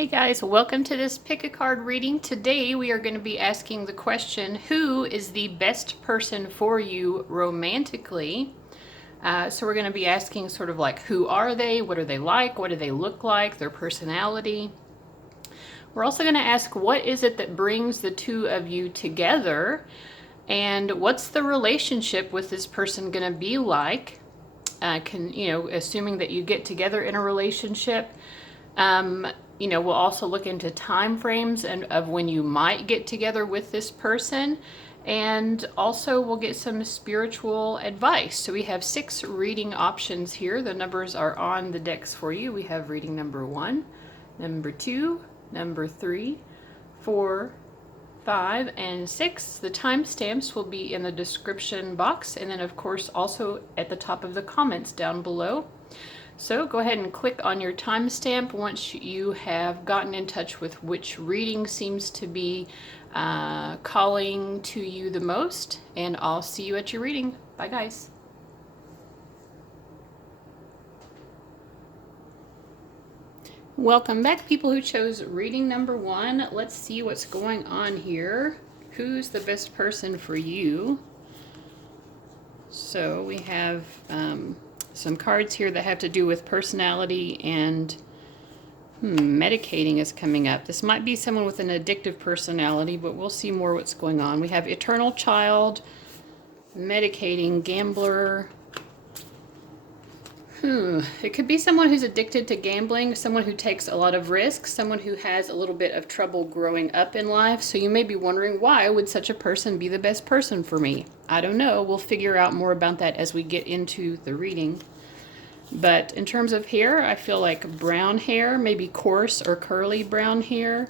Hey guys, welcome to this pick a card reading. Today we are going to be asking the question, who is the best person for you romantically? So we're going to be asking sort of like, who are they? What are they like? What do they look like? Their personality. We're also going to ask, what is it that brings the two of you together? And what's the relationship with this person going to be like? Assuming that you get together in a relationship, we'll also look into time frames and of when you might get together with this person. And also we'll get some spiritual advice. So we have 6 reading options here. The numbers are on the decks for you. We have reading number 1, number 2, number 3, 4, 5, and 6. The timestamps will be in the description box, and then of course also at the top of the comments down below. So go ahead and click on your timestamp once you have gotten in touch with which reading seems to be calling to you the most, and I'll see you at your reading. Bye guys. Welcome back, people who chose reading number 1. Let's see what's going on here. Who's the best person for you? So we have some cards here that have to do with personality and medicating is coming up. This might be someone with an addictive personality, but we'll see more what's going on. We have eternal child, medicating, gambler. It could be someone who's addicted to gambling, someone who takes a lot of risks, someone who has a little bit of trouble growing up in life. So you may be wondering, why would such a person be the best person for me? I don't know. We'll figure out more about that as we get into the reading. But in terms of hair, I feel like brown hair, maybe coarse or curly brown hair.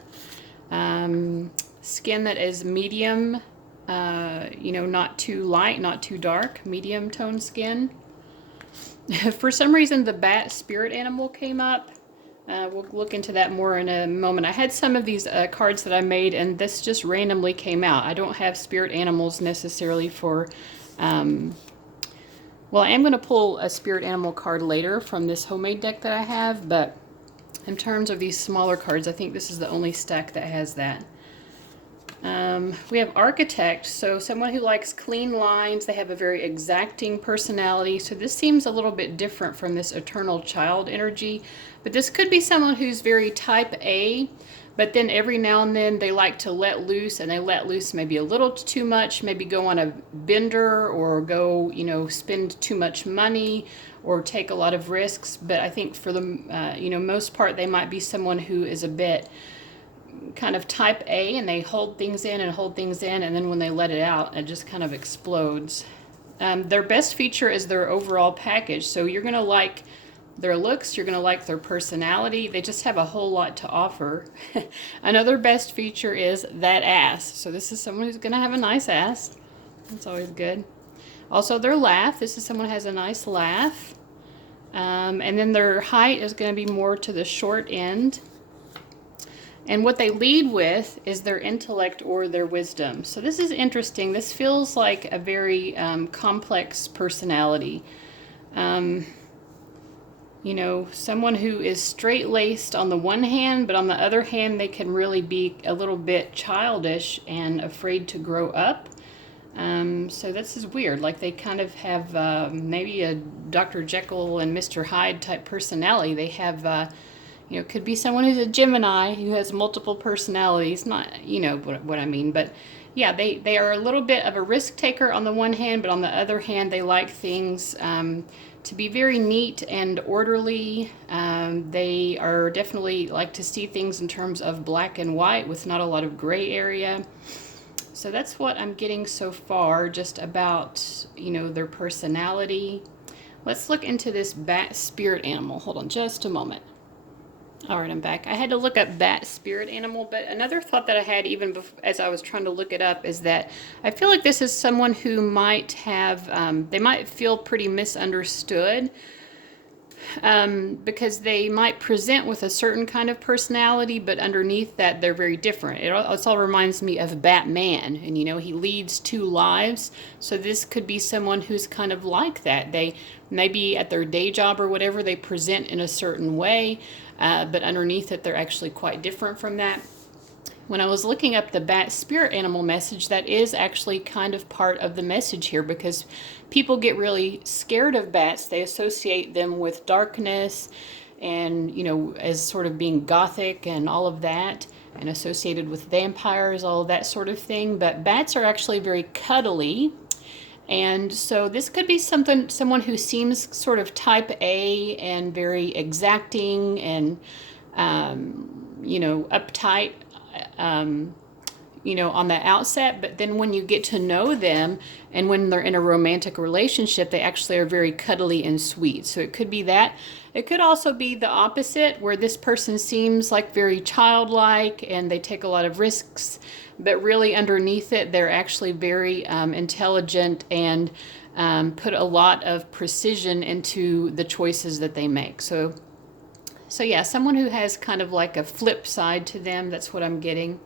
Skin that is medium, not too light, not too dark, medium tone skin. For some reason, the bat spirit animal came up. We'll look into that more in a moment. I had some of these cards that I made, and this just randomly came out. I don't have spirit animals necessarily for... Well, I am going to pull a spirit animal card later from this homemade deck that I have, but in terms of these smaller cards, I think this is the only stack that has that. We have architect, so someone who likes clean lines. They have a very exacting personality, so this seems a little bit different from this eternal child energy, but this could be someone who's very type A, but then every now and then they like to let loose, and they let loose maybe a little too much, maybe go on a bender or go, spend too much money or take a lot of risks. But I think for the, most part, they might be someone who is a bit kind of type A, and they hold things in and hold things in, and then when they let it out, it just kind of explodes. Their best feature is their overall package. So you're going to like their looks, you're going to like their personality. They just have a whole lot to offer. Another best feature is that ass. So this is someone who's going to have a nice ass. That's always good. Also their laugh. This is someone who has a nice laugh. And then their height is going to be more to the short end. And what they lead with is their intellect or their wisdom. So this is interesting. This feels like a very complex personality. Someone who is straight-laced on the one hand, but on the other hand, they can really be a little bit childish and afraid to grow up. So this is weird. Like they kind of have maybe a Dr. Jekyll and Mr. Hyde type personality. They have... could be someone who's a Gemini who has multiple personalities. Not, what I mean. But, yeah, they are a little bit of a risk taker on the one hand, but on the other hand, they like things to be very neat and orderly. They are definitely like to see things in terms of black and white with not a lot of gray area. So that's what I'm getting so far just about, their personality. Let's look into this bat spirit animal. Hold on just a moment. All right, I'm back. I had to look up bat spirit animal, but another thought that I had even as I was trying to look it up is that I feel like this is someone who might have, they might feel pretty misunderstood. because they might present with a certain kind of personality, but underneath that, they're very different. It all reminds me of Batman, and he leads two lives. So this could be someone who's kind of like that. They maybe at their day job or whatever, they present in a certain way, but underneath it, they're actually quite different from that. When I was looking up the bat spirit animal message, that is actually kind of part of the message here, because people get really scared of bats. They associate them with darkness and, as sort of being gothic and all of that, and associated with vampires, all of that sort of thing. But bats are actually very cuddly. And so this could be someone who seems sort of type A and very exacting and, uptight, on the outset, but then when you get to know them and when they're in a romantic relationship, they actually are very cuddly and sweet. So it could be that. It could also be the opposite, where this person seems like very childlike and they take a lot of risks, but really underneath it, they're actually very intelligent and put a lot of precision into the choices that they make. So yeah, someone who has kind of like a flip side to them, that's what I'm getting.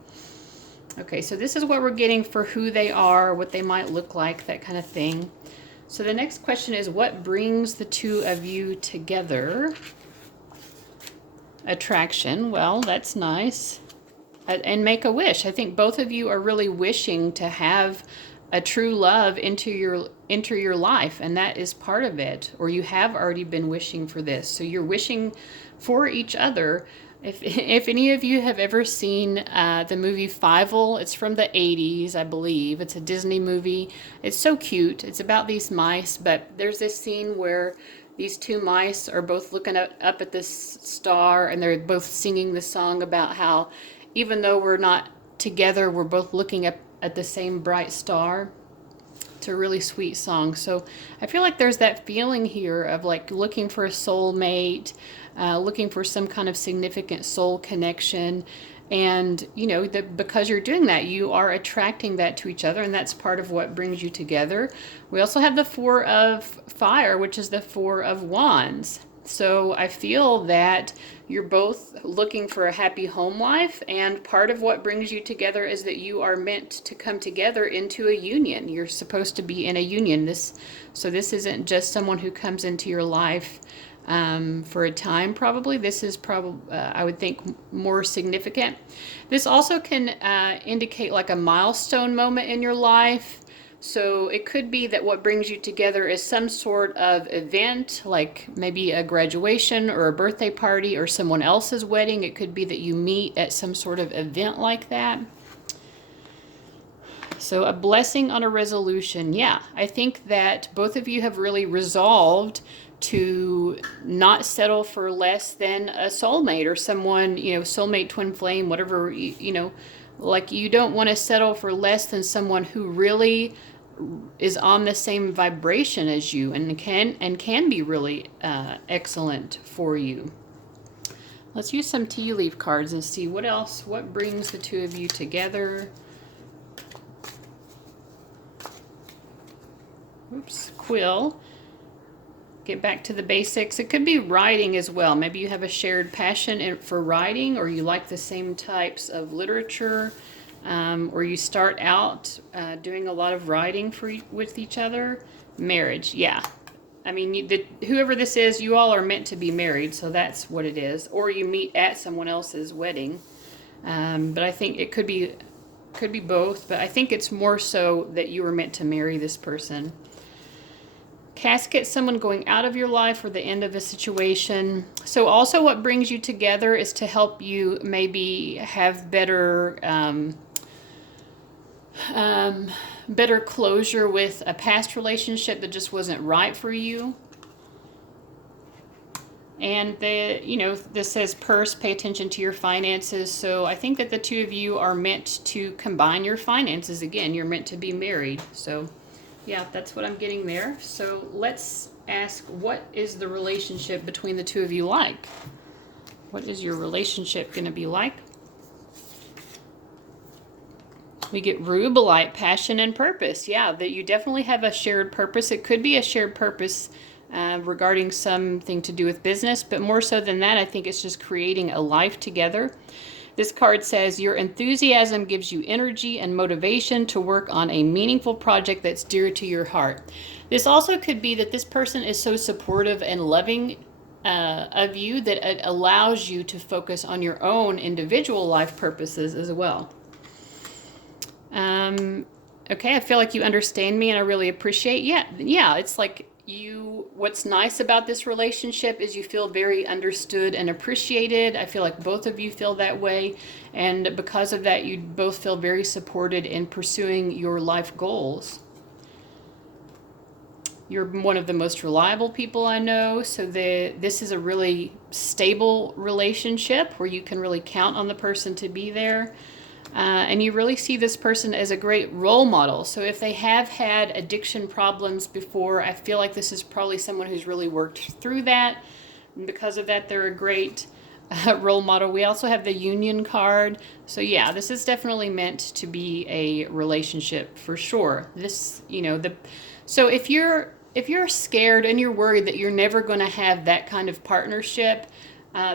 Okay, so this is what we're getting for who they are, what they might look like, that kind of thing. So the next question is, what brings the two of you together? Attraction, well, that's nice. And make a wish. I think both of you are really wishing to have a true love enter your life, and that is part of it, or you have already been wishing for this. So you're wishing for each other. If any of you have ever seen the movie Fievel, it's from the 80s, I believe. It's a Disney movie. It's so cute. It's about these mice, but there's this scene where these two mice are both looking up at this star, and they're both singing the song about how even though we're not together, we're both looking up at the same bright star. It's a really sweet song. So I feel like there's that feeling here of like looking for a soulmate, looking for some kind of significant soul connection. And, because you're doing that, you are attracting that to each other, and that's part of what brings you together. We also have the Four of Fire, which is the Four of Wands. So I feel that you're both looking for a happy home life, and part of what brings you together is that you are meant to come together into a union. You're supposed to be in a union. So this isn't just someone who comes into your life for a time, probably. This is probably, I would think, more significant. This also can indicate like a milestone moment in your life. So it could be that what brings you together is some sort of event, like maybe a graduation or a birthday party or someone else's wedding. It could be that you meet at some sort of event like that. So a blessing on a resolution. Yeah, I think that both of you have really resolved to not settle for less than a soulmate or someone, soulmate, twin flame, whatever, like you don't want to settle for less than someone who really is on the same vibration as you and can be really excellent for you. Let's use some tea leaf cards and see what brings the two of you together. Oops, quill. Get back to the basics. It could be writing as well. Maybe you have a shared passion for writing, or you like the same types of literature, or you start out doing a lot of writing with each other. Marriage, yeah. I mean, whoever this is, you all are meant to be married, so that's what it is. Or you meet at someone else's wedding. But I think it could be both, but I think it's more so that you were meant to marry this person. Casket, someone going out of your life or the end of a situation. So also what brings you together is to help you maybe have better better closure with a past relationship that just wasn't right for you. And this says purse, pay attention to your finances. So I think that the two of you are meant to combine your finances. Again, you're meant to be married. So yeah, that's what I'm getting there. So let's ask, what is the relationship between the two of you like? What is your relationship going to be like? We get rubellite, passion and purpose. Yeah, that you definitely have a shared purpose. It could be a shared purpose regarding something to do with business. But more so than that, I think it's just creating a life together. This card says, your enthusiasm gives you energy and motivation to work on a meaningful project that's dear to your heart. This also could be that this person is so supportive and loving of you that it allows you to focus on your own individual life purposes as well. Okay, I feel like you understand me and I really appreciate. Yeah, it's like what's nice about this relationship is you feel very understood and appreciated. I feel like both of you feel that way, and because of that, you both feel very supported in pursuing your life goals. You're one of the most reliable people I know, so this is a really stable relationship where you can really count on the person to be there. And you really see this person as a great role model. So if they have had addiction problems before, I feel like this is probably someone who's really worked through that. And because of that, they're a great role model. We also have the Union card. So yeah, this is definitely meant to be a relationship for sure. So if you're scared and you're worried that you're never going to have that kind of partnership,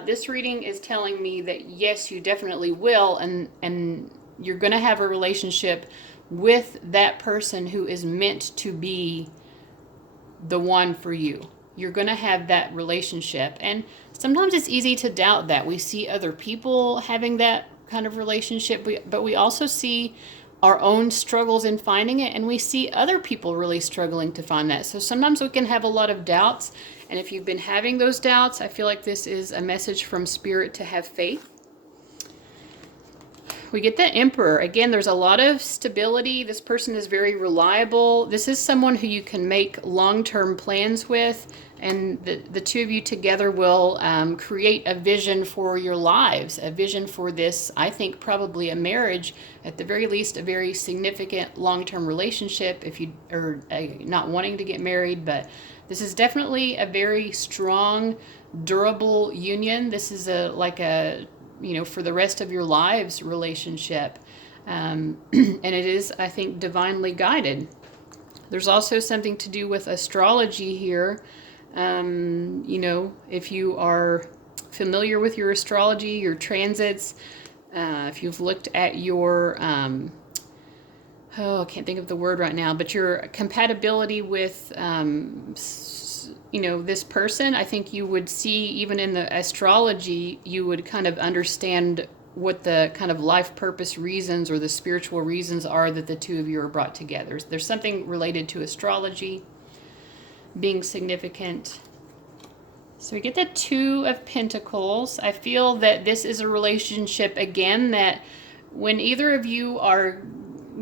this reading is telling me that yes, you definitely will, and you're going to have a relationship with that person who is meant to be the one for you. You're going to have that relationship, and sometimes it's easy to doubt that. We see other people having that kind of relationship, but we also see our own struggles in finding it, and we see other people really struggling to find that. So sometimes we can have a lot of doubts, and if you've been having those doubts, I feel like this is a message from Spirit to have faith. We get the Emperor. Again, there's a lot of stability. This person is very reliable. This is someone who you can make long-term plans with, and the two of you together will create a vision for your lives, a vision for this, I think probably a marriage, at the very least a very significant long-term relationship if you are not wanting to get married. But this is definitely a very strong, durable union. This is like a for the rest of your lives relationship. And it is, I think, divinely guided. There's also something to do with astrology here. If you are familiar with your astrology, your transits, if you've looked at your, I can't think of the word right now, but your compatibility with, this person, I think you would see, even in the astrology, you would kind of understand what the kind of life purpose reasons or the spiritual reasons are that the two of you are brought together. There's something related to astrology being significant. So we get the Two of Pentacles. I feel that this is a relationship, again, that when either of you are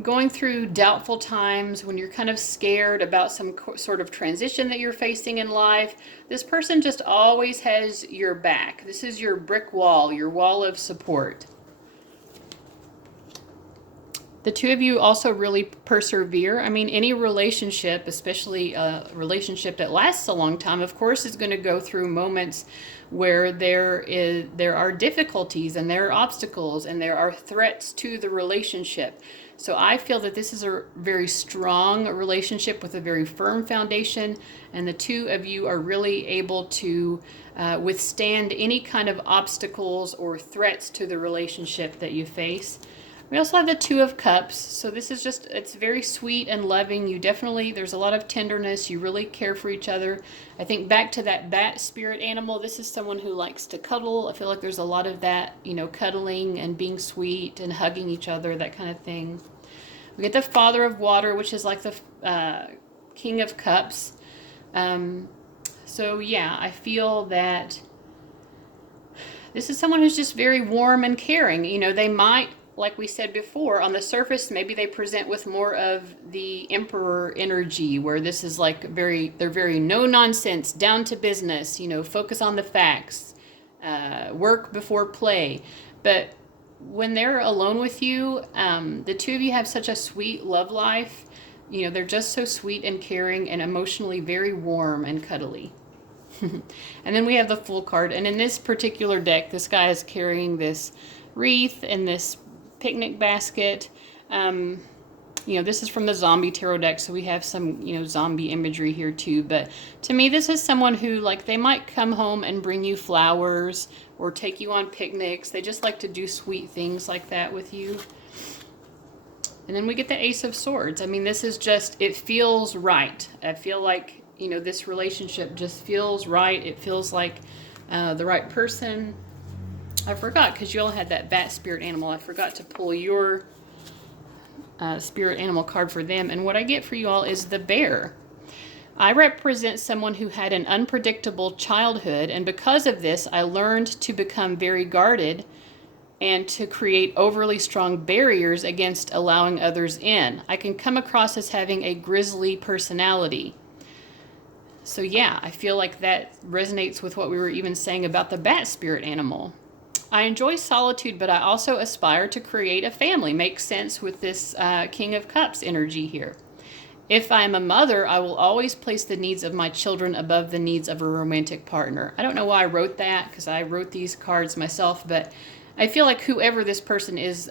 going through doubtful times, when you're kind of scared about some sort of transition that you're facing in life, this person just always has your back. This is your brick wall, your wall of support. The two of you also really persevere. I mean, any relationship, especially a relationship that lasts a long time, of course, is going to go through moments where there are difficulties and there are obstacles and there are threats to the relationship. So I feel that this is a very strong relationship with a very firm foundation, and the two of you are really able to withstand any kind of obstacles or threats to the relationship that you face. We also have the Two of Cups. So this is just, it's very sweet and loving. There's a lot of tenderness. You really care for each other. I think back to that bat spirit animal, this is someone who likes to cuddle. I feel like there's a lot of that, cuddling and being sweet and hugging each other, that kind of thing. We get the Father of Water, which is like the King of Cups. So yeah, I feel that this is someone who's just very warm and caring. They might, like we said before, on the surface, maybe they present with more of the Emperor energy, where this is like they're very no nonsense, down to business, focus on the facts, work before play. But when they're alone with you, the two of you have such a sweet love life. They're just so sweet and caring and emotionally very warm and cuddly. And then we have the Fool card. And in this particular deck, this guy is carrying this wreath and this picnic basket. this is from the zombie tarot deck, so we have some, zombie imagery here too. But to me, this is someone who, like, they might come home and bring you flowers or take you on picnics. They just like to do sweet things like that with you. And then we get the Ace of Swords. I mean, this is just, it feels right. I feel like, this relationship just feels right. It feels like the right person. I forgot, because you all had that bat spirit animal. I forgot to pull your spirit animal card for them. And what I get for you all is the Bear. I represent someone who had an unpredictable childhood, and because of this, I learned to become very guarded and to create overly strong barriers against allowing others in. I can come across as having a grisly personality. So yeah, I feel like that resonates with what we were even saying about the bat spirit animal. I enjoy solitude, but I also aspire to create a family. Makes sense with this King of Cups energy here. If I am a mother, I will always place the needs of my children above the needs of a romantic partner. I don't know why I wrote that, because I wrote these cards myself, but I feel like whoever this person is,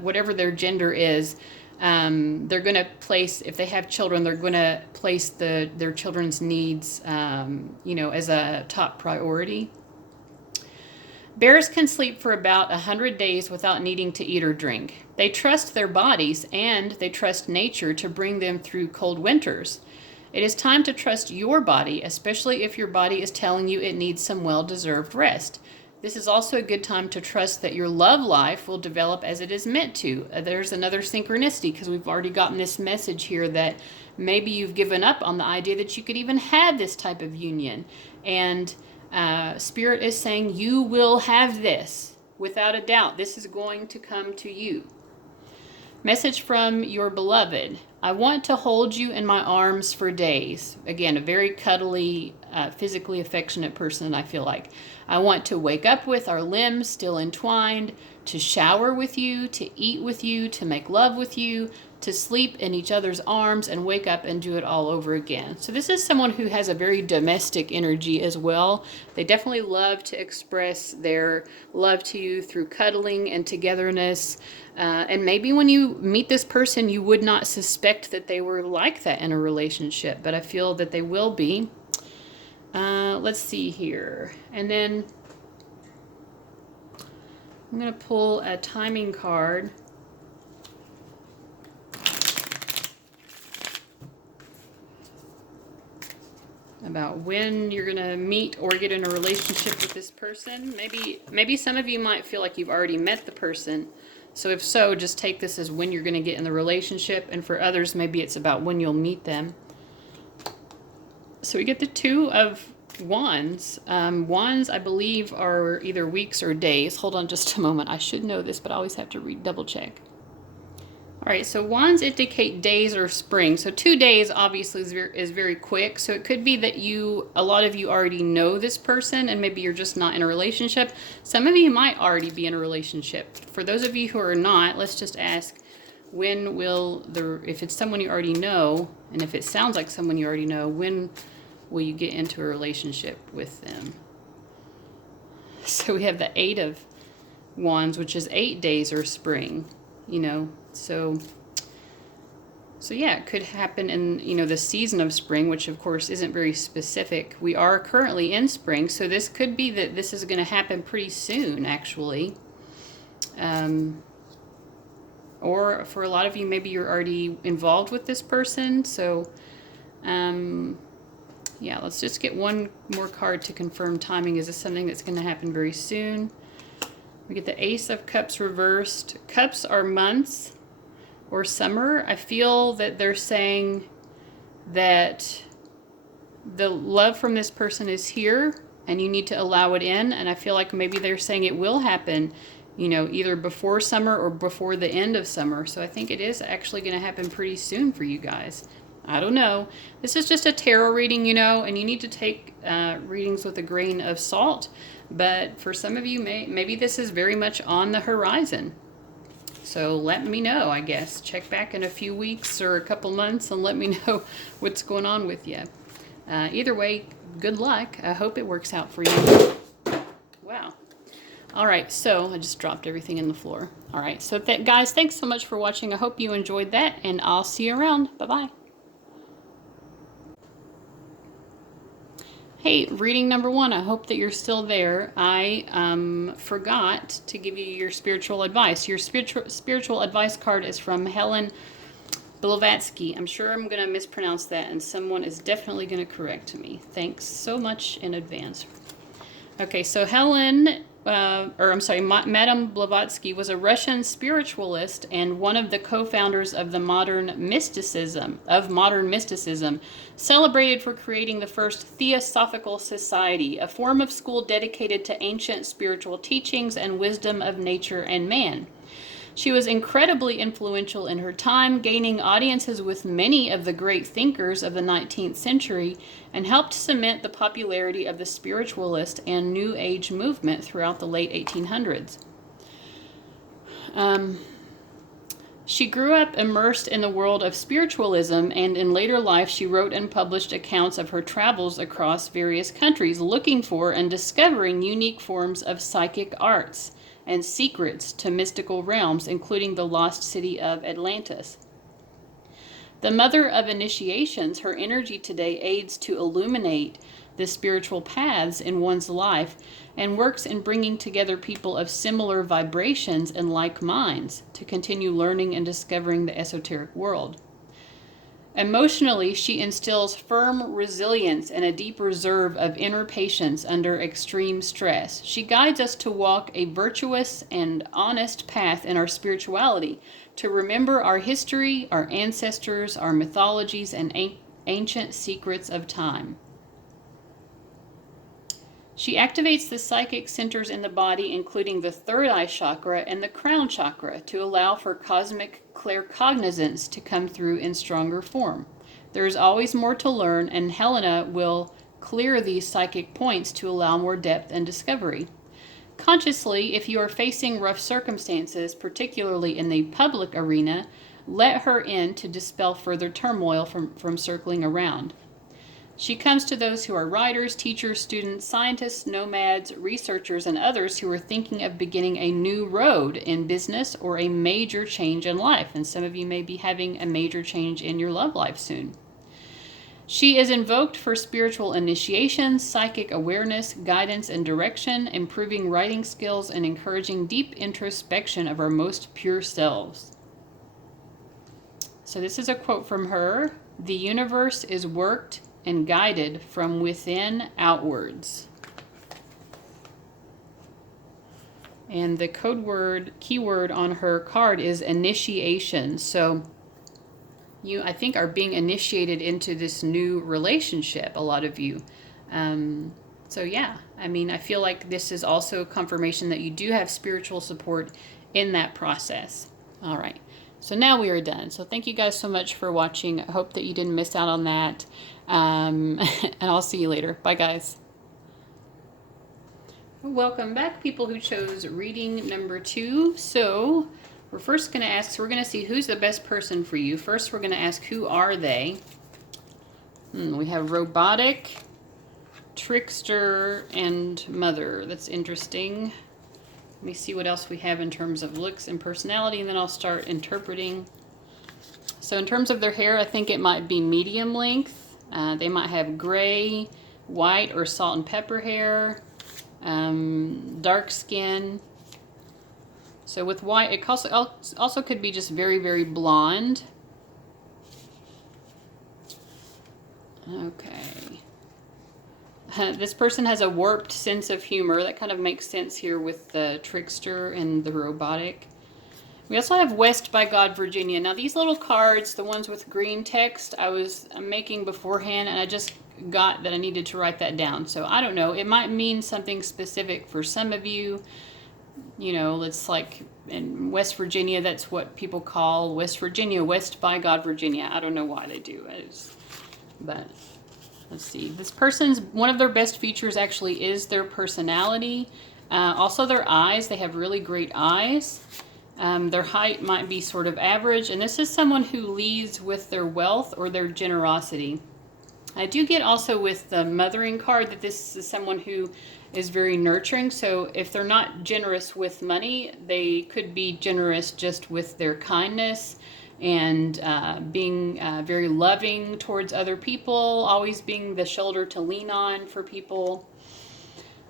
whatever their gender is, they're going to place, if they have children, they're going to place their children's needs, as a top priority. Bears can sleep for about 100 days without needing to eat or drink. They trust their bodies and they trust nature to bring them through cold winters. It is time to trust your body, especially if your body is telling you it needs some well-deserved rest. This is also a good time to trust that your love life will develop as it is meant to. There's another synchronicity, because we've already gotten this message here that maybe you've given up on the idea that you could even have this type of union. And Spirit is saying you will have this without a doubt. This is going to come to you. Message from your beloved. I want to hold you in my arms for days. Again, a very cuddly, physically affectionate person, I feel like. I want to wake up with our limbs still entwined, to shower with you, to eat with you, to make love with you, to sleep in each other's arms and wake up and do it all over again. So this is someone who has a very domestic energy as well. They definitely love to express their love to you through cuddling and togetherness. And maybe when you meet this person, you would not suspect that they were like that in a relationship, but I feel that they will be. Let's see here. And then I'm going to pull a timing card. About when you're going to meet or get in a relationship with this person. Maybe some of you might feel like you've already met the person. So if so, just take this as when you're going to get in the relationship. And for others, maybe it's about when you'll meet them. So we get the Two of Wands. Wands, I believe, are either weeks or days. Hold on just a moment. I should know this, but I always have to double check. All right, so wands indicate days or spring. So 2 days obviously is very quick. So it could be that a lot of you already know this person and maybe you're just not in a relationship. Some of you might already be in a relationship. For those of you who are not, let's just ask, when will if it's someone you already know, and if it sounds like someone you already know, when will you get into a relationship with them? So we have the Eight of Wands, which is 8 days or spring, So yeah, it could happen in, the season of spring, which of course isn't very specific. We are currently in spring, so this could be that this is going to happen pretty soon, actually. Or for a lot of you, maybe you're already involved with this person. So, yeah, let's just get one more card to confirm timing. Is this something that's going to happen very soon? We get the Ace of Cups reversed. Cups are months or summer. I feel that they're saying that the love from this person is here and you need to allow it in. And I feel like maybe they're saying it will happen, either before summer or before the end of summer. So I think it is actually going to happen pretty soon for you guys. I don't know. This is just a tarot reading, and you need to take readings with a grain of salt. But for some of you, maybe this is very much on the horizon. So let me know, I guess. Check back in a few weeks or a couple months and let me know what's going on with you. Either way, good luck. I hope it works out for you. Wow. All right, so I just dropped everything in the floor. All right, so guys, thanks so much for watching. I hope you enjoyed that, and I'll see you around. Bye-bye. Hey, reading number 1, I hope that you're still there. I forgot to give you your spiritual advice. Your spiritual advice card is from Helen Blavatsky. I'm sure I'm going to mispronounce that, and someone is definitely going to correct me. Thanks so much in advance. Okay, so Madame Blavatsky was a Russian spiritualist and one of the co-founders of the modern mysticism, celebrated for creating the first Theosophical Society, a form of school dedicated to ancient spiritual teachings and wisdom of nature and man. She was incredibly influential in her time, gaining audiences with many of the great thinkers of the 19th century, and helped cement the popularity of the spiritualist and New Age movement throughout the late 1800s. She grew up immersed in the world of spiritualism, and in later life she wrote and published accounts of her travels across various countries, looking for and discovering unique forms of psychic arts and secrets to mystical realms, including the lost city of Atlantis. The mother of initiations, her energy today aids to illuminate the spiritual paths in one's life and works in bringing together people of similar vibrations and like minds to continue learning and discovering the esoteric world. Emotionally, she instills firm resilience and a deep reserve of inner patience under extreme stress. She guides us to walk a virtuous and honest path in our spirituality, to remember our history, our ancestors, our mythologies, and ancient secrets of time. She activates the psychic centers in the body, including the third eye chakra and the crown chakra, to allow for cosmic claircognizance to come through in stronger form. There is always more to learn, and Helena will clear these psychic points to allow more depth and discovery. Consciously, if you are facing rough circumstances, particularly in the public arena, let her in to dispel further turmoil from circling around. She comes to those who are writers, teachers, students, scientists, nomads, researchers, and others who are thinking of beginning a new road in business or a major change in life. And some of you may be having a major change in your love life soon. She is invoked for spiritual initiation, psychic awareness, guidance and direction, improving writing skills, and encouraging deep introspection of our most pure selves. So this is a quote from her. The universe is worked and guided from within outwards. And the keyword on her card is initiation. So you, I think, are being initiated into this new relationship, a lot of you. So yeah, I mean, I feel like this is also confirmation that you do have spiritual support in that process. All right. So now we are done. So thank you guys so much for watching. I hope that you didn't miss out on that. And I'll see you later. Bye, guys. Welcome back, people who chose reading number 2. So we're first going to ask, so we're going to see who's the best person for you. First, we're going to ask, who are they? We have robotic, trickster, and mother. That's interesting. Let me see what else we have in terms of looks and personality, and then I'll start interpreting. So in terms of their hair, I think it might be medium length. They might have gray, white, or salt and pepper hair, dark skin. So with white, it also could be just very, very blonde. Okay. This person has a warped sense of humor. That kind of makes sense here with the trickster and the robotic. We also have West by God, Virginia. Now these little cards, the ones with green text, I'm making beforehand, and I just got that I needed to write that down. So I don't know. It might mean something specific for some of you. You know, it's like in West Virginia, that's what people call West Virginia, West by God, Virginia. I don't know why they do it, but let's see. This person's, one of their best features actually is their personality. Also their eyes. They have really great eyes. Their height might be sort of average. And this is someone who leads with their wealth or their generosity. I do get also with the mothering card that this is someone who is very nurturing. So if they're not generous with money, they could be generous just with their kindness and being very loving towards other people, always being the shoulder to lean on for people.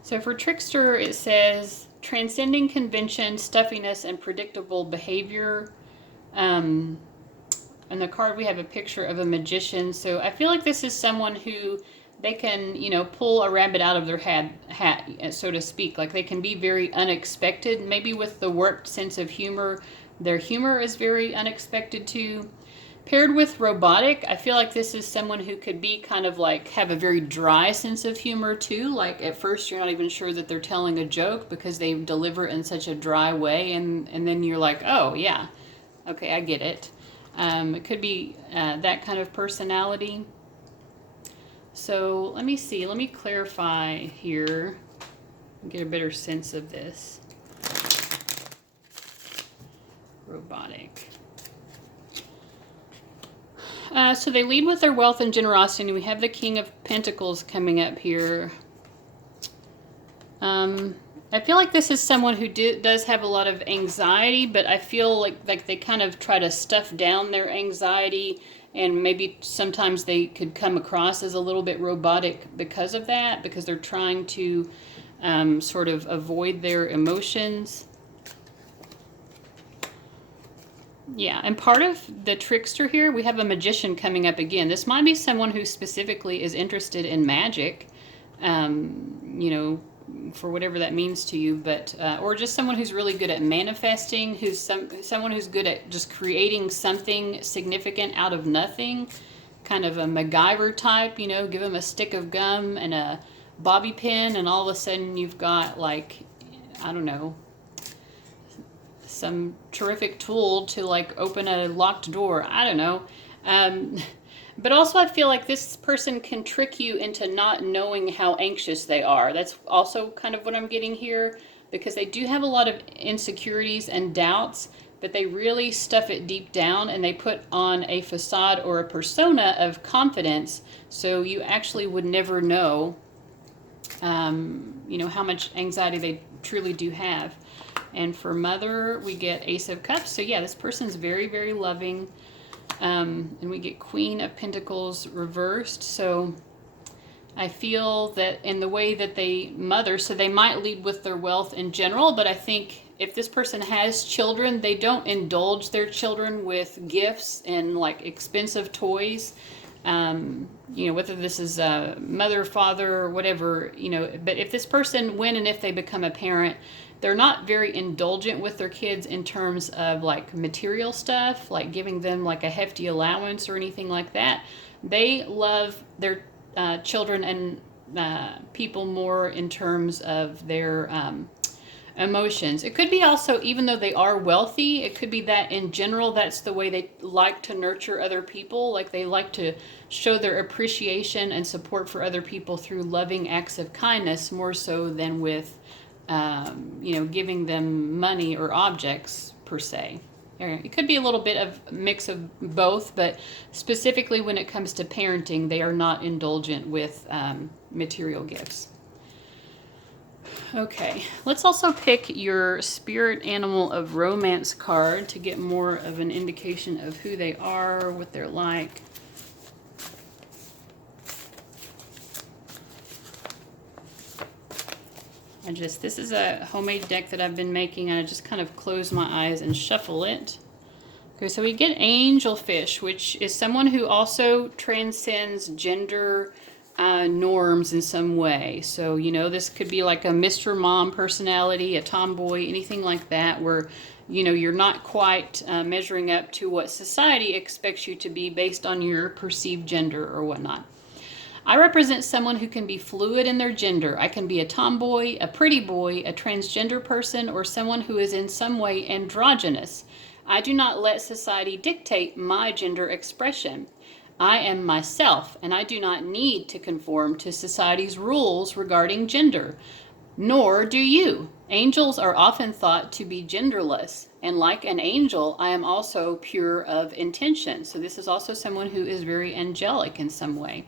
So for trickster, it says transcending convention, stuffiness, and predictable behavior. On the card, we have a picture of a magician. So I feel like this is someone who they can, you know, pull a rabbit out of their hat, so to speak. Like they can be very unexpected. Maybe with the warped sense of humor, their humor is very unexpected too. Paired with robotic, I feel like this is someone who could be kind of like have a very dry sense of humor too. Like at first you're not even sure that they're telling a joke because they deliver it in such a dry way, and then you're like, oh yeah, okay, I get it. It could be that kind of personality. So let me see. Let me clarify here. Get a better sense of this. Robotic. So they lead with their wealth and generosity. And we have the King of Pentacles coming up here. I feel like this is someone who does have a lot of anxiety, but I feel like they kind of try to stuff down their anxiety, and maybe sometimes they could come across as a little bit robotic because of that, because they're trying to sort of avoid their emotions. Yeah, and part of the trickster here, we have a magician coming up again. This might be someone who specifically is interested in magic, you know, for whatever that means to you, but or just someone who's really good at manifesting, who's someone who's good at just creating something significant out of nothing, kind of a MacGyver type, you know, give them a stick of gum and a bobby pin, and all of a sudden you've got, like, I don't know, some terrific tool to like open a locked door. I don't know. But also I feel like this person can trick you into not knowing how anxious they are. That's also kind of what I'm getting here, because they do have a lot of insecurities and doubts, but they really stuff it deep down and they put on a facade or a persona of confidence. So you actually would never know, you know, how much anxiety they truly do have. And for Mother, we get Ace of Cups. So yeah, this person's very, very loving. And we get Queen of Pentacles reversed. So I feel that in the way that they mother, so they might lead with their wealth in general, but I think if this person has children, they don't indulge their children with gifts and like expensive toys. You know, whether this is a mother, father, or whatever, you know, but if this person, when and if they become a parent, they're not very indulgent with their kids in terms of like material stuff, like giving them like a hefty allowance or anything like that. They love their children and people more in terms of their emotions. It could be also, even though they are wealthy, it could be that in general that's the way they like to nurture other people. Like they like to show their appreciation and support for other people through loving acts of kindness, more so than with you know, giving them money or objects per se. It could be a little bit of mix of both, but specifically when it comes to parenting, they are not indulgent with material gifts. Okay, let's also pick your Spirit Animal of Romance card to get more of an indication of who they are, what they're like. This is a homemade deck that I've been making, and I just kind of close my eyes and shuffle it. Okay, so we get Angelfish, which is someone who also transcends gender norms in some way. So, you know, this could be like a Mr. Mom personality, a tomboy, anything like that, where, you know, you're not quite measuring up to what society expects you to be based on your perceived gender or whatnot. I represent someone who can be fluid in their gender. I can be a tomboy, a pretty boy, a transgender person, or someone who is in some way androgynous. I do not let society dictate my gender expression. I am myself, and I do not need to conform to society's rules regarding gender. Nor do you. Angels are often thought to be genderless, and like an angel, I am also pure of intention. So this is also someone who is very angelic in some way.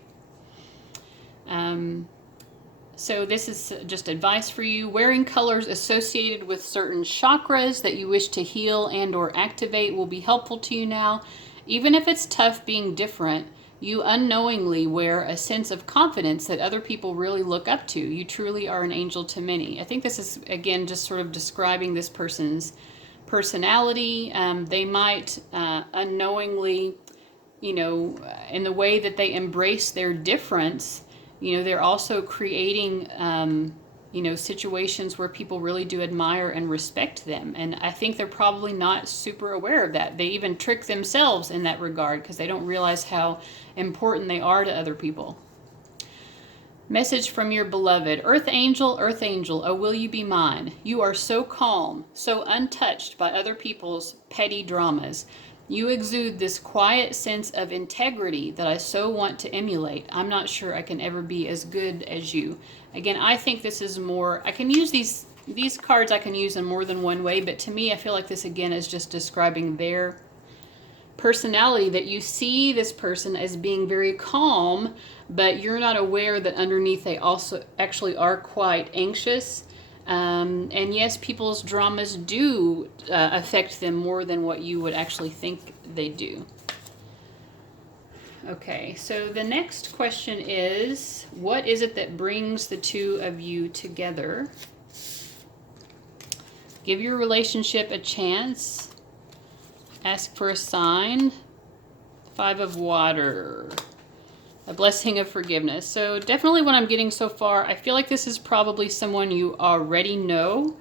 So this is just advice for you. Wearing colors associated with certain chakras that you wish to heal and or activate will be helpful to you now. Even if it's tough being different, you unknowingly wear a sense of confidence that other people really look up to. You truly are an angel to many. I think this is, again, just sort of describing this person's personality. They might unknowingly, in the way that they embrace their difference, they're also creating, situations where people really do admire and respect them. And I think they're probably not super aware of that. They even trick themselves in that regard because they don't realize how important they are to other people. Message from your beloved. Earth angel, oh will you be mine? You are so calm, so untouched by other people's petty dramas. You exude this quiet sense of integrity that I so want to emulate. I'm not sure I can ever be as good as you. Again, I think this is more, I can use these cards, I can use in more than one way, but to me, I feel like this again is just describing their personality, that you see this person as being very calm, but you're not aware that underneath they also actually are quite anxious. And yes, people's dramas do affect them more than what you would actually think they do. Okay, so the next question is, what is it that brings the two of you together? Give your relationship a chance. Ask for a sign. 5 of Water. A blessing of forgiveness. So definitely what I'm getting so far, I feel like this is probably someone you already know,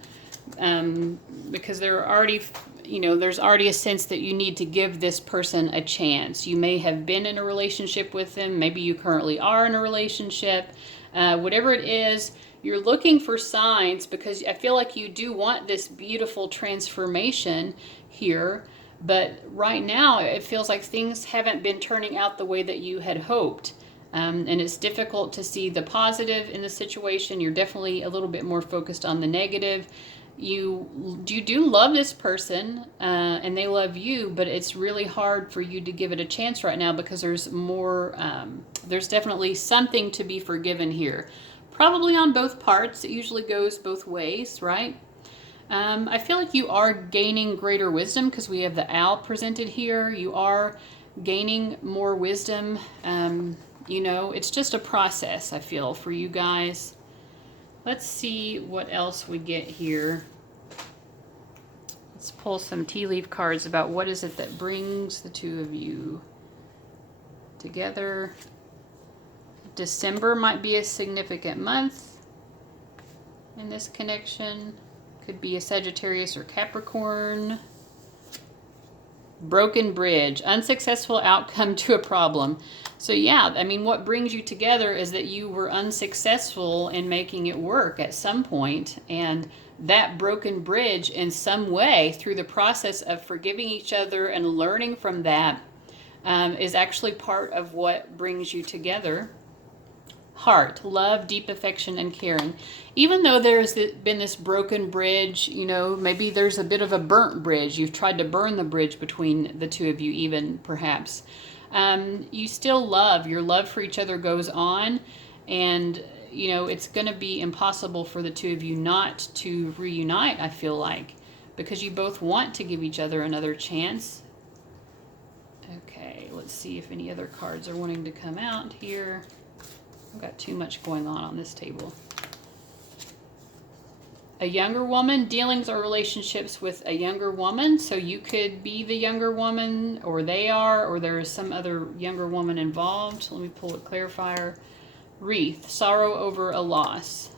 because there are already, there's already a sense that you need to give this person a chance. You may have been in a relationship with them. Maybe you currently are in a relationship. Whatever it is, you're looking for signs because I feel like you do want this beautiful transformation here. But right now, it feels like things haven't been turning out the way that you had hoped. And it's difficult to see the positive in the situation. You're definitely a little bit more focused on the negative. You do love this person, and they love you, but it's really hard for you to give it a chance right now because there's more, there's definitely something to be forgiven here. Probably on both parts. It usually goes both ways, right? I feel like you are gaining greater wisdom because we have the owl presented here. You are gaining more wisdom. It's just a process, I feel, for you guys. Let's see what else we get here. Let's pull some tea leaf cards about what is it that brings the two of you together. December might be a significant month in this connection. Could be a Sagittarius or Capricorn. Broken bridge, unsuccessful outcome to a problem. So yeah, I mean, what brings you together is that you were unsuccessful in making it work at some point, and that broken bridge in some way through the process of forgiving each other and learning from that is actually part of what brings you together. Heart, love, deep affection, and caring. Even though there's been this broken bridge, maybe there's a bit of a burnt bridge. You've tried to burn the bridge between the two of you even, perhaps. You still love. Your love for each other goes on. And, it's going to be impossible for the two of you not to reunite, I feel like. Because you both want to give each other another chance. Okay, let's see if any other cards are wanting to come out here. I've got too much going on this table. A younger woman, dealings or relationships with a younger woman. So you could be the younger woman, or they are, or there is some other younger woman involved. Let me pull a clarifier. Wreath, sorrow over a loss.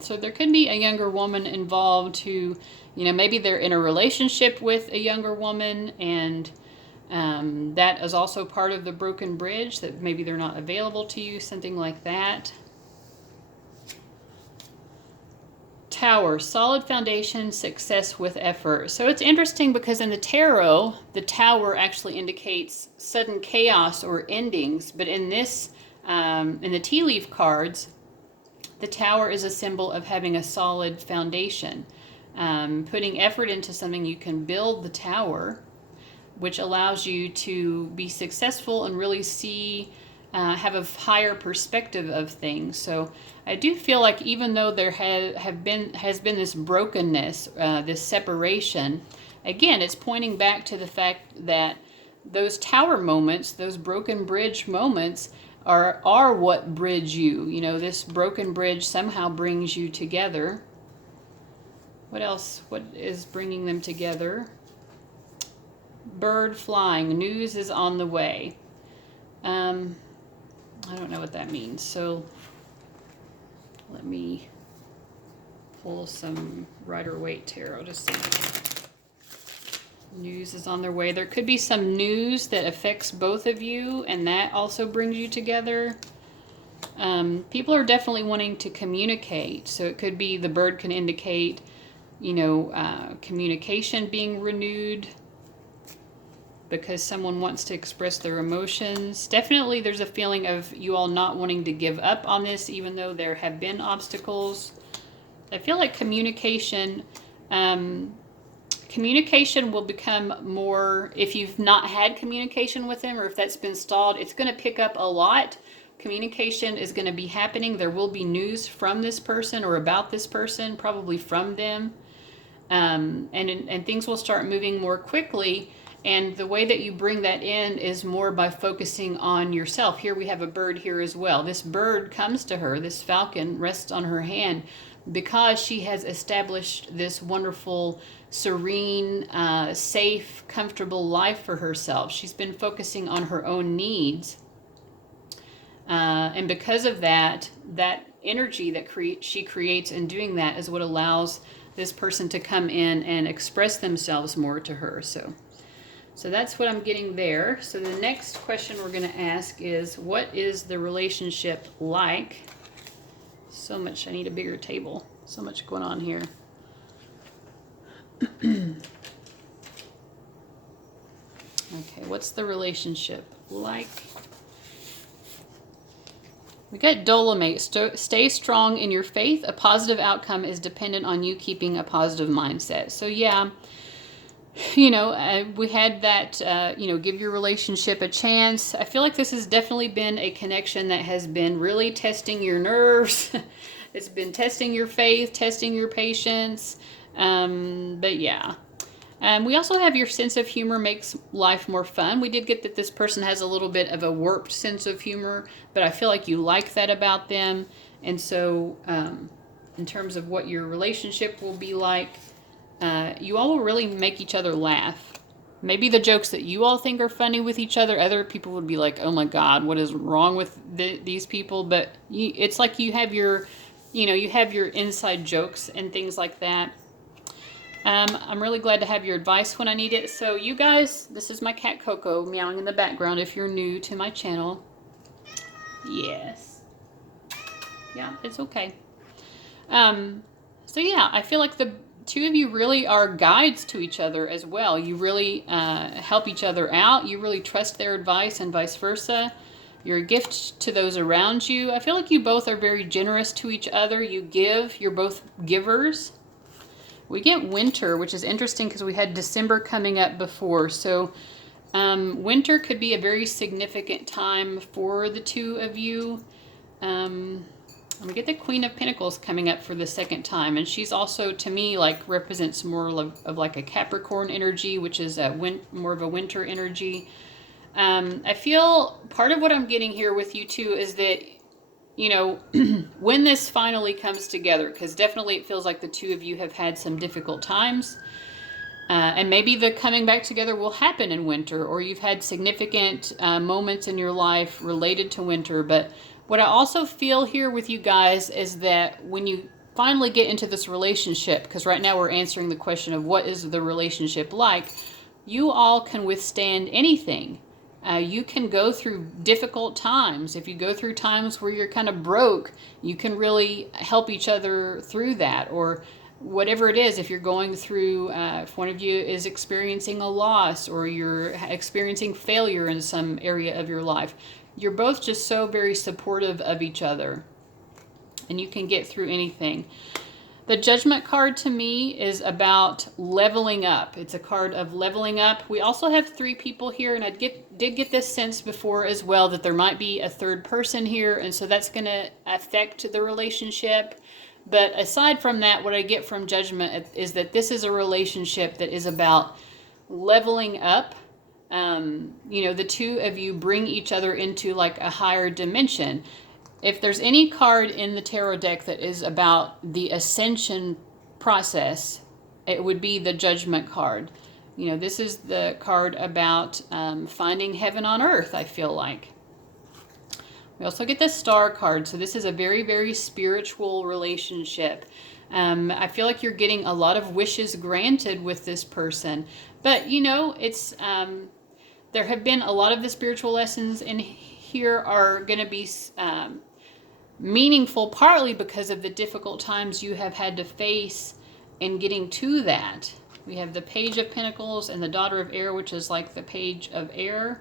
So there could be a younger woman involved who, maybe they're in a relationship with a younger woman, and that is also part of the broken bridge, that maybe they're not available to you, something like that. Tower, solid foundation, success with effort. So it's interesting because in the tarot, the tower actually indicates sudden chaos or endings, but in this, in the tea leaf cards, the tower is a symbol of having a solid foundation. Putting effort into something, you can build the tower, which allows you to be successful and really see have a higher perspective of things. So I do feel like even though there has been this brokenness, this separation, again, it's pointing back to the fact that those tower moments, those broken bridge moments, are what bridge you. You know, this broken bridge somehow brings you together. What else? What is bringing them together? Bird flying. News is on the way. I don't know what that means. So let me pull some Rider-Waite tarot to see. News is on their way. There could be some news that affects both of you, and that also brings you together. People are definitely wanting to communicate. So it could be the bird can indicate, you know, communication being renewed because someone wants to express their emotions. Definitely there's a feeling of you all not wanting to give up on this, even though there have been obstacles. I feel like communication will become more, if you've not had communication with them or if that's been stalled, it's going to pick up a lot. Communication is going to be happening. There will be news from this person or about this person, probably from them. And things will start moving more quickly. And the way that you bring that in is more by focusing on yourself. Here we have a bird here as well. This bird comes to her, this falcon rests on her hand because she has established this wonderful, serene, safe, comfortable life for herself. She's been focusing on her own needs. And because of that, that energy that she creates in doing that is what allows this person to come in and express themselves more to her. So that's what I'm getting there. So the next question we're going to ask is, what is the relationship like? So much, I need a bigger table. So much going on here. Okay, what's the relationship like? We got Dolomite. Stay strong in your faith. A positive outcome is dependent on you keeping a positive mindset. So yeah, you know, we had that, you know, give your relationship a chance. I feel like this has definitely been a connection that has been really testing your nerves. It's been testing your faith, testing your patience. But yeah. We also have your sense of humor makes life more fun. We did get that this person has a little bit of a warped sense of humor, but I feel like you like that about them. And so in terms of what your relationship will be like, you all will really make each other laugh. Maybe the jokes that you all think are funny with each other, other people would be like, oh my God, what is wrong with these people? But it's like you have your, you know, you have your inside jokes and things like that. I'm really glad to have your advice when I need it. So you guys, this is my cat Coco meowing in the background if you're new to my channel. Yes. Yeah, it's okay. So yeah, I feel like the two of you really are guides to each other as well. You really help each other out. You really trust their advice and vice versa. You're a gift to those around you. I feel like you both are very generous to each other. You give. You're both givers. We get winter, which is interesting because we had December coming up before. So winter could be a very significant time for the two of you. And we get the Queen of Pentacles coming up for the second time. And she's also, to me, like represents more of like a Capricorn energy, which is more of a winter energy. I feel part of what I'm getting here with you two is that, you know, when this finally comes together, because definitely it feels like the two of you have had some difficult times, and maybe the coming back together will happen in winter, or you've had significant moments in your life related to winter. But what I also feel here with you guys is that when you finally get into this relationship, because right now we're answering the question of what is the relationship like, you all can withstand anything. You can go through difficult times. If you go through times where you're kind of broke, you can really help each other through that. Or whatever it is, if you're going through, if one of you is experiencing a loss or you're experiencing failure in some area of your life, you're both just so very supportive of each other. And you can get through anything. The Judgment card to me is about leveling up. It's a card of leveling up. We also have 3 people here, and I did get this sense before as well that there might be a 3rd person here, and so that's going to affect the relationship. But aside from that, what I get from Judgment is that this is a relationship that is about leveling up. You know, the 2 of you bring each other into like a higher dimension. If there's any card in the tarot deck that is about the ascension process, it would be the Judgment card. You know, this is the card about finding heaven on earth, I feel like. We also get the Star card, so this is a very, very spiritual relationship. I feel like you're getting a lot of wishes granted with this person. But, you know, it's there have been a lot of the spiritual lessons in here are going to be meaningful, partly because of the difficult times you have had to face in getting to that. We have the Page of Pentacles and the Daughter of Air, which is like the Page of Air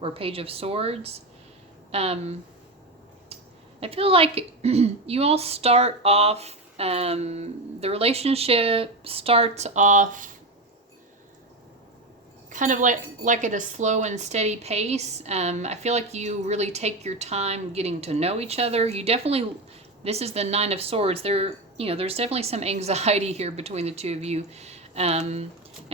or Page of Swords. I feel like you all start off, the relationship starts off kind of like at a slow and steady pace. I feel like you really take your time getting to know each other. You definitely, this is the 9 of Swords. There's definitely some anxiety here between the 2 of you. And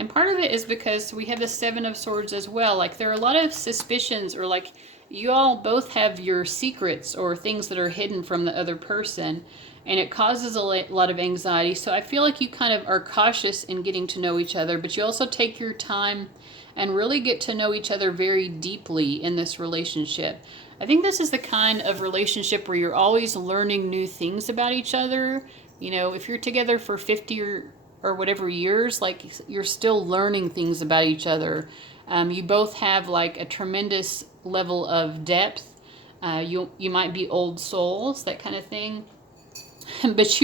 part of it is because we have the 7 of Swords as well. Like there are a lot of suspicions, or like you all both have your secrets or things that are hidden from the other person, and it causes a lot of anxiety. So I feel like you kind of are cautious in getting to know each other, but you also take your time and really get to know each other very deeply in this relationship. I think this is the kind of relationship where you're always learning new things about each other. You know, if you're together for 50 or whatever years, like you're still learning things about each other. You both have like a tremendous level of depth. You might be old souls, that kind of thing. But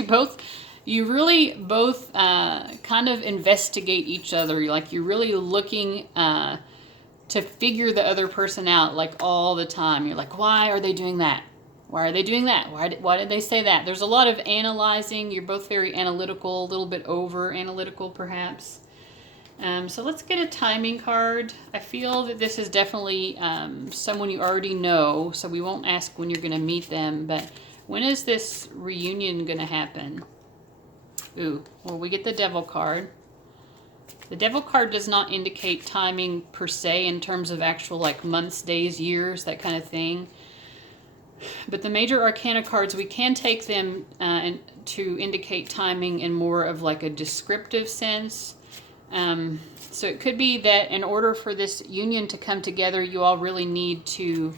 you really both kind of investigate each other. Like you're really looking to figure the other person out like all the time. You're like, why are they doing that? Why are they doing that? Why did they say that? There's a lot of analyzing. You're both very analytical, a little bit over analytical perhaps. So let's get a timing card. I feel that this is definitely someone you already know, so we won't ask when you're going to meet them, but when is this reunion going to happen? Ooh, well, we get the Devil card. The Devil card does not indicate timing per se in terms of actual like months, days, years, that kind of thing. But the major arcana cards, we can take them to indicate timing in more of like a descriptive sense. So it could be that in order for this union to come together, you all really need to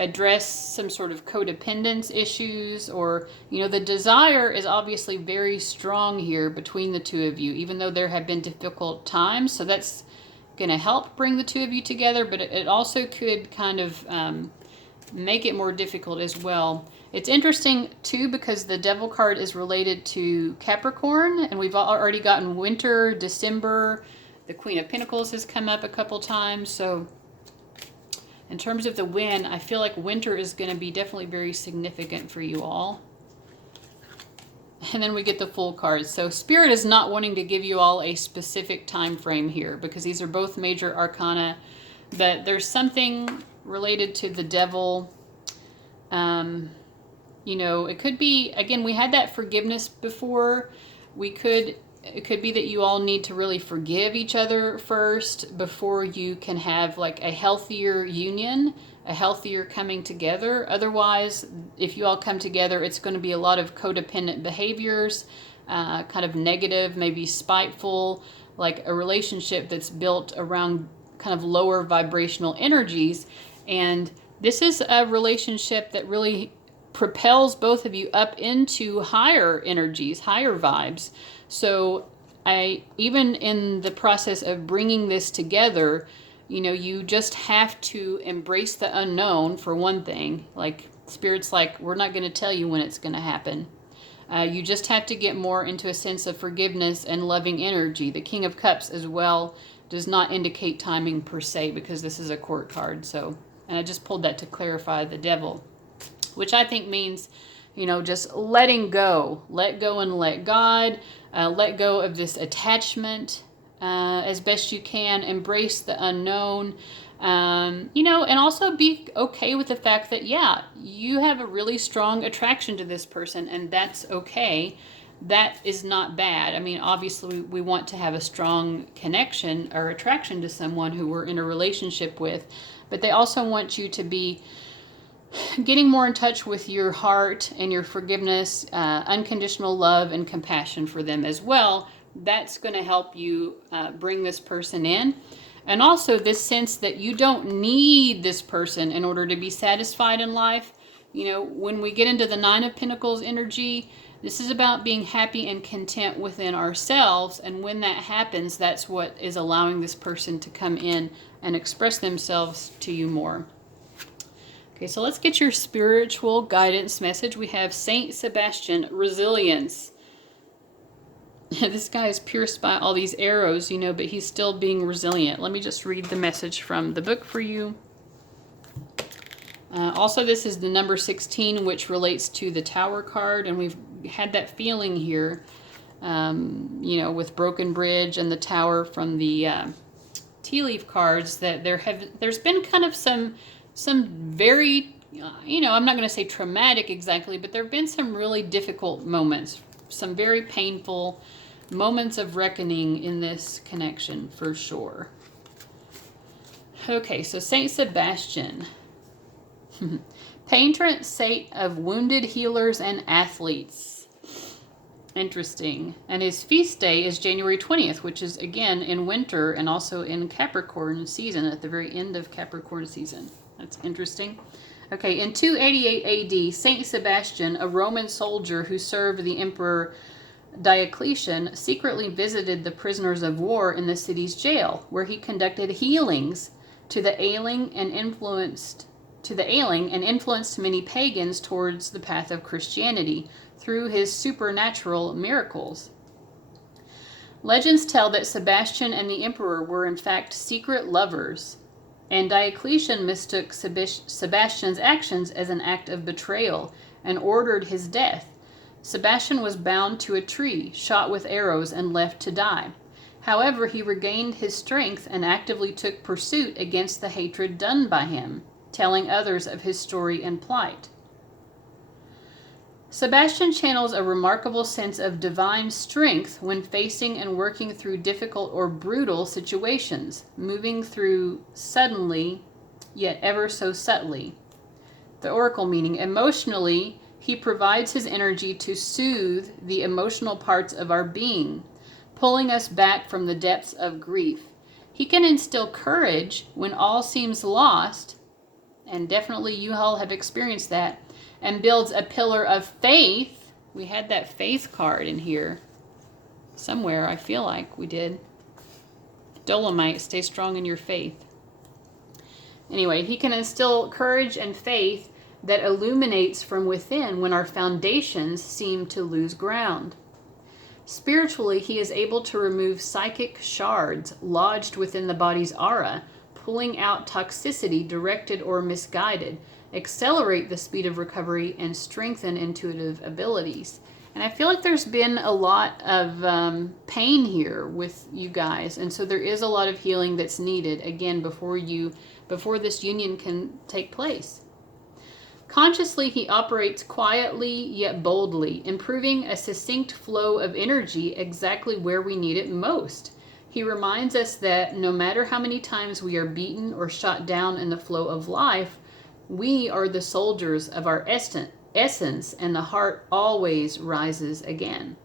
address some sort of codependence issues, or, you know, the desire is obviously very strong here between the 2 of you, even though there have been difficult times. So that's going to help bring the 2 of you together, but it also could kind of make it more difficult as well. It's interesting too because the Devil card is related to Capricorn, and we've already gotten winter, December. The Queen of Pentacles has come up a couple times. So in terms of the win, I feel like winter is going to be definitely very significant for you all. And then we get the Fool card. So Spirit is not wanting to give you all a specific time frame here because these are both major arcana, but there's something related to the Devil. You know, it could be, again, we had that forgiveness before. It could be that you all need to really forgive each other first before you can have like a healthier union, a healthier coming together. Otherwise, if you all come together, it's going to be a lot of codependent behaviors, kind of negative, maybe spiteful, like a relationship that's built around kind of lower vibrational energies. And this is a relationship that really propels both of you up into higher energies, higher vibes. So even in the process of bringing this together, you know, you just have to embrace the unknown for one thing. Like Spirit's like, we're not going to tell you when it's going to happen. You just have to get more into a sense of forgiveness and loving energy. The King of Cups as well does not indicate timing per se because this is a court card. So, and I just pulled that to clarify the Devil, which I think means You know, just letting go. Let go and let God. Let go of this attachment as best you can. Embrace the unknown. You know, and also be okay with the fact that, yeah, you have a really strong attraction to this person, and that's okay. That is not bad. I mean, obviously, we want to have a strong connection or attraction to someone who we're in a relationship with, but they also want you to be getting more in touch with your heart and your forgiveness, unconditional love and compassion for them as well. That's going to help you bring this person in. And also this sense that you don't need this person in order to be satisfied in life. You know, when we get into the Nine of Pentacles energy, this is about being happy and content within ourselves. And when that happens, that's what is allowing this person to come in and express themselves to you more. Okay, so let's get your spiritual guidance message. We have Saint Sebastian, resilience. This guy is pierced by all these arrows, you know, but he's still being resilient. Let me just read the message from the book for you. Also, this is the number 16, which relates to the Tower card, and we've had that feeling here, you know, with Broken Bridge and the Tower from the tea leaf cards, that there's been kind of some very, you know, I'm not going to say traumatic exactly, but there have been some really difficult moments, some very painful moments of reckoning in this connection for sure. Okay, so Saint Sebastian, patron saint of wounded healers and athletes. Interesting. And his feast day is January 20th, which is again in winter and also in Capricorn season, at the very end of Capricorn season. That's interesting. Okay, in 288 AD, Saint Sebastian, a Roman soldier who served the Emperor Diocletian, secretly visited the prisoners of war in the city's jail, where he conducted healings to the ailing and influenced many pagans towards the path of Christianity through his supernatural miracles. Legends tell that Sebastian and the emperor were in fact secret lovers, and Diocletian mistook Sebastian's actions as an act of betrayal and ordered his death. Sebastian was bound to a tree, shot with arrows, and left to die. However, he regained his strength and actively took pursuit against the hatred done by him, telling others of his story and plight. Sebastian channels a remarkable sense of divine strength when facing and working through difficult or brutal situations, moving through suddenly, yet ever so subtly. The oracle meaning: emotionally, he provides his energy to soothe the emotional parts of our being, pulling us back from the depths of grief. He can instill courage when all seems lost, and definitely you all have experienced that, and builds a pillar of faith. We had that faith card in here somewhere, I feel like we did. Dolomite, stay strong in your faith. Anyway, he can instill courage and faith that illuminates from within when our foundations seem to lose ground. Spiritually, he is able to remove psychic shards lodged within the body's aura, pulling out toxicity directed or misguided, accelerate the speed of recovery, and strengthen intuitive abilities. And I feel like there's been a lot of pain here with you guys, and so there is a lot of healing that's needed, again, before this union can take place. Consciously, he operates quietly yet boldly, improving a succinct flow of energy exactly where we need it most. He reminds us that no matter how many times we are beaten or shot down in the flow of life, we are the soldiers of our essence, and the heart always rises again.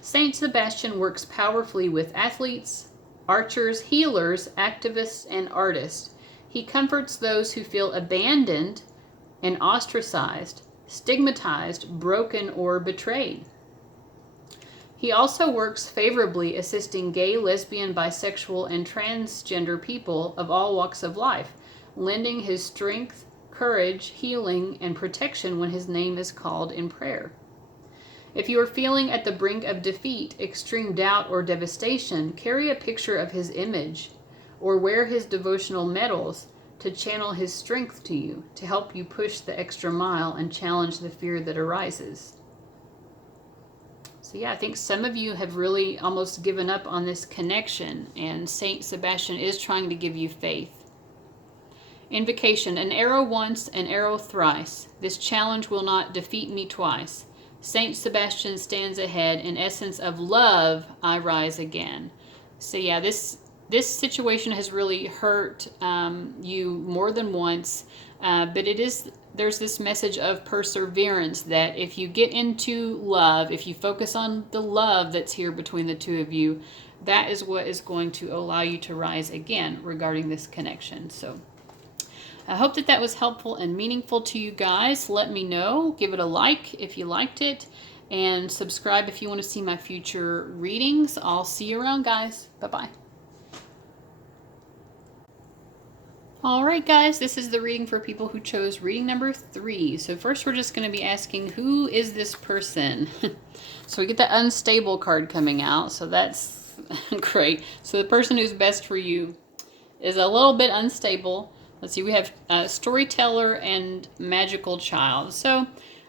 Saint Sebastian works powerfully with athletes, archers, healers, activists, and artists. He comforts those who feel abandoned and ostracized, stigmatized, broken, or betrayed. He also works favorably assisting gay, lesbian, bisexual, and transgender people of all walks of life, lending his strength, courage, healing, and protection when his name is called in prayer. If you are feeling at the brink of defeat, extreme doubt, or devastation, carry a picture of his image or wear his devotional medals to channel his strength to you, to help you push the extra mile and challenge the fear that arises. So yeah, I think some of you have really almost given up on this connection, and Saint Sebastian is trying to give you faith. Invocation: an arrow once, an arrow thrice. This challenge will not defeat me twice. Saint Sebastian stands ahead. In essence of love, I rise again. So yeah, this situation has really hurt you more than once, but there's this message of perseverance, that if you get into love, if you focus on the love that's here between the two of you, that is what is going to allow you to rise again regarding this connection. So I hope that was helpful and meaningful to you guys. Let me know. Give it a like if you liked it, and subscribe if you want to see my future readings. I'll see you around, guys. Bye-bye. Alright guys, this is the reading for people who chose reading number 3. So first we're just going to be asking, who is this person? So we get the unstable card coming out, so that's great. So the person who's best for you is a little bit unstable. Let's see, we have storyteller and magical child. So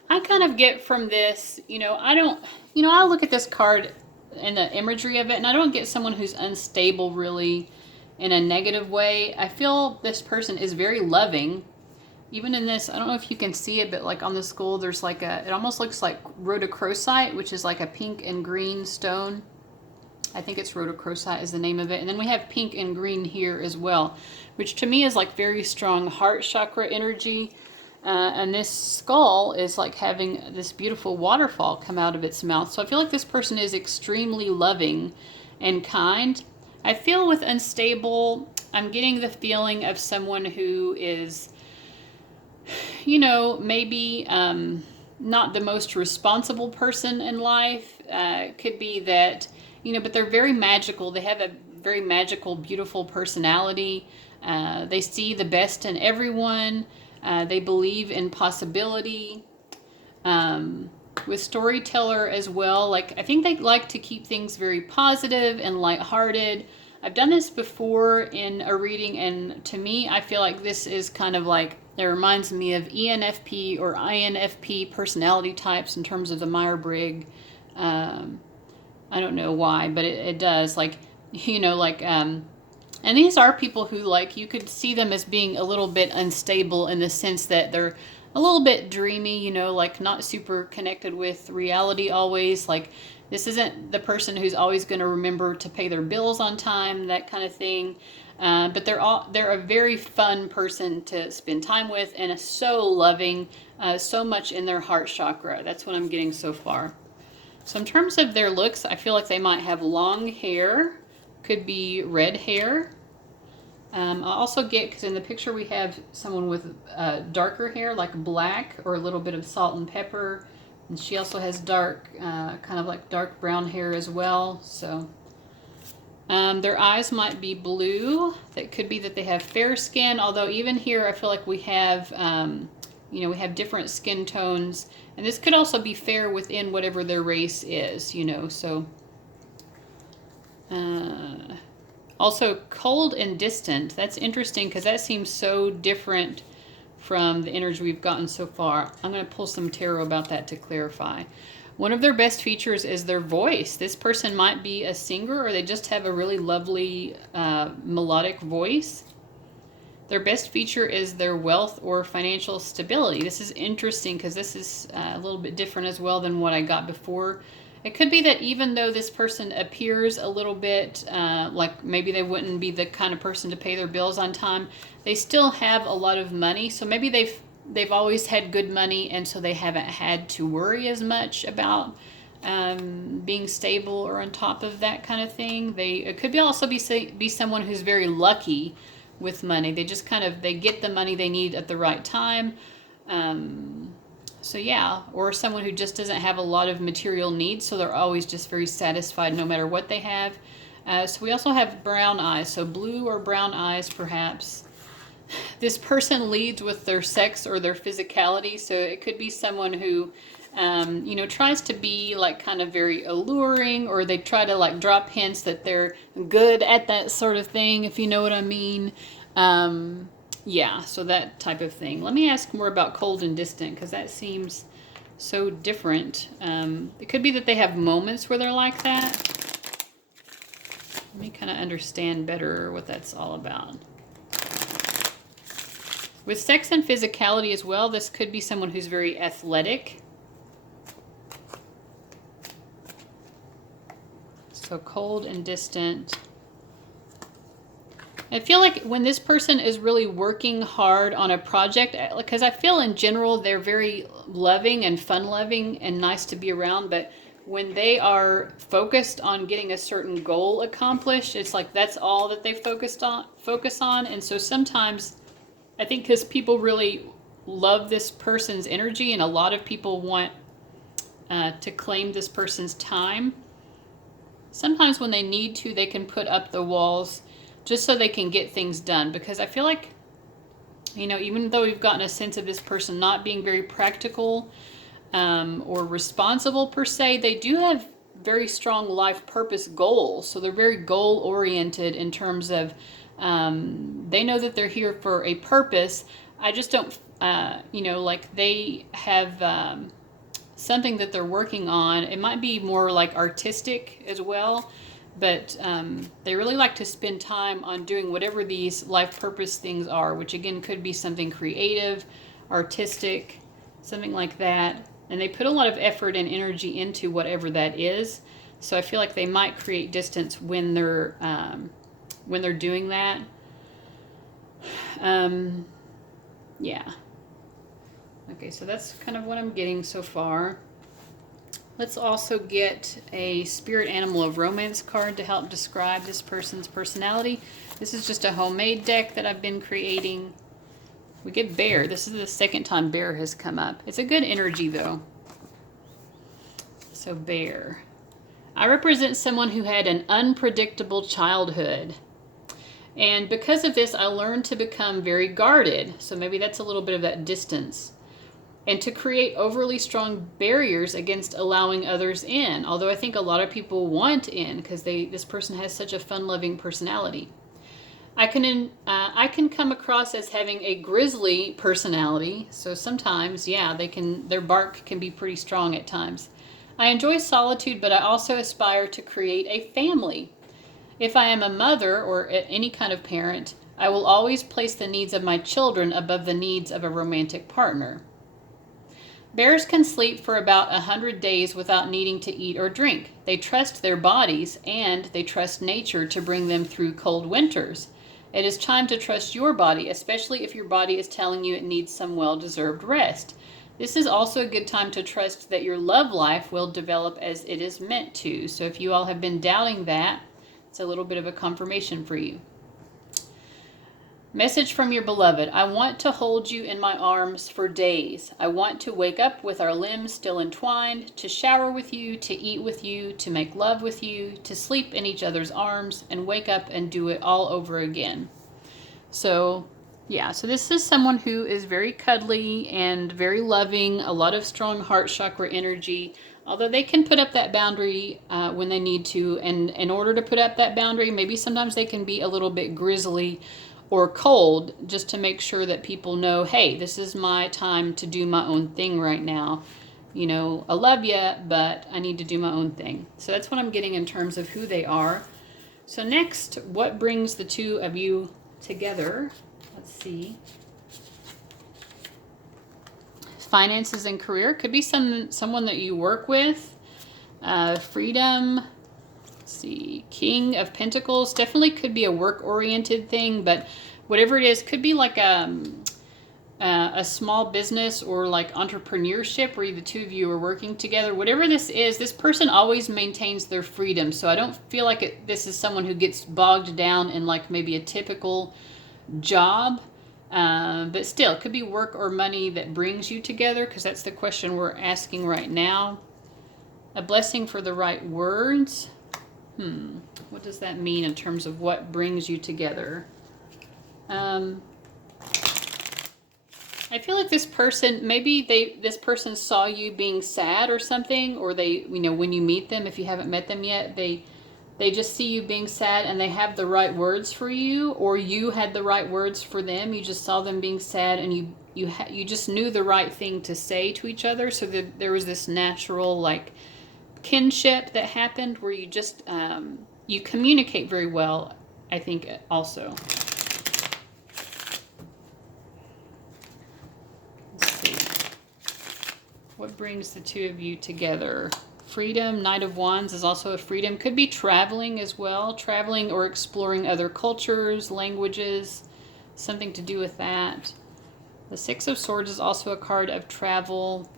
I kind of get from this, I look at this card and the imagery of it, and I don't get someone who's unstable really in a negative way. I feel this person is very loving. Even in this, I don't know if you can see it, but like on the skull, there's like it almost looks like rhodochrosite, which is like a pink and green stone. I think it's rhodochrosite is the name of it. And then we have pink and green here as well, which to me is like very strong heart chakra energy. And this skull is like having this beautiful waterfall come out of its mouth. So I feel like this person is extremely loving and kind. I feel with unstable, I'm getting the feeling of someone who is, maybe not the most responsible person in life. Could be that, but they're very magical. They have a very magical, beautiful personality. They see the best in everyone. They believe in possibility. With storyteller as well, I think they like to keep things very positive and lighthearted. I've done this before in a reading, and to me, I feel like this is kind of like, it reminds me of ENFP or INFP personality types in terms of the Myers-Briggs. I don't know why, but it does. And these are people who, you could see them as being a little bit unstable in the sense that they're a little bit dreamy, not super connected with reality always. This isn't the person who's always going to remember to pay their bills on time, that kind of thing. But they're a very fun person to spend time with, and so loving, so much in their heart chakra. That's what I'm getting so far. So in terms of their looks, I feel like they might have long hair, could be red hair. I also get, because in the picture we have someone with darker hair, like black or a little bit of salt and pepper. And she also has dark, kind of like dark brown hair as well. So their eyes might be blue. That could be that they have fair skin. Although even here, I feel like we have, we have different skin tones. And this could also be fair within whatever their race is, so... Also, cold and distant. That's interesting because that seems so different from the energy we've gotten so far. I'm going to pull some tarot about that to clarify. One of their best features is their voice. This person might be a singer, or they just have a really lovely melodic voice. Their best feature is their wealth or financial stability. This is interesting because this is a little bit different as well than what I got before. It could be that even though this person appears a little bit like maybe they wouldn't be the kind of person to pay their bills on time, they still have a lot of money. So maybe they've always had good money, and so they haven't had to worry as much about being stable or on top of that kind of thing. It could also be someone who's very lucky with money. They just they get the money they need at the right time. So yeah, or someone who just doesn't have a lot of material needs, so they're always just very satisfied no matter what they have. So we also have brown eyes, so blue or brown eyes perhaps. This person leads with their sex or their physicality, so it could be someone who, tries to be kind of very alluring, or they try to drop hints that they're good at that sort of thing, if you know what I mean. Yeah, so that type of thing. Let me ask more about cold and distant, because that seems so different. It could be that they have moments where they're like that. Let me kind of understand better what that's all about. With sex and physicality as well, this could be someone who's very athletic. So cold and distant. I feel like when this person is really working hard on a project, because I feel in general they're very loving and fun-loving and nice to be around, but when they are focused on getting a certain goal accomplished, it's like that's all that they focus on. And so sometimes I think because people really love this person's energy, and a lot of people want to claim this person's time, sometimes when they need to, they can put up the walls just so they can get things done. Because I feel like, you know, even though we've gotten a sense of this person not being very practical or responsible per se, they do have very strong life purpose goals. So they're very goal oriented in terms of they know that they're here for a purpose. I just don't, you know, like they have something that they're working on. It might be more like artistic as well, but they really like to spend time on doing whatever these life purpose things are, which again could be something creative, artistic, something like that. And they put a lot of effort and energy into whatever that is. So I feel like they might create distance when they're doing that. Yeah. Okay, so that's kind of what I'm getting so far. Let's also get a spirit animal of romance card to help describe this person's personality. This is just a homemade deck that I've been creating. We get bear. This is the second time bear has come up. It's a good energy though. So bear. I represent someone who had an unpredictable childhood. And because of this, I learned to become very guarded. So maybe that's a little bit of that distance. And to create overly strong barriers against allowing others in. Although I think a lot of people want in because this person has such a fun-loving personality. I can come across as having a grisly personality. So sometimes, yeah, their bark can be pretty strong at times. I enjoy solitude, but I also aspire to create a family. If I am a mother or any kind of parent, I will always place the needs of my children above the needs of a romantic partner. Bears can sleep for about 100 days without needing to eat or drink. They trust their bodies and they trust nature to bring them through cold winters. It is time to trust your body, especially if your body is telling you it needs some well-deserved rest. This is also a good time to trust that your love life will develop as it is meant to. So if you all have been doubting that, it's a little bit of a confirmation for you. Message from your beloved. I want to hold you in my arms for days. I want to wake up with our limbs still entwined, to shower with you, to eat with you, to make love with you, to sleep in each other's arms, and wake up and do it all over again. So, yeah, so this is someone who is very cuddly and very loving, a lot of strong heart chakra energy. Although they can put up that boundary when they need to, and in order to put up that boundary, maybe sometimes they can be a little bit grisly or cold, just to make sure that people know, hey, this is my time to do my own thing right now. You know, I love you, but I need to do my own thing. So that's what I'm getting in terms of who they are. So next, what brings the two of you together? Let's see. Finances and career. Could be someone that you work with. Freedom. See, King of Pentacles. Definitely could be a work-oriented thing, but whatever it is, could be like a small business or like entrepreneurship where the two of you are working together. Whatever this is, this person always maintains their freedom. So I don't feel like this is someone who gets bogged down in like maybe a typical job. But still, it could be work or money that brings you together, because that's the question we're asking right now. A blessing for the right words. What does that mean in terms of what brings you together? I feel like this person, maybe this person saw you being sad or something, or they, you know, when you meet them, if you haven't met them yet, they they just see you being sad and they have the right words for you, or you had the right words for them. You just saw them being sad and you just knew the right thing to say to each other. So there was this natural like kinship that happened where you just you communicate very well, I think, also. Let's see. What brings the two of you together? Freedom. Knight of Wands is also a freedom. Could be traveling as well. Traveling or exploring other cultures, languages, something to do with that. The Six of Swords is also a card of travel.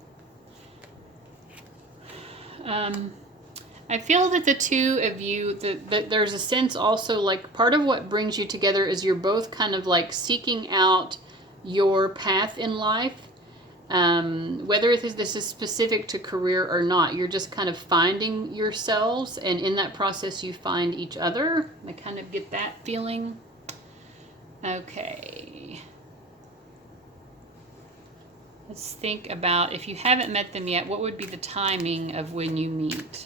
I feel that the two of you, that there's a sense also like part of what brings you together is you're both kind of like seeking out your path in life. Whether this is specific to career or not, you're just kind of finding yourselves, and in that process you find each other. I kind of get that feeling. Okay. Let's think about, if you haven't met them yet, what would be the timing of when you meet?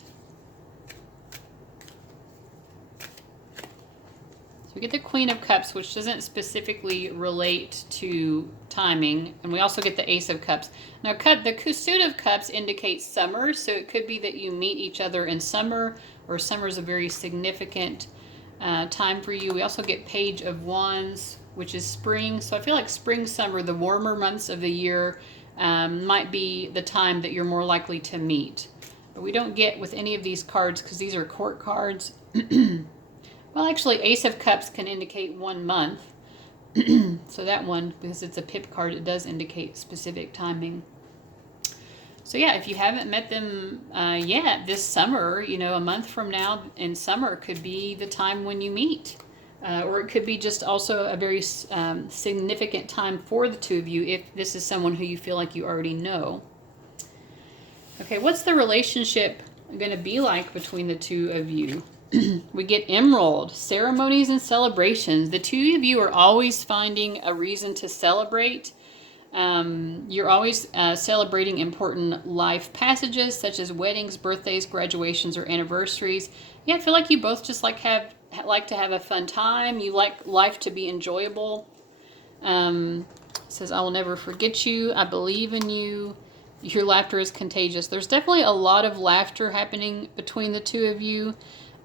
So we get the Queen of Cups, which doesn't specifically relate to timing. And we also get the Ace of Cups. Now, the Suit of Cups indicates summer, so it could be that you meet each other in summer, or summer is a very significant time for you. We also get Page of Wands, which is spring. So I feel like spring, summer, the warmer months of the year might be the time that you're more likely to meet. But we don't get with any of these cards because these are court cards. Well, actually, Ace of Cups can indicate 1 month. So that one, because it's a pip card, it does indicate specific timing. So yeah, if you haven't met them yet this summer, you know, a month from now in summer could be the time when you meet. Or it could be just also a very significant time for the two of you if this is someone who you feel like you already know. Okay, what's the relationship going to be like between the two of you? We get Emerald, ceremonies and celebrations. The two of you are always finding a reason to celebrate. You're always celebrating important life passages such as weddings, birthdays, graduations, or anniversaries. Yeah, I feel like you both just like to have a fun time. You like life to be enjoyable. Says, I will never forget you. I believe in you. Your laughter is contagious. There's definitely a lot of laughter happening between the two of you.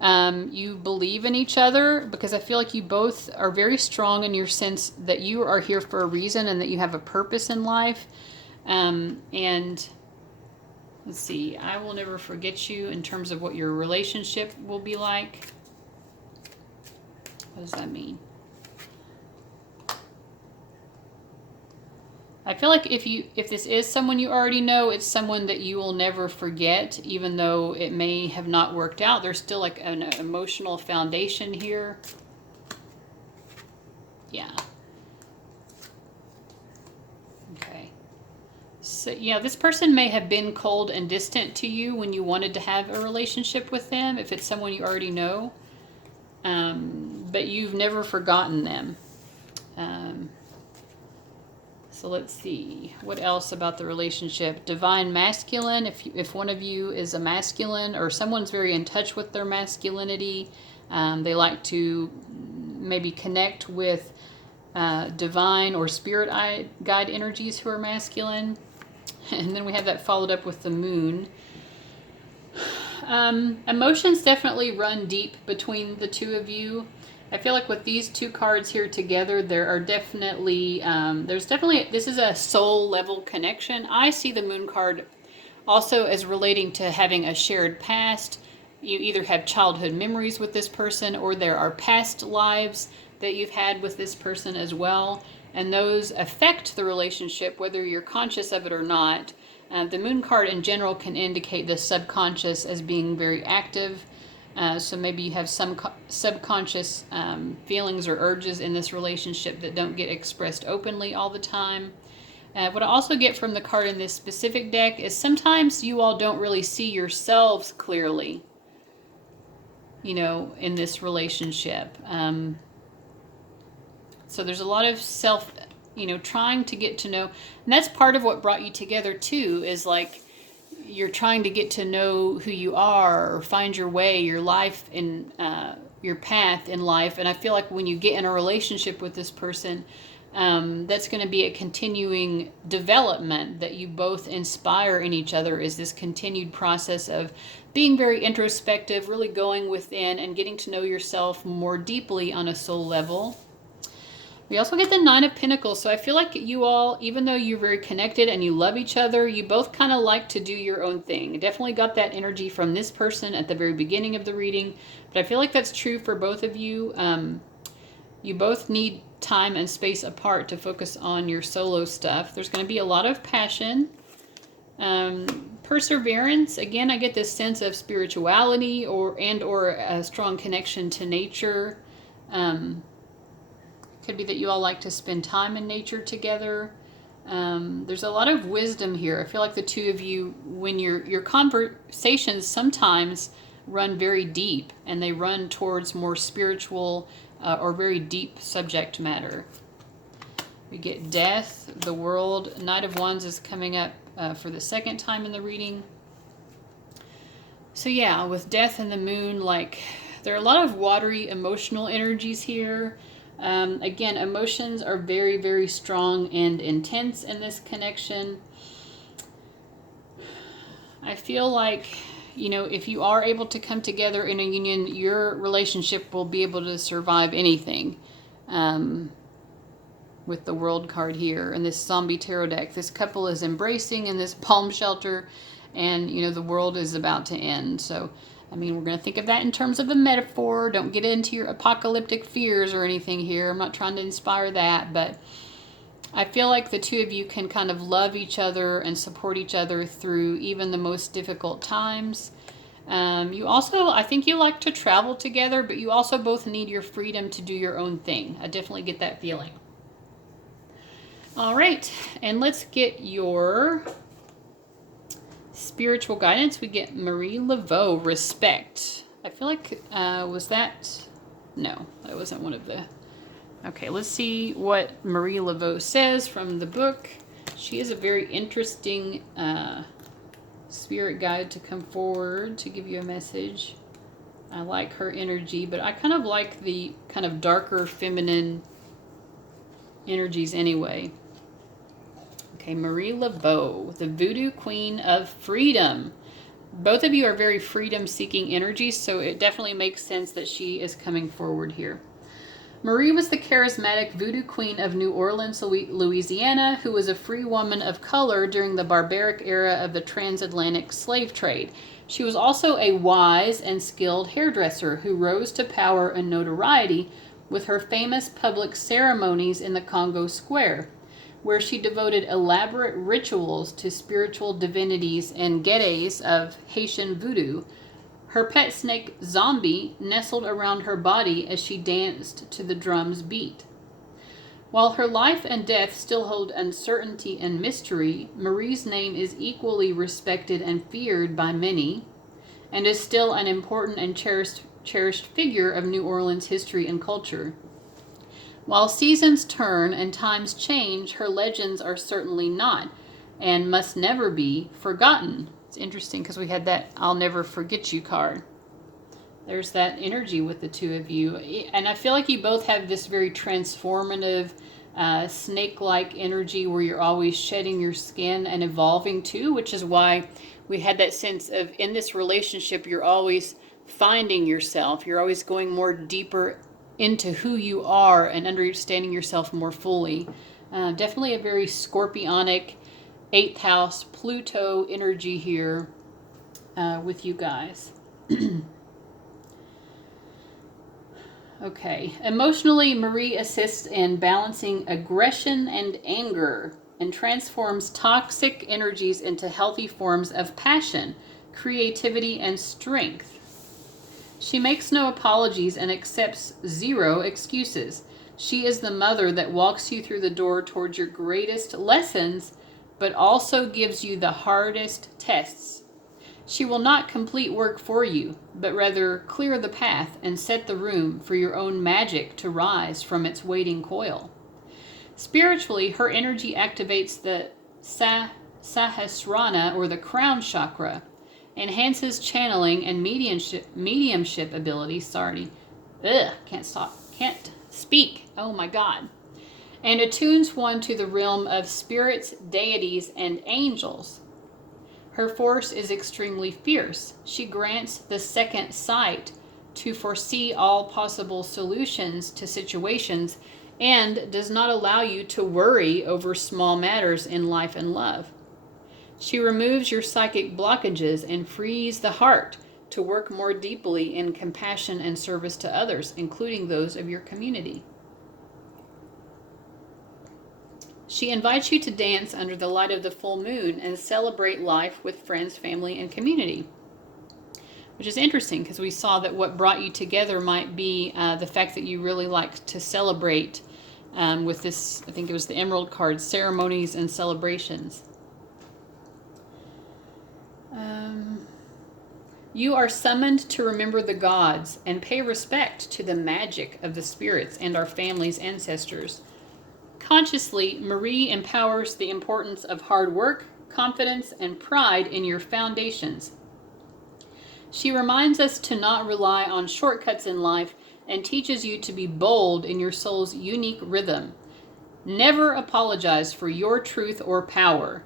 You believe in each other because I feel like you both are very strong in your sense that you are here for a reason and that you have a purpose in life. And let's see, I will never forget you in terms of what your relationship will be like. What does that mean? I feel like if this is someone you already know, it's someone that you will never forget, even though it may have not worked out. There's still like an emotional foundation here. Yeah. Okay. So, yeah, this person may have been cold and distant to you when you wanted to have a relationship with them, if it's someone you already know. But you've never forgotten them. So let's see, what else about the relationship? Divine masculine, if one of you is a masculine or someone's very in touch with their masculinity, they like to maybe connect with divine or spirit guide energies who are masculine. And then we have that followed up with the moon. Emotions definitely run deep between the two of you. I feel like with these two cards here together, there are definitely, this is a soul level connection. I see the moon card also as relating to having a shared past. You either have childhood memories with this person or there are past lives that you've had with this person as well. And those affect the relationship, whether you're conscious of it or not. The moon card in general can indicate the subconscious as being very active. So maybe you have some subconscious feelings or urges in this relationship that don't get expressed openly all the time. What I also get from the card in this specific deck is sometimes you all don't really see yourselves clearly, you know, in this relationship. So there's a lot of self, you know, trying to get to know. And that's part of what brought you together too, is like, you're trying to get to know who you are or find your way, your life, and your path in life. And I feel like when you get in a relationship with this person, that's going to be a continuing development that you both inspire in each other, is this continued process of being very introspective, really going within and getting to know yourself more deeply on a soul level. We also get the Nine of Pentacles. So I feel like you all, even though you're very connected and you love each other, you both kind of like to do your own thing. Definitely got that energy from this person at the very beginning of the reading. But I feel like that's true for both of you. You both need time and space apart to focus on your solo stuff. There's going to be a lot of passion. Perseverance. Again, I get this sense of spirituality or a strong connection to nature. Could be that you all like to spend time in nature together. There's a lot of wisdom here. I feel like the two of you, when your conversations sometimes run very deep, and they run towards more spiritual or very deep subject matter. We get Death, the World. Knight of Wands is coming up for the second time in the reading. So yeah, with Death and the Moon, like, there are a lot of watery emotional energies here. Again, emotions are very, very strong and intense in this connection. I feel like, you know, if you are able to come together in a union, your relationship will be able to survive anything. With the World card here and this Zombie Tarot deck, this couple is embracing in this palm shelter, and, you know, the world is about to end. So I mean, we're going to think of that in terms of a metaphor. Don't get into your apocalyptic fears or anything here. I'm not trying to inspire that, but I feel like the two of you can kind of love each other and support each other through even the most difficult times. You also, I think you like to travel together, but you also both need your freedom to do your own thing. I definitely get that feeling. All right, and let's get your spiritual guidance. We get Marie Laveau, Respect. I feel like, was that? No, that wasn't one of the... Okay, let's see what Marie Laveau says from the book. She is a very interesting spirit guide to come forward to give you a message. I like her energy, but I kind of like the kind of darker feminine energies anyway. Okay, Marie Laveau, the Voodoo Queen of Freedom. Both of you are very freedom-seeking energies, so it definitely makes sense that she is coming forward here. Marie was the charismatic voodoo queen of New Orleans, Louisiana, who was a free woman of color during the barbaric era of the transatlantic slave trade. She was also a wise and skilled hairdresser who rose to power and notoriety with her famous public ceremonies in the Congo Square, where she devoted elaborate rituals to spiritual divinities and gettes of Haitian voodoo. Her pet snake, Zombie, nestled around her body as she danced to the drum's beat. While her life and death still hold uncertainty and mystery, Marie's name is equally respected and feared by many, and is still an important and cherished figure of New Orleans history and culture. While seasons turn and times change, her legends are certainly not, and must never be, forgotten. It's interesting because we had that I'll Never Forget You card. There's that energy with the two of you. And I feel like you both have this very transformative, snake-like energy where you're always shedding your skin and evolving too, which is why we had that sense of, in this relationship, you're always finding yourself. You're always going more deeper into who you are and understanding yourself more fully. Definitely a very scorpionic, 8th house Pluto energy here with you guys. Okay. Emotionally, Marie assists in balancing aggression and anger and transforms toxic energies into healthy forms of passion, creativity, and strength. She makes no apologies and accepts zero excuses. She is the mother that walks you through the door towards your greatest lessons, but also gives you the hardest tests. She will not complete work for you, but rather clear the path and set the room for your own magic to rise from its waiting coil. Spiritually, her energy activates the Sahasrara, or the crown chakra, enhances channeling and mediumship ability. Sorry, can't speak. Oh my God. And attunes one to the realm of spirits, deities, and angels. Her force is extremely fierce. She grants the second sight to foresee all possible solutions to situations and does not allow you to worry over small matters in life and love. She removes your psychic blockages and frees the heart to work more deeply in compassion and service to others, including those of your community. She invites you to dance under the light of the full moon and celebrate life with friends, family, and community. Which is interesting because we saw that what brought you together might be the fact that you really like to celebrate with this, I think it was the Emerald card, ceremonies and celebrations. You are summoned to remember the gods and pay respect to the magic of the spirits and our family's ancestors. Consciously, Marie empowers the importance of hard work, confidence, and pride in your foundations. She reminds us to not rely on shortcuts in life and teaches you to be bold in your soul's unique rhythm. Never apologize for your truth or power,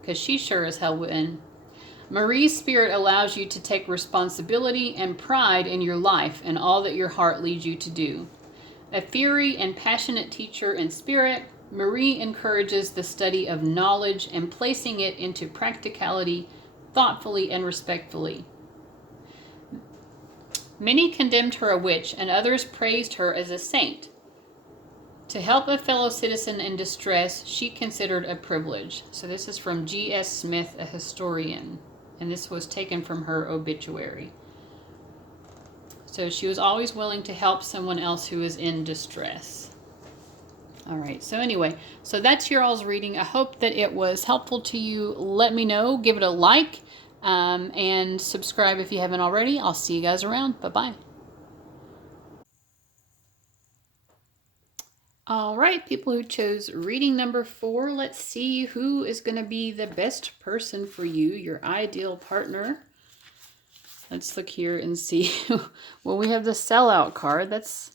because she sure as hell wouldn't. Marie's spirit allows you to take responsibility and pride in your life and all that your heart leads you to do. A fiery and passionate teacher in spirit, Marie encourages the study of knowledge and placing it into practicality thoughtfully and respectfully. Many condemned her a witch and others praised her as a saint. To help a fellow citizen in distress, she considered a privilege. So this is from G.S. Smith, a historian, and this was taken from her obituary. So she was always willing to help someone else who is in distress. All right, so anyway, so that's your all's reading. I hope that it was helpful to you. Let me know. Give it a like and subscribe if you haven't already. I'll see you guys around. Bye-bye. All right, people who chose reading number 4, let's see who is going to be the best person for you, your ideal partner. Let's look here and see. Well, we have the sellout card. That's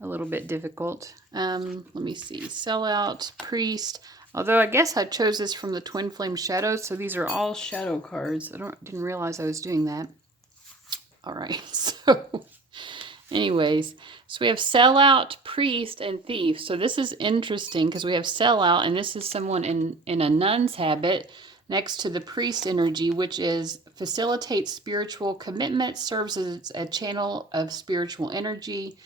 a little bit difficult. Let me see. Sellout, priest. Although I guess I chose this from the Twin Flame Shadows, so these are all shadow cards. Didn't realize I was doing that. All right, so anyways, so we have sellout, priest, and thief. So this is interesting because we have sellout, and this is someone in a nun's habit next to the priest energy, which is facilitates spiritual commitment, serves as a channel of spiritual energy.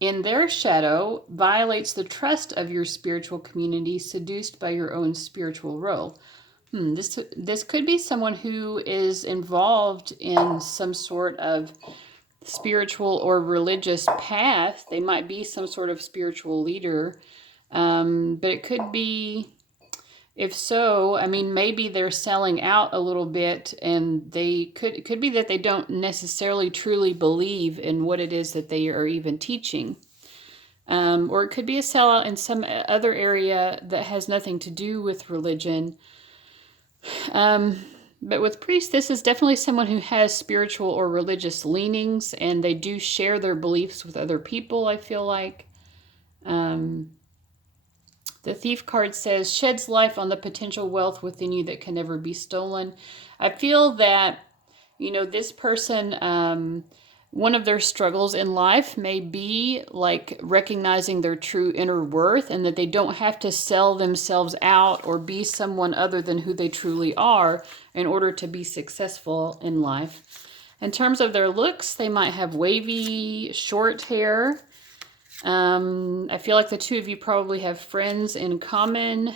In their shadow, violates the trust of your spiritual community, seduced by your own spiritual role. This could be someone who is involved in some sort of spiritual or religious path. They might be some sort of spiritual leader, but it could be, if so, I mean, maybe they're selling out a little bit, and it could be that they don't necessarily truly believe in what it is that they are even teaching. Or it could be a sellout in some other area that has nothing to do with religion. But with priests, this is definitely someone who has spiritual or religious leanings, and they do share their beliefs with other people, I feel like. The Thief card says, sheds light on the potential wealth within you that can never be stolen. I feel that, this person, one of their struggles in life may be like recognizing their true inner worth, and that they don't have to sell themselves out or be someone other than who they truly are in order to be successful in life. In terms of their looks, they might have wavy, short hair. I feel like the two of you probably have friends in common.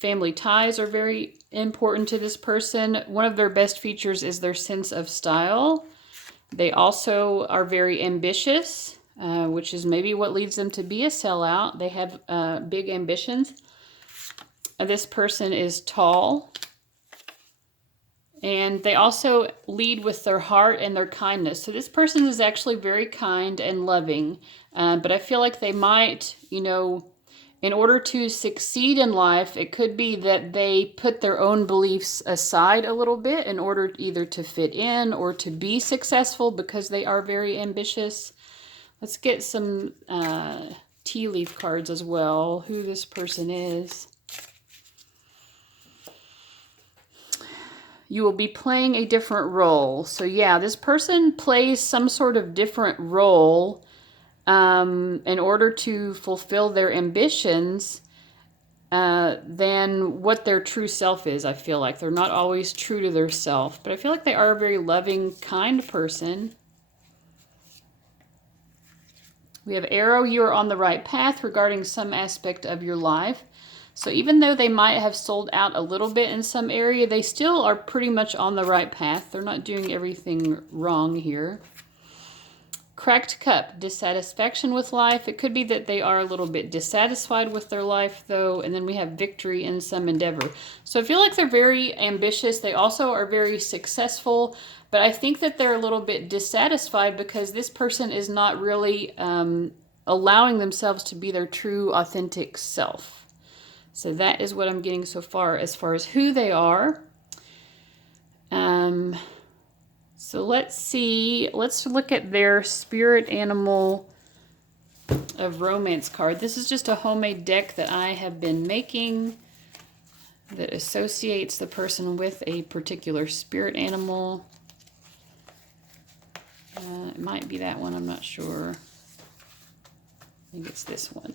Family ties are very important to this person. One of their best features is their sense of style. They also are very ambitious, which is maybe what leads them to be a sellout. They have big ambitions. This person is tall. And they also lead with their heart and their kindness. So this person is actually very kind and loving. But I feel like they might, in in order to succeed in life, it could be that they put their own beliefs aside a little bit in order either to fit in or to be successful because they are very ambitious. Let's get some tea leaf cards as well, who this person is. You will be playing a different role. So yeah, this person plays some sort of different role in order to fulfill their ambitions than what their true self is. I feel like they're not always true to their self, but I feel like they are a very loving, kind person. We have arrow. You are on the right path regarding some aspect of your life. So even though they might have sold out a little bit in some area, they still are pretty much on the right path. They're not doing everything wrong here. Cracked cup, dissatisfaction with life. It could be that they are a little bit dissatisfied with their life, though. And then we have victory in some endeavor. So I feel like they're very ambitious. They also are very successful. But I think that they're a little bit dissatisfied because this person is not really allowing themselves to be their true, authentic self. So that is what I'm getting so far as who they are. So let's see. Let's look at their spirit animal of romance card. This is just a homemade deck that I have been making that associates the person with a particular spirit animal. It might be that one. I'm not sure. I think it's this one.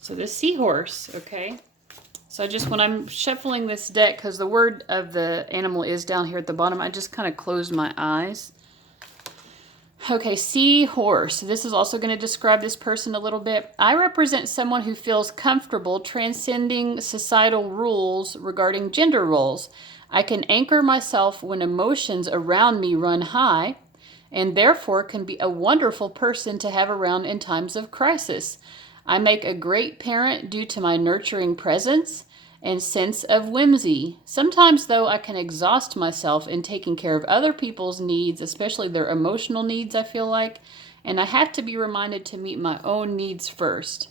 So the seahorse, okay? So when I'm shuffling this deck, because the word of the animal is down here at the bottom, I just kind of closed my eyes. Okay, seahorse. This is also going to describe this person a little bit. I represent someone who feels comfortable transcending societal rules regarding gender roles. I can anchor myself when emotions around me run high, and therefore can be a wonderful person to have around in times of crisis. I make a great parent due to my nurturing presence and sense of whimsy. Sometimes, though, I can exhaust myself in taking care of other people's needs, especially their emotional needs, I feel like, and I have to be reminded to meet my own needs first.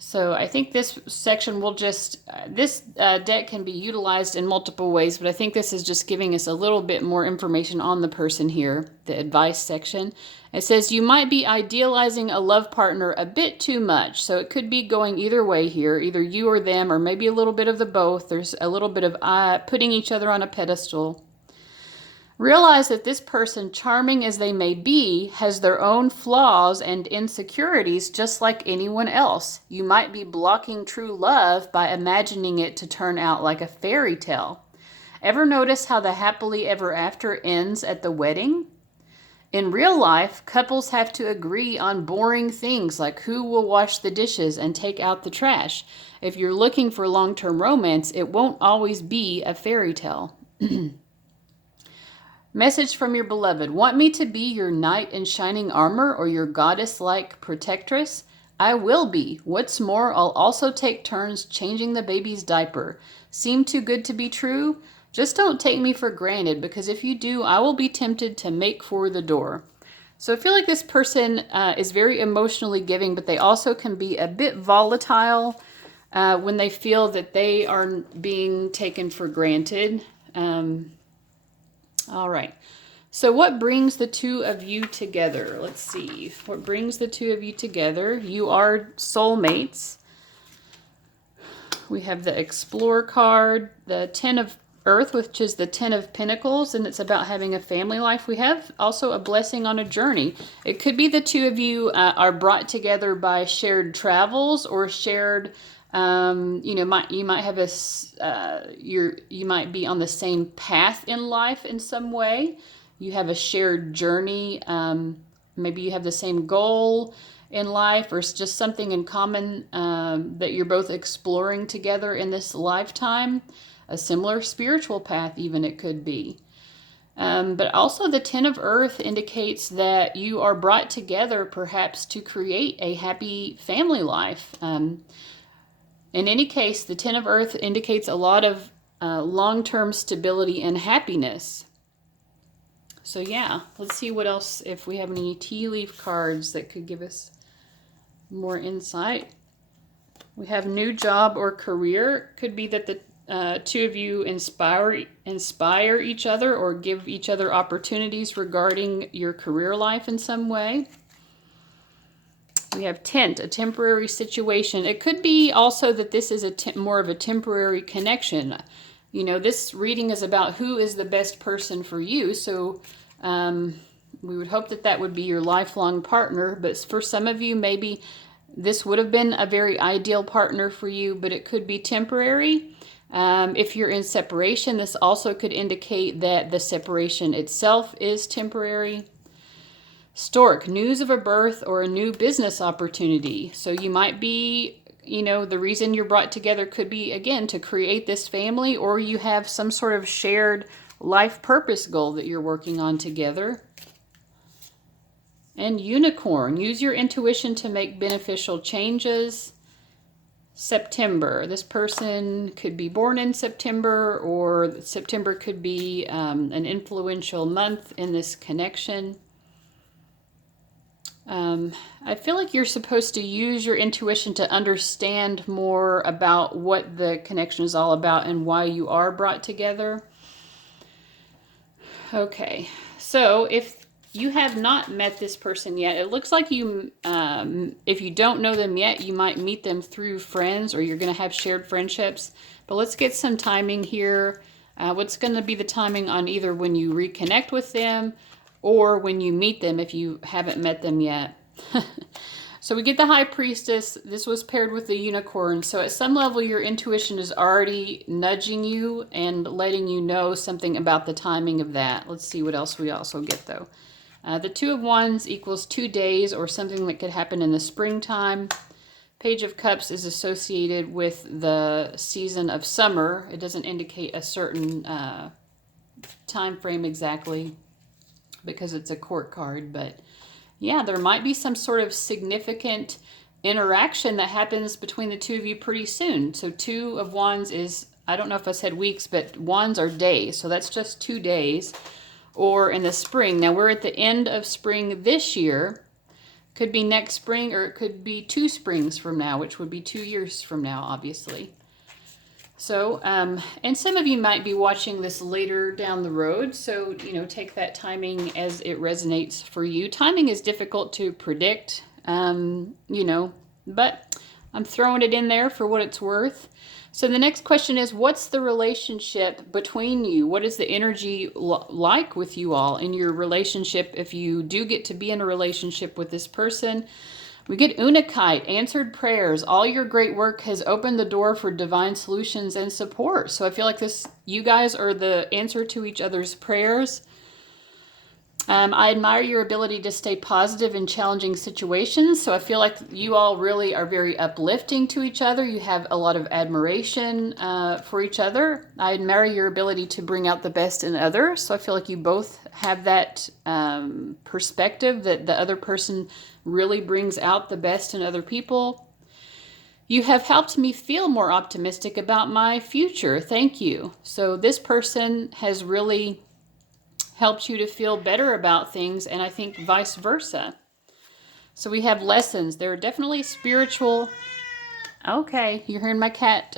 So I think this section will just, this deck can be utilized in multiple ways, but I think this is just giving us a little bit more information on the person here, the advice section. It says you might be idealizing a love partner a bit too much. So it could be going either way here, either you or them, or maybe a little bit of the both. There's a little bit of putting each other on a pedestal. Realize that this person, charming as they may be, has their own flaws and insecurities just like anyone else. You might be blocking true love by imagining it to turn out like a fairy tale. Ever notice how the happily ever after ends at the wedding? In real life, couples have to agree on boring things like who will wash the dishes and take out the trash. If you're looking for long-term romance, it won't always be a fairy tale. Message from your beloved. Want me to be your knight in shining armor or your goddess-like protectress? I will be. What's more, I'll also take turns changing the baby's diaper. Seem too good to be true? Just don't take me for granted, because if you do, I will be tempted to make for the door. So I feel like this person is very emotionally giving, but they also can be a bit volatile when they feel that they are being taken for granted. All right. So what brings the two of you together? Let's see. What brings the two of you together? You are soulmates. We have the Explorer card, the Ten of Earth, which is the Ten of Pentacles, and it's about having a family life. We have also a blessing on a journey. It could be the two of you are brought together by shared travels or shared, you might have you might be on the same path in life in some way. You have a shared journey. Maybe you have the same goal in life, or it's just something in common that you're both exploring together in this lifetime. A similar spiritual path, even, it could be. But also the Ten of Earth indicates that you are brought together perhaps to create a happy family life. In any case, the Ten of Earth indicates a lot of long-term stability and happiness. So yeah, let's see what else, if we have any tea leaf cards that could give us more insight. We have new job or career. Could be that the two of you inspire each other or give each other opportunities regarding your career life in some way. We have tent, a temporary situation. It could be also that this is more of a temporary connection. You know, this reading is about who is the best person for you. So we would hope that that would be your lifelong partner. But for some of you, maybe this would have been a very ideal partner for you, but it could be temporary. If you're in separation, this also could indicate that the separation itself is temporary. Stork, news of a birth or a new business opportunity. So you might be, you know, the reason you're brought together could be, again, to create this family, or you have some sort of shared life purpose goal that you're working on together. And unicorn, use your intuition to make beneficial changes. September, this person could be born in September, or September could be an influential month in this connection. I feel like you're supposed to use your intuition to understand more about what the connection is all about and why you are brought together. Okay, so if you have not met this person yet, it looks like you, if you don't know them yet, you might meet them through friends, or you're going to have shared friendships. But let's get some timing here. What's going to be the timing on either when you reconnect with them or when you meet them if you haven't met them yet? So we get the High Priestess. This was paired with the Unicorn. So at some level, your intuition is already nudging you and letting you know something about the timing of that. Let's see what else we also get, though. The Two of Wands equals 2 days, or something that could happen in the springtime. Page of Cups is associated with the season of summer. It doesn't indicate a certain time frame exactly because it's a court card, but yeah, there might be some sort of significant interaction that happens between the two of you pretty soon. So Two of Wands is, I don't know if I said weeks, but wands are days. So that's just 2 days. Or in the spring. Now we're at the end of spring this year. Could be next spring, or it could be 2 springs from now, which would be 2 years from now, obviously. So, and some of you might be watching this later down the road, so, you know, take that timing as it resonates for you. Timing is difficult to predict, you know, but I'm throwing it in there for what it's worth. So the next question is, what's the relationship between you? What is the energy like with you all in your relationship if you do get to be in a relationship with this person? We get Unakite, answered prayers. All your great work has opened the door for divine solutions and support. So I feel like you guys are the answer to each other's prayers. I admire your ability to stay positive in challenging situations. So I feel like you all really are very uplifting to each other. You have a lot of admiration for each other. I admire your ability to bring out the best in others. So I feel like you both have that perspective that the other person really brings out the best in other people. You have helped me feel more optimistic about my future. Thank you. So this person has really helped you to feel better about things, and I think vice versa. So we have lessons. There are definitely spiritual... Okay, you're hearing my cat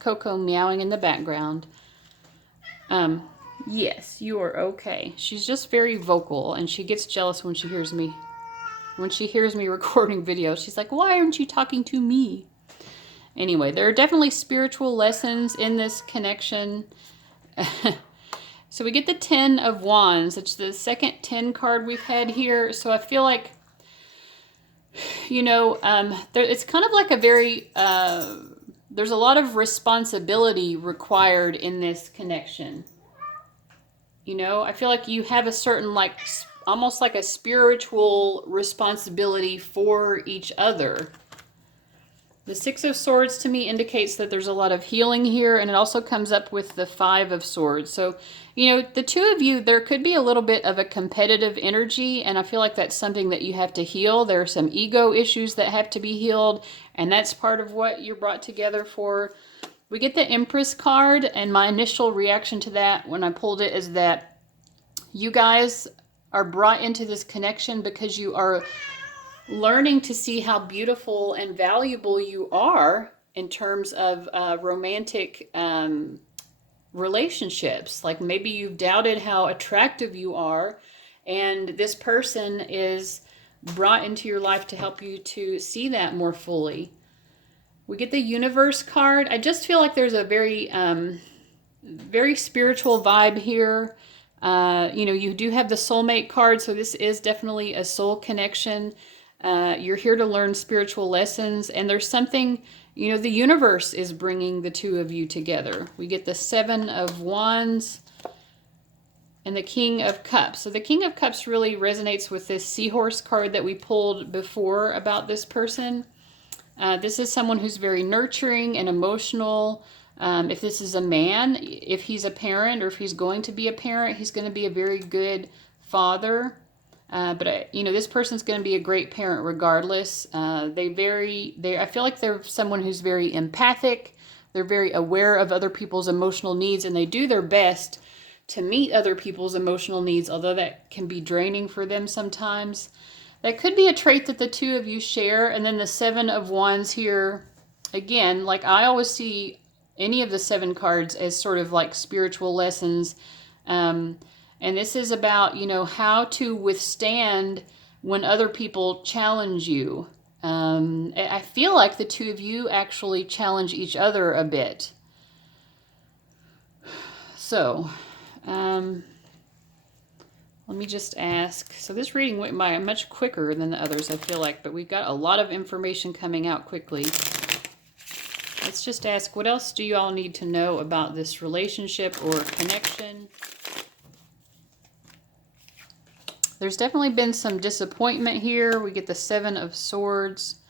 Coco meowing in the background. Yes, you are okay. She's just very vocal, and she gets jealous when she hears me. When she hears me recording videos, she's like, why aren't you talking to me? Anyway, there are definitely spiritual lessons in this connection. So we get the 10 of Wands. It's the second 10 card we've had here. So I feel like, you know, it's kind of like a very, there's a lot of responsibility required in this connection. You know, I feel like you have a certain, like, almost like a spiritual responsibility for each other. The 6 of Swords to me indicates that there's a lot of healing here, and it also comes up with the 5 of Swords. So, you know, the two of you, there could be a little bit of a competitive energy, and I feel like that's something that you have to heal. There are some ego issues that have to be healed, and that's part of what you're brought together for. We get the Empress card, and my initial reaction to that when I pulled it is that you guys are brought into this connection because you are learning to see how beautiful and valuable you are in terms of romantic relationships. Like maybe you've doubted how attractive you are, and this person is brought into your life to help you to see that more fully. We get the universe card. I just feel like there's a very spiritual vibe here. You know, you do have the soulmate card, so this is definitely a soul connection. You're here to learn spiritual lessons, and there's something, you know, the universe is bringing the two of you together. We get the Seven of Wands and the King of Cups. So the King of Cups really resonates with this seahorse card that we pulled before about this person. This is someone who's very nurturing and emotional. If this is a man, if he's a parent or if he's going to be a parent, he's going to be a very good father. But you know, this person's going to be a great parent regardless. I feel like they're someone who's very empathic. They're very aware of other people's emotional needs, and they do their best to meet other people's emotional needs, although that can be draining for them sometimes. That could be a trait that the two of you share. And then the Seven of Wands here, again, like I always see any of the 7 cards as sort of like spiritual lessons. And this is about, you know, how to withstand when other people challenge you. I feel like the two of you actually challenge each other a bit. So, let me just ask. So this reading went by much quicker than the others, I feel like, but we've got a lot of information coming out quickly. Let's just ask, what else do you all need to know about this relationship or connection? There's definitely been some disappointment here. We get the Seven of Swords.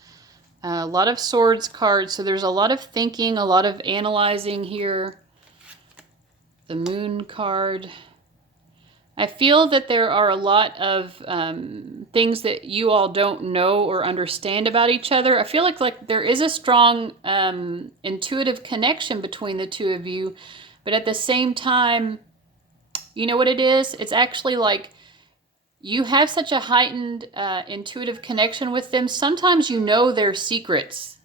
A lot of Swords cards, so there's a lot of thinking, a lot of analyzing here. The Moon card. I feel that there are a lot of things that you all don't know or understand about each other. I feel like there is a strong intuitive connection between the two of you, but at the same time, you know what it is? It's actually like you have such a heightened intuitive connection with them. Sometimes you know their secrets.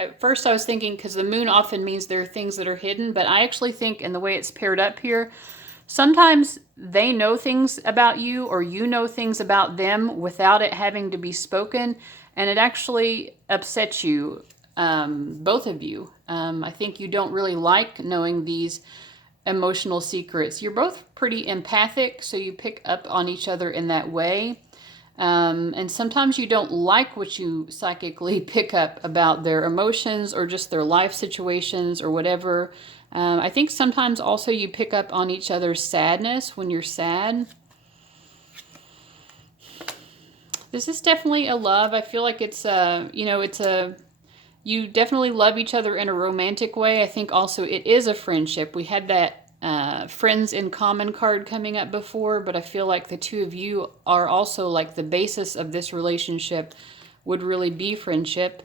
At first I was thinking, because the moon often means there are things that are hidden, but I actually think in the way it's paired up here, sometimes they know things about you or you know things about them without it having to be spoken, and it actually upsets you, both of you. I think you don't really like knowing these emotional secrets. You're both pretty empathic, so you pick up on each other in that way. And sometimes you don't like what you psychically pick up about their emotions or just their life situations or whatever. I think sometimes also you pick up on each other's sadness when you're sad. This is definitely a love. I feel like it's you definitely love each other in a romantic way. I think also it is a friendship. We had that friends in common card coming up before, but I feel like the two of you are also like the basis of this relationship would really be friendship.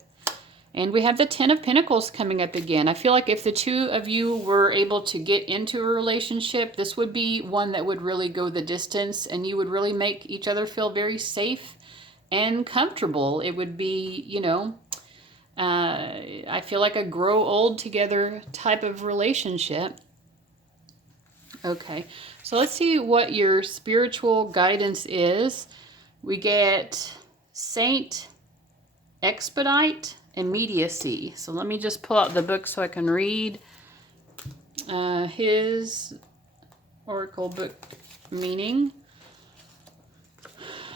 And we have the Ten of Pentacles coming up again. I feel like if the two of you were able to get into a relationship, this would be one that would really go the distance, and you would really make each other feel very safe and comfortable. It would be, you know, I feel like a grow old together type of relationship. Okay, so let's see what your spiritual guidance is. We get Saint Expedite, Immediacy. So let me just pull out the book so I can read his oracle book meaning.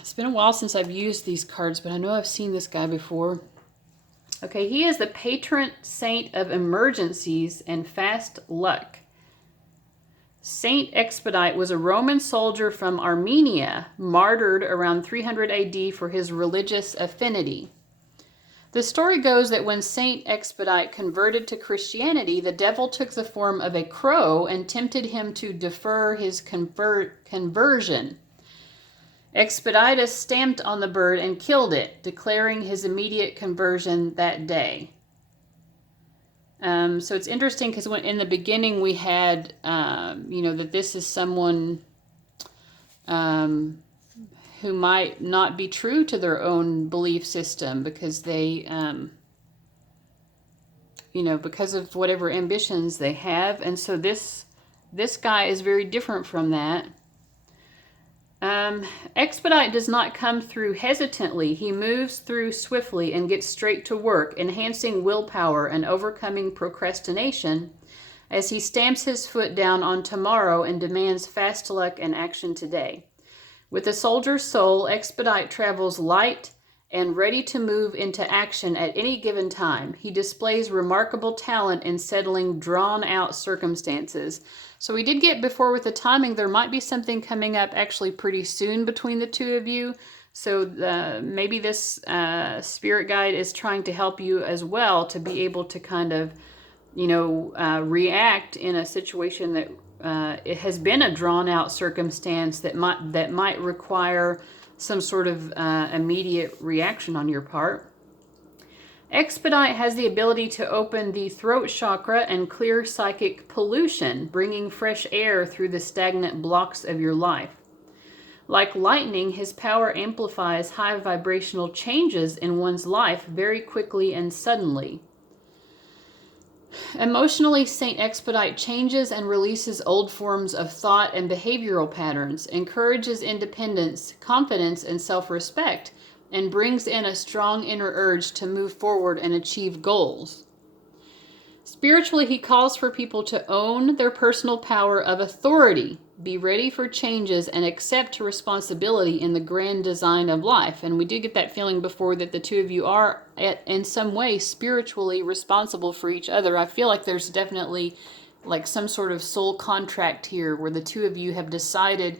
It's been a while since I've used these cards, but I know I've seen this guy before. Okay, he is the patron saint of emergencies and fast luck. Saint Expedite was a Roman soldier from Armenia, martyred around 300 AD for his religious affinity. The story goes that when Saint Expedite converted to Christianity, the devil took the form of a crow and tempted him to defer his conversion. Expeditus stamped on the bird and killed it, declaring his immediate conversion that day. So it's interesting because when in the beginning we had, that this is someone who might not be true to their own belief system because they, you know, because of whatever ambitions they have. And so this guy is very different from that. Expedite does not come through hesitantly. He moves through swiftly and gets straight to work, enhancing willpower and overcoming procrastination as he stamps his foot down on tomorrow and demands fast luck and action today. With a soldier's soul, Expedite travels light and ready to move into action at any given time. He displays remarkable talent in settling drawn-out circumstances. So we did get before with the timing, there might be something coming up actually pretty soon between the two of you. So maybe this spirit guide is trying to help you as well to be able to kind of, you know, react in a situation that it has been a drawn-out circumstance that might require some sort of immediate reaction on your part. Expedite has the ability to open the throat chakra and clear psychic pollution, bringing fresh air through the stagnant blocks of your life. Like lightning, his power amplifies high vibrational changes in one's life very quickly and suddenly. Emotionally, Saint Expedite changes and releases old forms of thought and behavioral patterns, encourages independence, confidence, and self-respect, and brings in a strong inner urge to move forward and achieve goals. Spiritually, he calls for people to own their personal power of authority, be ready for changes, and accept responsibility in the grand design of life. And we do get that feeling before that the two of you are, in some way, spiritually responsible for each other. I feel like there's definitely like some sort of soul contract here where the two of you have decided,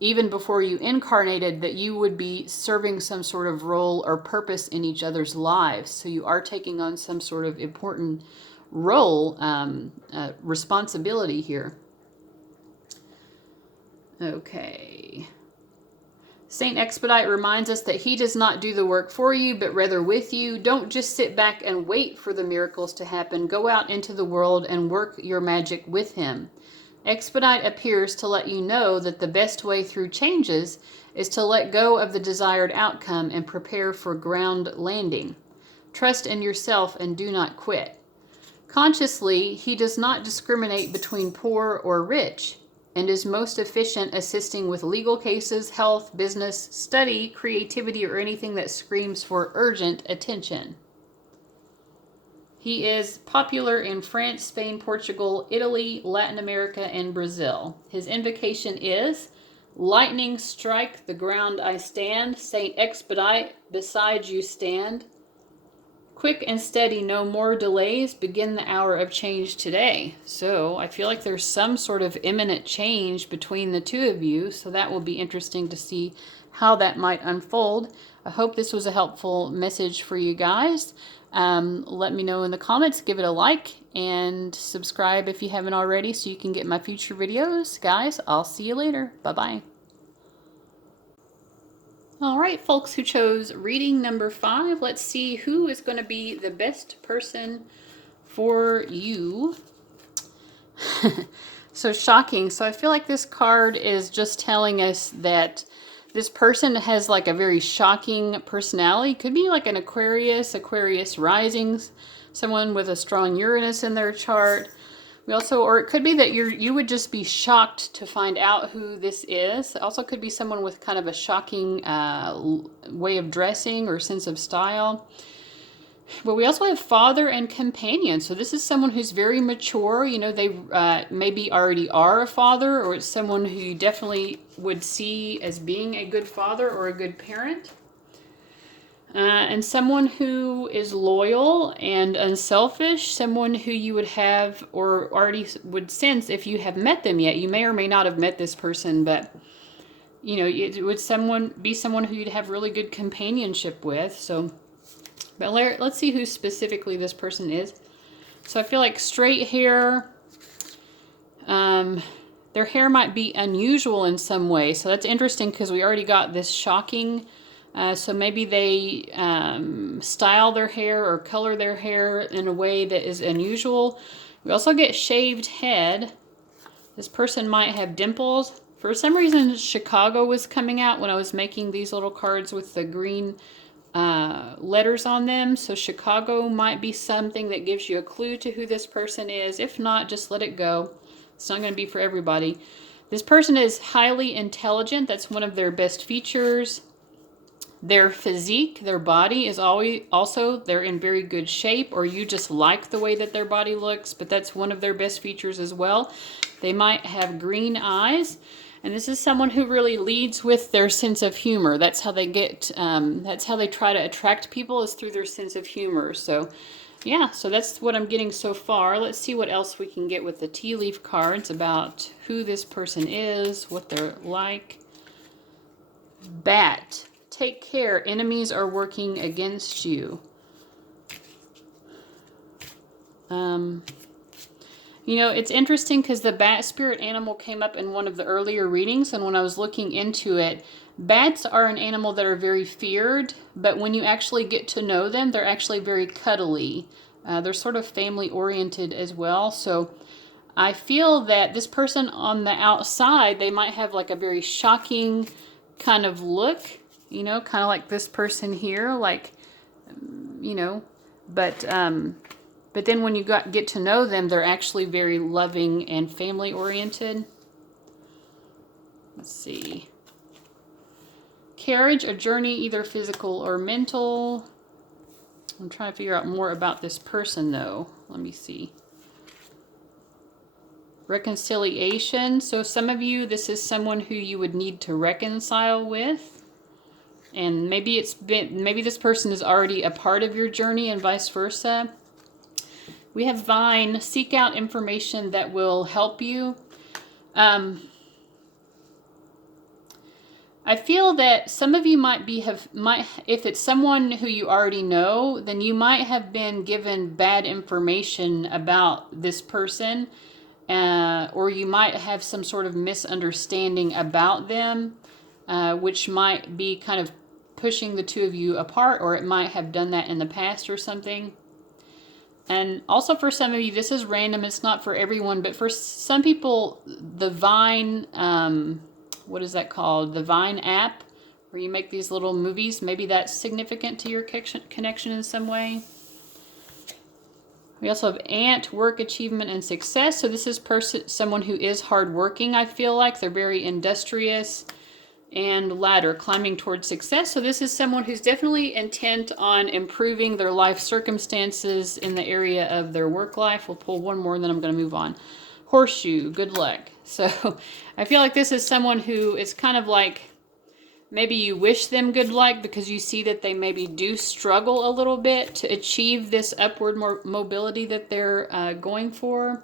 even before you incarnated, that you would be serving some sort of role or purpose in each other's lives. So you are taking on some sort of important role, responsibility here. Okay. Saint Expedite reminds us that he does not do the work for you, but rather with you. Don't just sit back and wait for the miracles to happen. Go out into the world and work your magic with him. Expedite appears to let you know that the best way through changes is to let go of the desired outcome and prepare for ground landing. Trust in yourself and do not quit. Consciously, he does not discriminate between poor or rich, and is most efficient assisting with legal cases, health, business, study, creativity, or anything that screams for urgent attention. He is popular in France, Spain, Portugal, Italy, Latin America, and Brazil. His invocation is, lightning strike the ground I stand, Saint Expedite, beside you stand. Quick and steady, no more delays. Begin the hour of change today. So I feel like there's some sort of imminent change between the two of you. So that will be interesting to see how that might unfold. I hope this was a helpful message for you guys. Let me know in the comments. Give it a like and subscribe if you haven't already so you can get my future videos. Guys, I'll see you later. Bye-bye. All right, folks who chose reading number 5, let's see who is going to be the best person for you. So shocking. So I feel like this card is just telling us that this person has like a very shocking personality. Could be like an Aquarius rising, someone with a strong Uranus in their chart. We also, or it could be that you would just be shocked to find out who this is. It also could be someone with kind of a shocking way of dressing or sense of style. But we also have father and companion. So this is someone who's very mature. You know, they maybe already are a father, or it's someone who you definitely would see as being a good father or a good parent. And someone who is loyal and unselfish, someone who you would have or already would sense if you have met them yet. You may or may not have met this person, but you know, it would be someone who you'd have really good companionship with. So, but let's see who specifically this person is. So I feel like straight hair, their hair might be unusual in some way. So that's interesting because we already got this shocking. So maybe they style their hair or color their hair in a way that is unusual. We also get shaved head. This person might have dimples. For some reason, Chicago was coming out when I was making these little cards with the green letters on them. So Chicago might be something that gives you a clue to who this person is. If not, just let it go. It's not going to be for everybody. This person is highly intelligent. That's one of their best features. Their physique, their body is always also, they're in very good shape, or you just like the way that their body looks, but that's one of their best features as well. They might have green eyes, and this is someone who really leads with their sense of humor. That's how they get, that's how they try to attract people, is through their sense of humor. So yeah, so that's what I'm getting so far. Let's see what else we can get with the tea leaf cards about who this person is, what they're like. Bat. Take care. Enemies are working against you. You know, it's interesting because the bat spirit animal came up in one of the earlier readings, and when I was looking into it, bats are an animal that are very feared, but when you actually get to know them, they're actually very cuddly. They're sort of family-oriented as well, so I feel that this person on the outside, they might have like a very shocking kind of look, you know, kind of like this person here, like, you know, but then when you get to know them, they're actually very loving and family oriented. Let's see. Carriage, a journey, either physical or mental. I'm trying to figure out more about this person though. Let me see. Reconciliation. So some of you, this is someone who you would need to reconcile with. And maybe maybe this person is already a part of your journey and vice versa. We have Vine. Seek out information that will help you. I feel that some of you might if it's someone who you already know, then you might have been given bad information about this person, or you might have some sort of misunderstanding about them, which might be kind of pushing the two of you apart, or it might have done that in the past or something. And also for some of you, this is random. It's not for everyone, but for some people, the Vine, what is that called? The Vine app, where you make these little movies, maybe that's significant to your connection in some way. We also have Ant, work, achievement, and success. So this is someone who is hardworking, I feel like. They're very industrious. And ladder, climbing towards success. So this is someone who's definitely intent on improving their life circumstances in the area of their work life. We'll pull one more and then I'm going to move on. Horseshoe, good luck. So I feel like this is someone who is kind of like, maybe you wish them good luck because you see that they maybe do struggle a little bit to achieve this upward mobility that they're going for.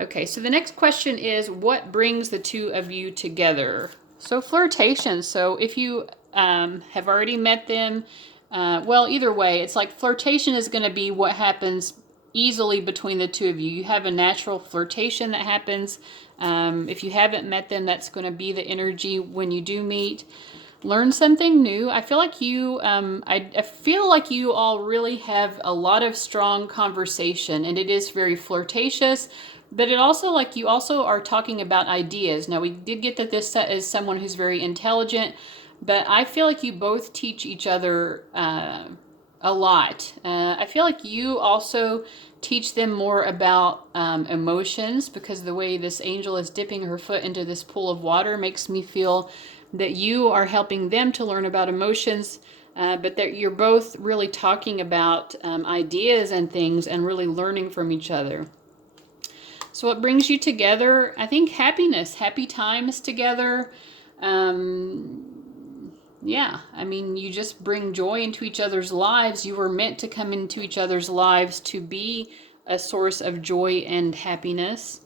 Okay, so the next question is, what brings the two of you together? So flirtation. So if you have already met them, well, either way, it's like flirtation is going to be what happens easily between the two of you. You have a natural flirtation that happens. If you haven't met them, that's going to be the energy when you do meet. Learn something new. I feel like you, I feel like you all really have a lot of strong conversation, and it is very flirtatious. But it also, like, you also are talking about ideas. Now, we did get that this is someone who's very intelligent, but I feel like you both teach each other a lot. I feel like you also teach them more about emotions, because the way this angel is dipping her foot into this pool of water makes me feel that you are helping them to learn about emotions, but that you're both really talking about ideas and things and really learning from each other. So what brings you together? I think happiness, happy times together. Yeah, I mean, you just bring joy into each other's lives. You were meant to come into each other's lives to be a source of joy and happiness.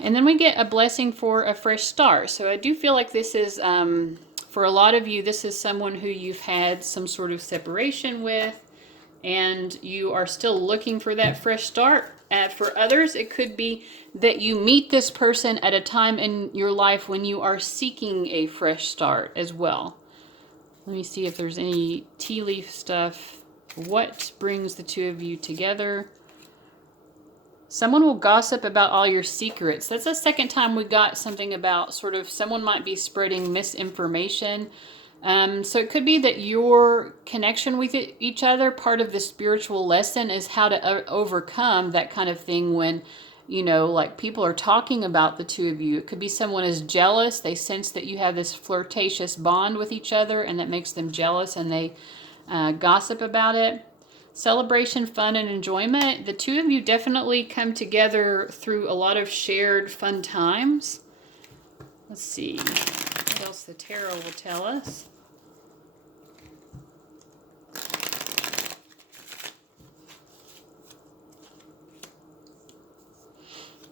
And then we get a blessing for a fresh start. So I do feel like this is, for a lot of you, this is someone who you've had some sort of separation with, and you are still looking for that fresh start. For others, it could be that you meet this person at a time in your life when you are seeking a fresh start as well. Let me see if there's any tea leaf stuff. What brings the two of you together? Someone will gossip about all your secrets. That's the second time we got something about sort of someone might be spreading misinformation. So it could be that your connection with each other, part of the spiritual lesson is how to overcome that kind of thing when, like people are talking about the two of you. It could be someone is jealous. They sense that you have this flirtatious bond with each other and that makes them jealous and they gossip about it. Celebration, fun, and enjoyment. The two of you definitely come together through a lot of shared fun times. Let's see what else the tarot will tell us.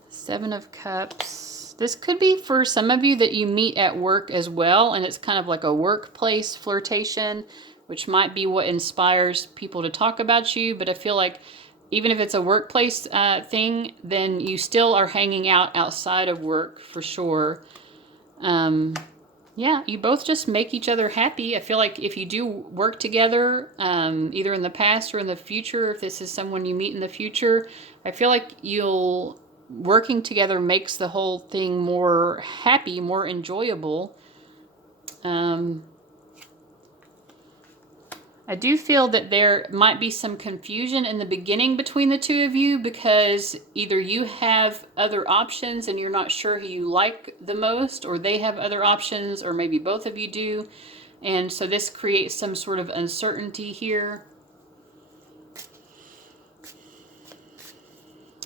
Seven of Cups. This could be for some of you that you meet at work as well, and it's kind of like a workplace flirtation, which might be what inspires people to talk about you. But I feel like even if it's a workplace thing, then you still are hanging out outside of work for sure. Yeah, you both just make each other happy. I feel like if you do work together, either in the past or in the future, if this is someone you meet in the future, I feel like working together makes the whole thing more happy, more enjoyable. I do feel that there might be some confusion in the beginning between the two of you because either you have other options and you're not sure who you like the most, or they have other options, or maybe both of you do. And so this creates some sort of uncertainty here.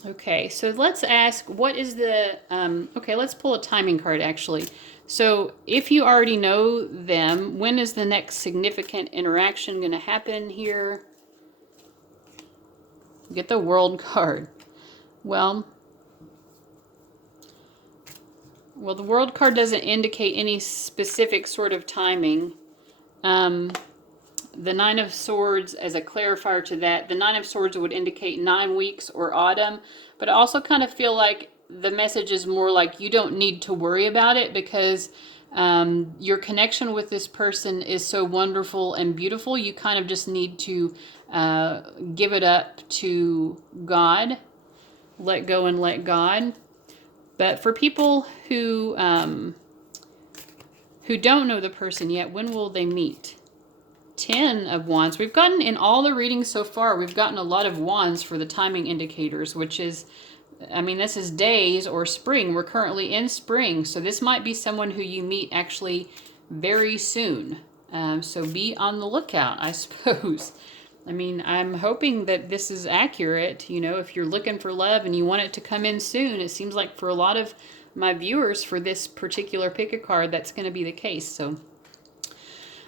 Okay, so let's ask, what is the, okay, let's pull a timing card actually. So if you already know them, when is the next significant interaction going to happen here? Get the World card. Well, the World card doesn't indicate any specific sort of timing. The Nine of Swords, as a clarifier to that, the Nine of Swords would indicate 9 weeks or autumn, but I also kind of feel like the message is more like you don't need to worry about it because your connection with this person is so wonderful and beautiful. You kind of just need to give it up to God, let go and let God. But for people who don't know the person yet, when will they meet? 10 of Wands. We've gotten, in all the readings so far, we've gotten a lot of Wands for the timing indicators, which is, I mean, this is days or spring. We're currently in spring, so this might be someone who you meet actually very soon. So be on the lookout, I suppose. I mean, I'm hoping that this is accurate. You know, if you're looking for love and you want it to come in soon, it seems like for a lot of my viewers for this particular pick a card, that's going to be the case. So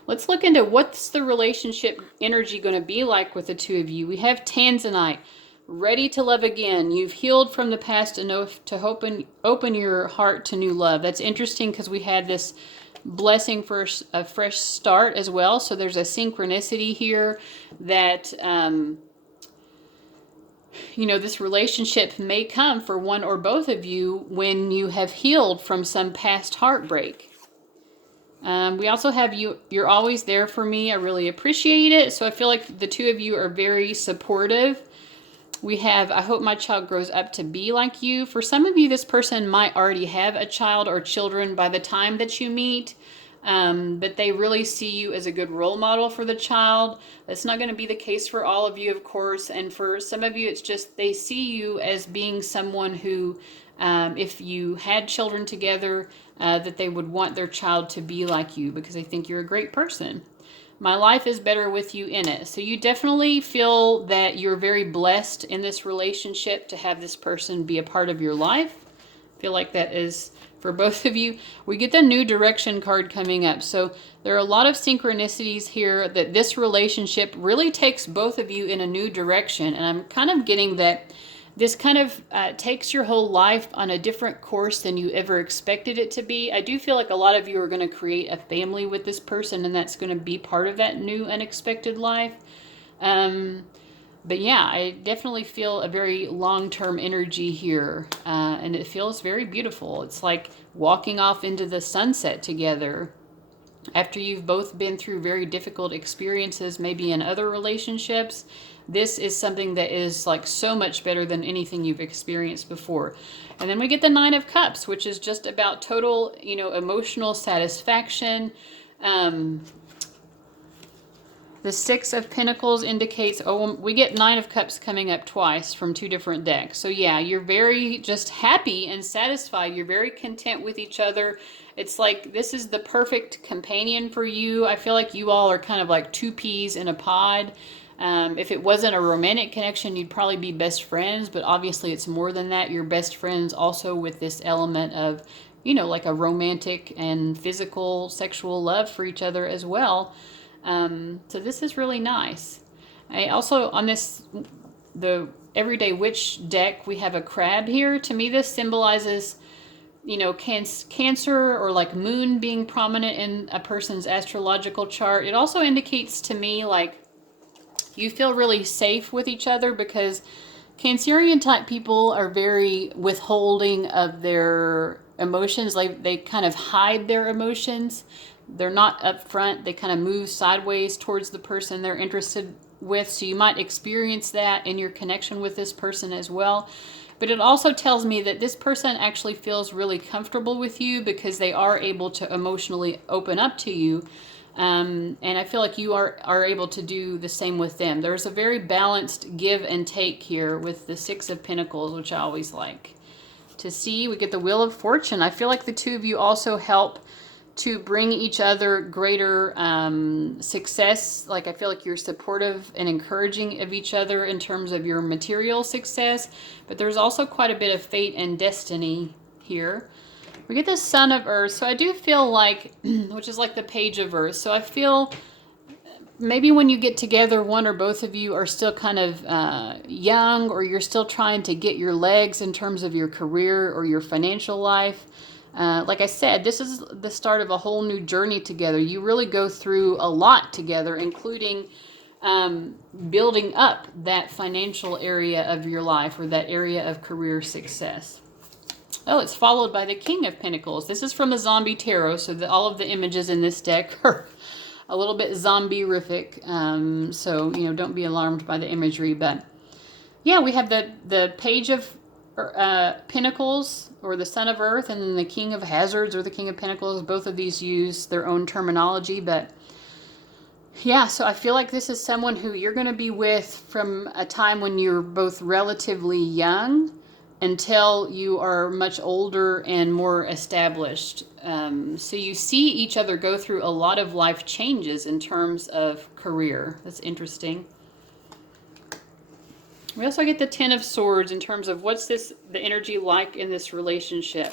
let's look into what's the relationship energy going to be like with the two of you. We have Tanzanite, ready to love again. You've healed from the past enough to open your heart to new love. That's interesting because we had this blessing for a fresh start as well. So there's a synchronicity here that, you know, this relationship may come for one or both of you when you have healed from some past heartbreak. We also have you're always there for me. I really appreciate it. So I feel like the two of you are very supportive. We have, I hope my child grows up to be like you. For some of you, this person might already have a child or children by the time that you meet, but they really see you as a good role model for the child. That's not going to be the case for all of you, of course. And for some of you, it's just they see you as being someone who, if you had children together, that they would want their child to be like you because they think you're a great person. My life is better with you in it. So you definitely feel that you're very blessed in this relationship to have this person be a part of your life. I feel like that is for both of you. We get the New Direction card coming up. So there are a lot of synchronicities here that this relationship really takes both of you in a new direction. And I'm kind of getting that this kind of takes your whole life on a different course than you ever expected it to be. I do feel like a lot of you are going to create a family with this person, and that's going to be part of that new unexpected life. But yeah, I definitely feel a very long-term energy here, and it feels very beautiful. It's like walking off into the sunset together after you've both been through very difficult experiences, maybe in other relationships. This is something that is like so much better than anything you've experienced before. And then we get the Nine of Cups, which is just about total, you know, emotional satisfaction. The Six of Pentacles indicates, oh, we get Nine of Cups coming up twice from two different decks. So yeah, you're very just happy and satisfied. You're very content with each other. It's like this is the perfect companion for you. I feel like you all are kind of like two peas in a pod. If it wasn't a romantic connection, you'd probably be best friends, but obviously it's more than that. You're best friends also with this element of, you know, like a romantic and physical sexual love for each other as well. So this is really nice. I also, on the Everyday Witch deck, we have a crab here. To me, this symbolizes, you know, Cancer or like moon being prominent in a person's astrological chart. It also indicates to me like you feel really safe with each other, because Cancerian type people are very withholding of their emotions. Like they kind of hide their emotions. They're not upfront. They kind of move sideways towards the person they're interested with. So you might experience that in your connection with this person as well. But it also tells me that this person actually feels really comfortable with you because they are able to emotionally open up to you. And I feel like you are able to do the same with them. There's a very balanced give and take here with the Six of Pentacles, which I always like to see. We get the Wheel of Fortune. I feel like the two of you also help to bring each other greater success. Like I feel like you're supportive and encouraging of each other in terms of your material success, but there's also quite a bit of fate and destiny here. We get the Sun of Earth. So I do feel like, which is like the Page of Earth. So I feel maybe when you get together, one or both of you are still kind of young, or you're still trying to get your legs in terms of your career or your financial life. Like I said, this is the start of a whole new journey together. You really go through a lot together, including building up that financial area of your life or that area of career success. Oh, it's followed by the King of Pentacles. This is from the Zombie Tarot, so all of the images in this deck are a little bit zombie-rific. So, you know, don't be alarmed by the imagery. But yeah, we have the Page of Pentacles, or the Son of Earth, and then the King of Hazards, or the King of Pentacles. Both of these use their own terminology, but yeah, so I feel like this is someone who you're going to be with from a time when you're both relatively young until you are much older and more established. So you see each other go through a lot of life changes in terms of career. That's interesting. We also get the Ten of Swords in terms of what's the energy like in this relationship.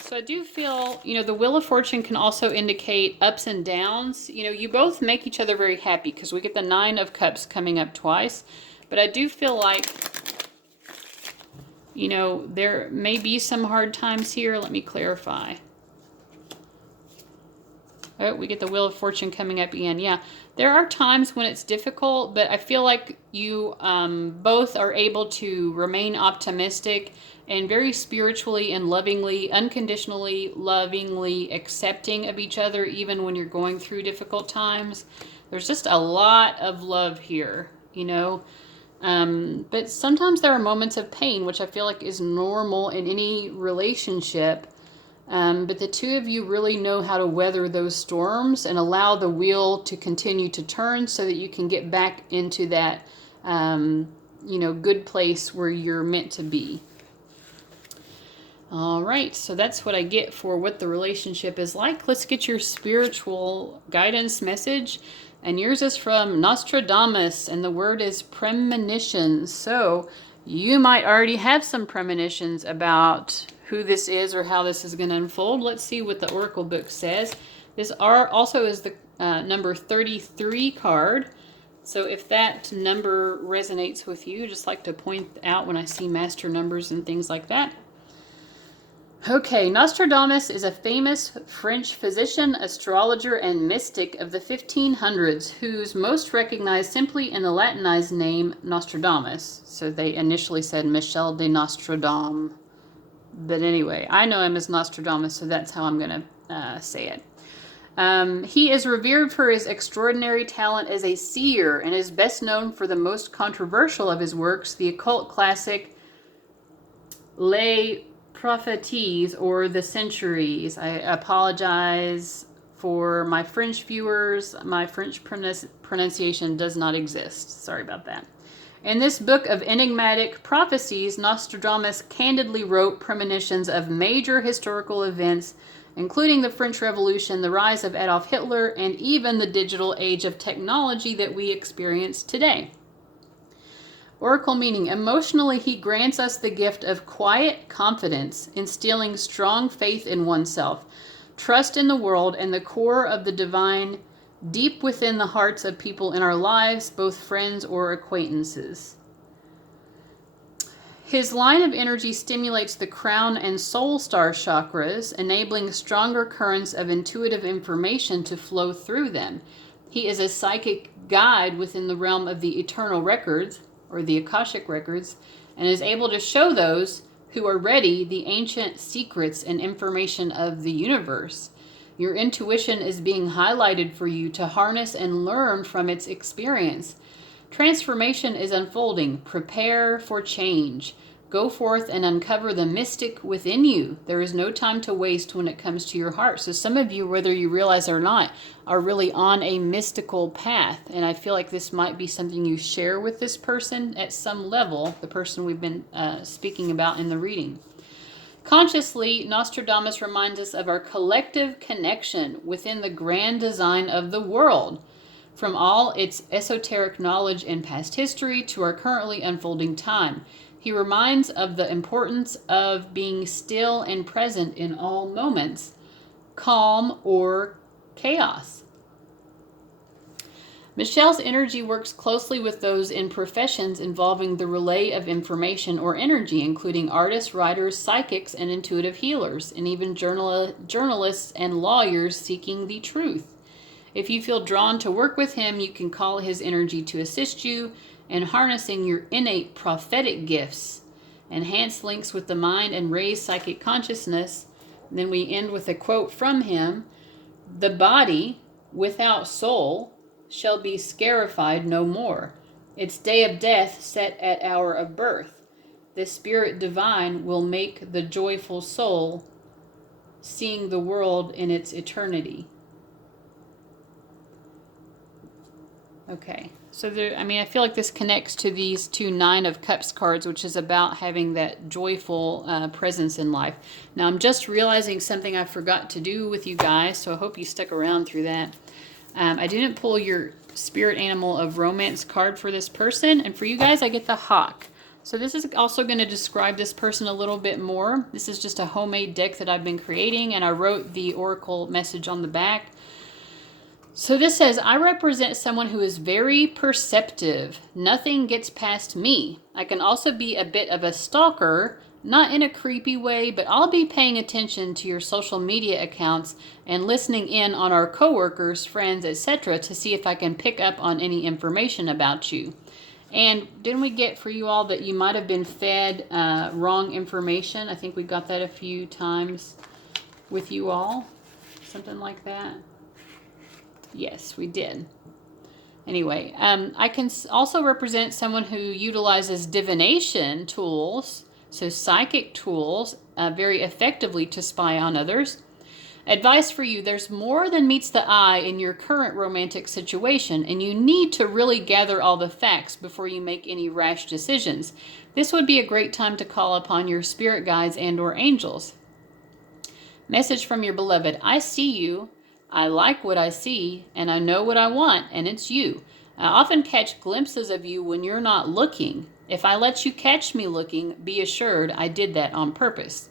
So I do feel, you know, the Wheel of Fortune can also indicate ups and downs. You know, you both make each other very happy because we get the Nine of Cups coming up twice. But I do feel like, you know, there may be some hard times here. Let me clarify. Oh, we get the Wheel of Fortune coming up again. Yeah, there are times when it's difficult, but I feel like you both are able to remain optimistic and very spiritually and lovingly, unconditionally, lovingly accepting of each other, even when you're going through difficult times. There's just a lot of love here, you know. But sometimes there are moments of pain, which I feel like is normal in any relationship. But the two of you really know how to weather those storms and allow the wheel to continue to turn so that you can get back into that, you know, good place where you're meant to be. All right, so that's what I get for what the relationship is like. Let's get your spiritual guidance message. And yours is from Nostradamus, and the word is premonitions. So you might already have some premonitions about who this is or how this is going to unfold. Let's see what the Oracle book says. This also is the number 33 card. So if that number resonates with you, just like to point out when I see master numbers and things like that. Okay, Nostradamus is a famous French physician, astrologer, and mystic of the 1500s, who's most recognized simply in the Latinized name Nostradamus. So they initially said Michel de Nostradam. But anyway, I know him as Nostradamus, so that's how I'm going to say it. He is revered for his extraordinary talent as a seer and is best known for the most controversial of his works, the occult classic Les Prophéties, or the Centuries. I apologize For my French viewers, my French pronunciation does not exist. Sorry about that. In this book of enigmatic prophecies, Nostradamus candidly wrote premonitions of major historical events, including the French Revolution, the rise of Adolf Hitler, and even the digital age of technology that we experience today. Oracle meaning, emotionally, he grants us the gift of quiet confidence, instilling strong faith in oneself, trust in the world, and the core of the divine deep within the hearts of people in our lives, both friends or acquaintances. His line of energy stimulates the crown and soul star chakras, enabling stronger currents of intuitive information to flow through them. He is a psychic guide within the realm of the eternal records, or the Akashic records, and is able to show those who are ready the ancient secrets and information of the universe. Your intuition is being highlighted for you to harness and learn from its experience. Transformation is unfolding. Prepare for change. Go forth and uncover the mystic within you. There is no time to waste when it comes to your heart. So some of you, whether you realize it or not, are really on a mystical path. And I feel like this might be something you share with this person at some level, the person we've been speaking about in the reading. Consciously, Nostradamus reminds us of our collective connection within the grand design of the world, from all its esoteric knowledge and past history to our currently unfolding time. He reminds of the importance of being still and present in all moments, calm or chaos. Michelle's energy works closely with those in professions involving the relay of information or energy, including artists, writers, psychics, and intuitive healers, and even journalists and lawyers seeking the truth. If you feel drawn to work with him, you can call his energy to assist you in harnessing your innate prophetic gifts, enhance links with the mind, and raise psychic consciousness. And then we end with a quote from him: "The body without soul shall be scarified no more. Its day of death set at hour of birth. The spirit divine will make the joyful soul seeing the world in its eternity." Okay, so there, I feel like this connects to these two Nine of Cups cards, which is about having that joyful presence in life. Now, I'm just realizing something I forgot to do with you guys, so I hope you stuck around through that. I didn't pull your spirit animal of romance card for this person, and for you guys, I get the hawk. So this is also going to describe this person a little bit more. This is just a homemade deck that I've been creating, and I wrote the oracle message on the back. So this says, I represent someone who is very perceptive. Nothing gets past me. I can also be a bit of a stalker, not in a creepy way, but I'll be paying attention to your social media accounts and listening in on our coworkers, friends, etc. to see if I can pick up on any information about you. And didn't we get for you all that you might have been fed wrong information? I think we got that a few times with you all. Something like that. Yes, we did. Anyway, I can also represent someone who utilizes divination tools, so psychic tools, very effectively to spy on others. Advice for you: there's more than meets the eye in your current romantic situation, and you need to really gather all the facts before you make any rash decisions. This would be a great time to call upon your spirit guides and or angels. Message from your beloved: I see you. I like what I see, and I know what I want, and it's you. I often catch glimpses of you when you're not looking. If I let you catch me looking, be assured I did that on purpose.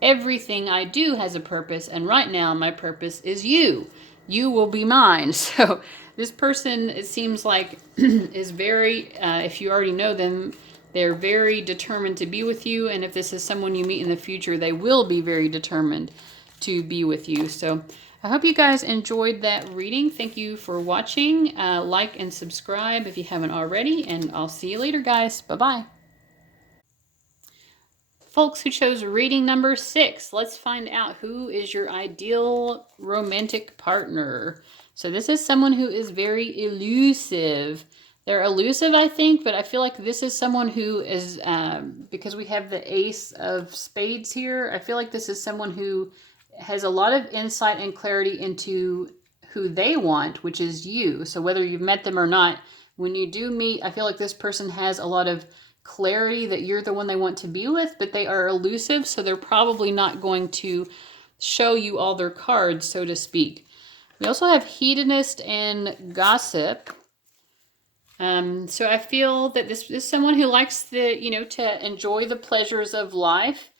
Everything I do has a purpose, and right now my purpose is you. You will be mine. So this person, it seems like, is very, if you already know them, they're very determined to be with you, and if this is someone you meet in the future, they will be very determined to be with you. So I hope you guys enjoyed that reading. Thank you for watching. Like and subscribe if you haven't already, and I'll see you later, guys. Bye-bye. Folks who chose reading number 6, let's find out who is your ideal romantic partner. So this is someone who is very elusive. They're elusive, I think, but I feel like this is someone who is, because we have the Ace of Spades here, I feel like this is someone who has a lot of insight and clarity into who they want, which is you. So whether you've met them or not, when you do meet, I feel like this person has a lot of clarity that you're the one they want to be with, but they are elusive, so they're probably not going to show you all their cards, so to speak. We also have hedonist and gossip. So I feel that this is someone who likes to enjoy the pleasures of life.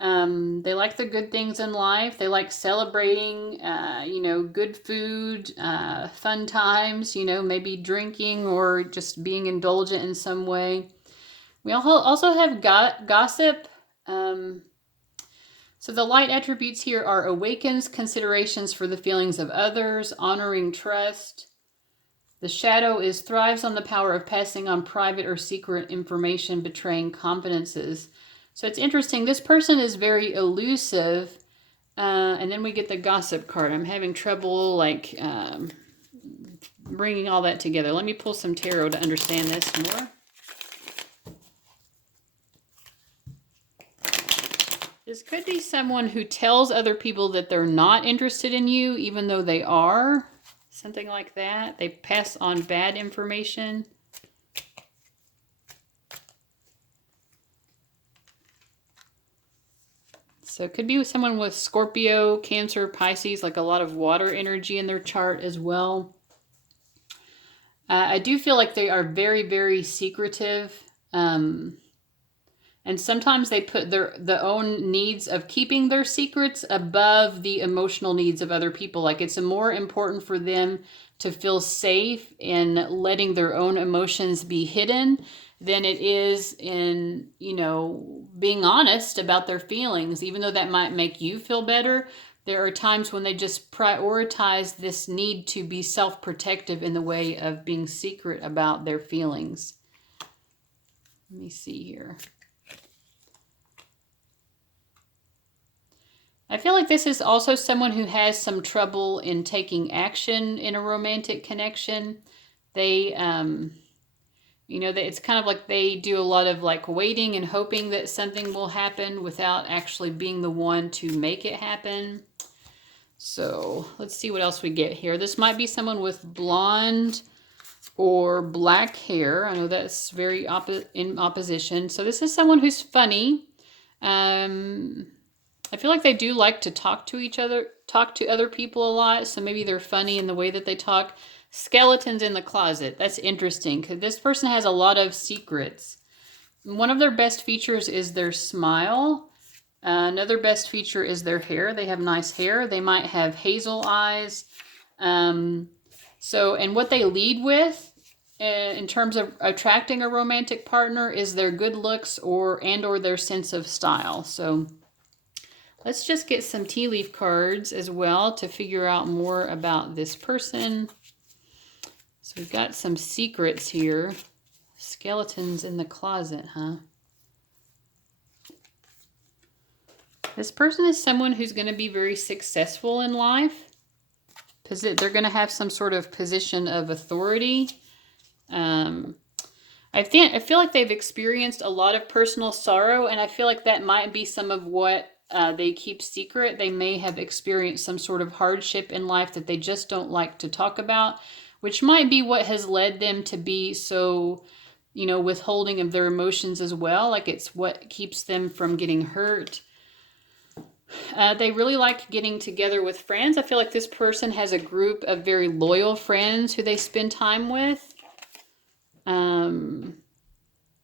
They like the good things in life. They like celebrating, good food, fun times, maybe drinking or just being indulgent in some way. We also have gossip. So the light attributes here are awakens considerations for the feelings of others, honoring trust. The shadow is thrives on the power of passing on private or secret information, betraying confidences. So it's interesting. This person is very elusive. And then we get the gossip card. I'm having trouble bringing all that together. Let me pull some tarot to understand this more. This could be someone who tells other people that they're not interested in you, even though they are. Something like that. They pass on bad information. So it could be someone with Scorpio, Cancer, Pisces, like a lot of water energy in their chart as well. I do feel like they are very, very secretive. And sometimes they put the own needs of keeping their secrets above the emotional needs of other people. Like it's more important for them to feel safe in letting their own emotions be hidden than it is in, being honest about their feelings. Even though that might make you feel better, there are times when they just prioritize this need to be self-protective in the way of being secret about their feelings. Let me see here. I feel like this is also someone who has some trouble in taking action in a romantic connection. They, it's kind of like they do a lot of waiting and hoping that something will happen without actually being the one to make it happen. So let's see what else we get here. This might be someone with blonde or black hair. I know that's very in opposition. So this is someone who's funny. I feel like they do like to talk to other people a lot. So maybe they're funny in the way that they talk. Skeletons in the closet. That's interesting because this person has a lot of secrets. One of their best features is their smile. Another best feature is their hair. They have nice hair. They might have hazel eyes. And what they lead with in terms of attracting a romantic partner is their good looks or their sense of style. So let's just get some tea leaf cards as well to figure out more about this person. So we've got some secrets here. Skeletons in the closet, huh? This person is someone who's going to be very successful in life. They're going to have some sort of position of authority. I feel like they've experienced a lot of personal sorrow, and I feel like that might be some of what they keep secret. They may have experienced some sort of hardship in life that they just don't like to talk about, which might be what has led them to be so, withholding of their emotions as well. Like it's what keeps them from getting hurt. They really like getting together with friends. I feel like this person has a group of very loyal friends who they spend time with.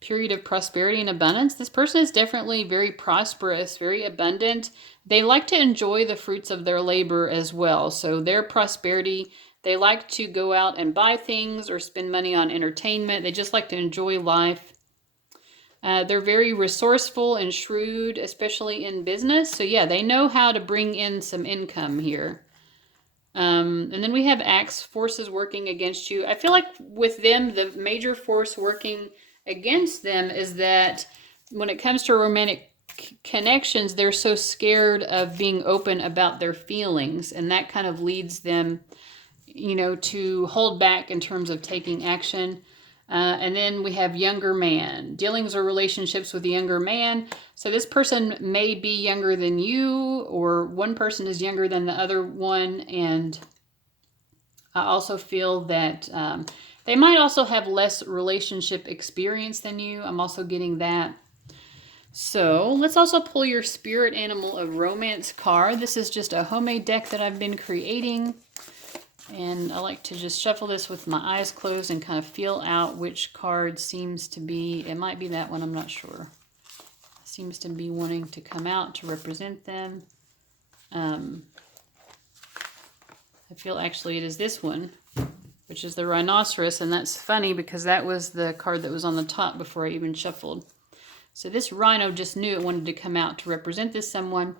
Period of prosperity and abundance. This person is definitely very prosperous, very abundant. They like to enjoy the fruits of their labor as well. So their prosperity, they like to go out and buy things or spend money on entertainment. They just like to enjoy life. They're very resourceful and shrewd, especially in business. So yeah, they know how to bring in some income here. And then we have axe forces working against you. I feel like with them, the major force working against them is that when it comes to romantic connections, they're so scared of being open about their feelings. And that kind of leads them, to hold back in terms of taking action. And then we have younger man, dealings or relationships with a younger man. So this person may be younger than you, or one person is younger than the other one. And I also feel that they might also have less relationship experience than you. I'm also getting that. So let's also pull your spirit animal of romance card. This is just a homemade deck that I've been creating. And I like to just shuffle this with my eyes closed and kind of feel out which card seems to be, it might be that one, I'm not sure. Seems to be wanting to come out to represent them. I feel actually it is this one, which is the rhinoceros. And that's funny because that was the card that was on the top before I even shuffled. So this rhino just knew it wanted to come out to represent this someone.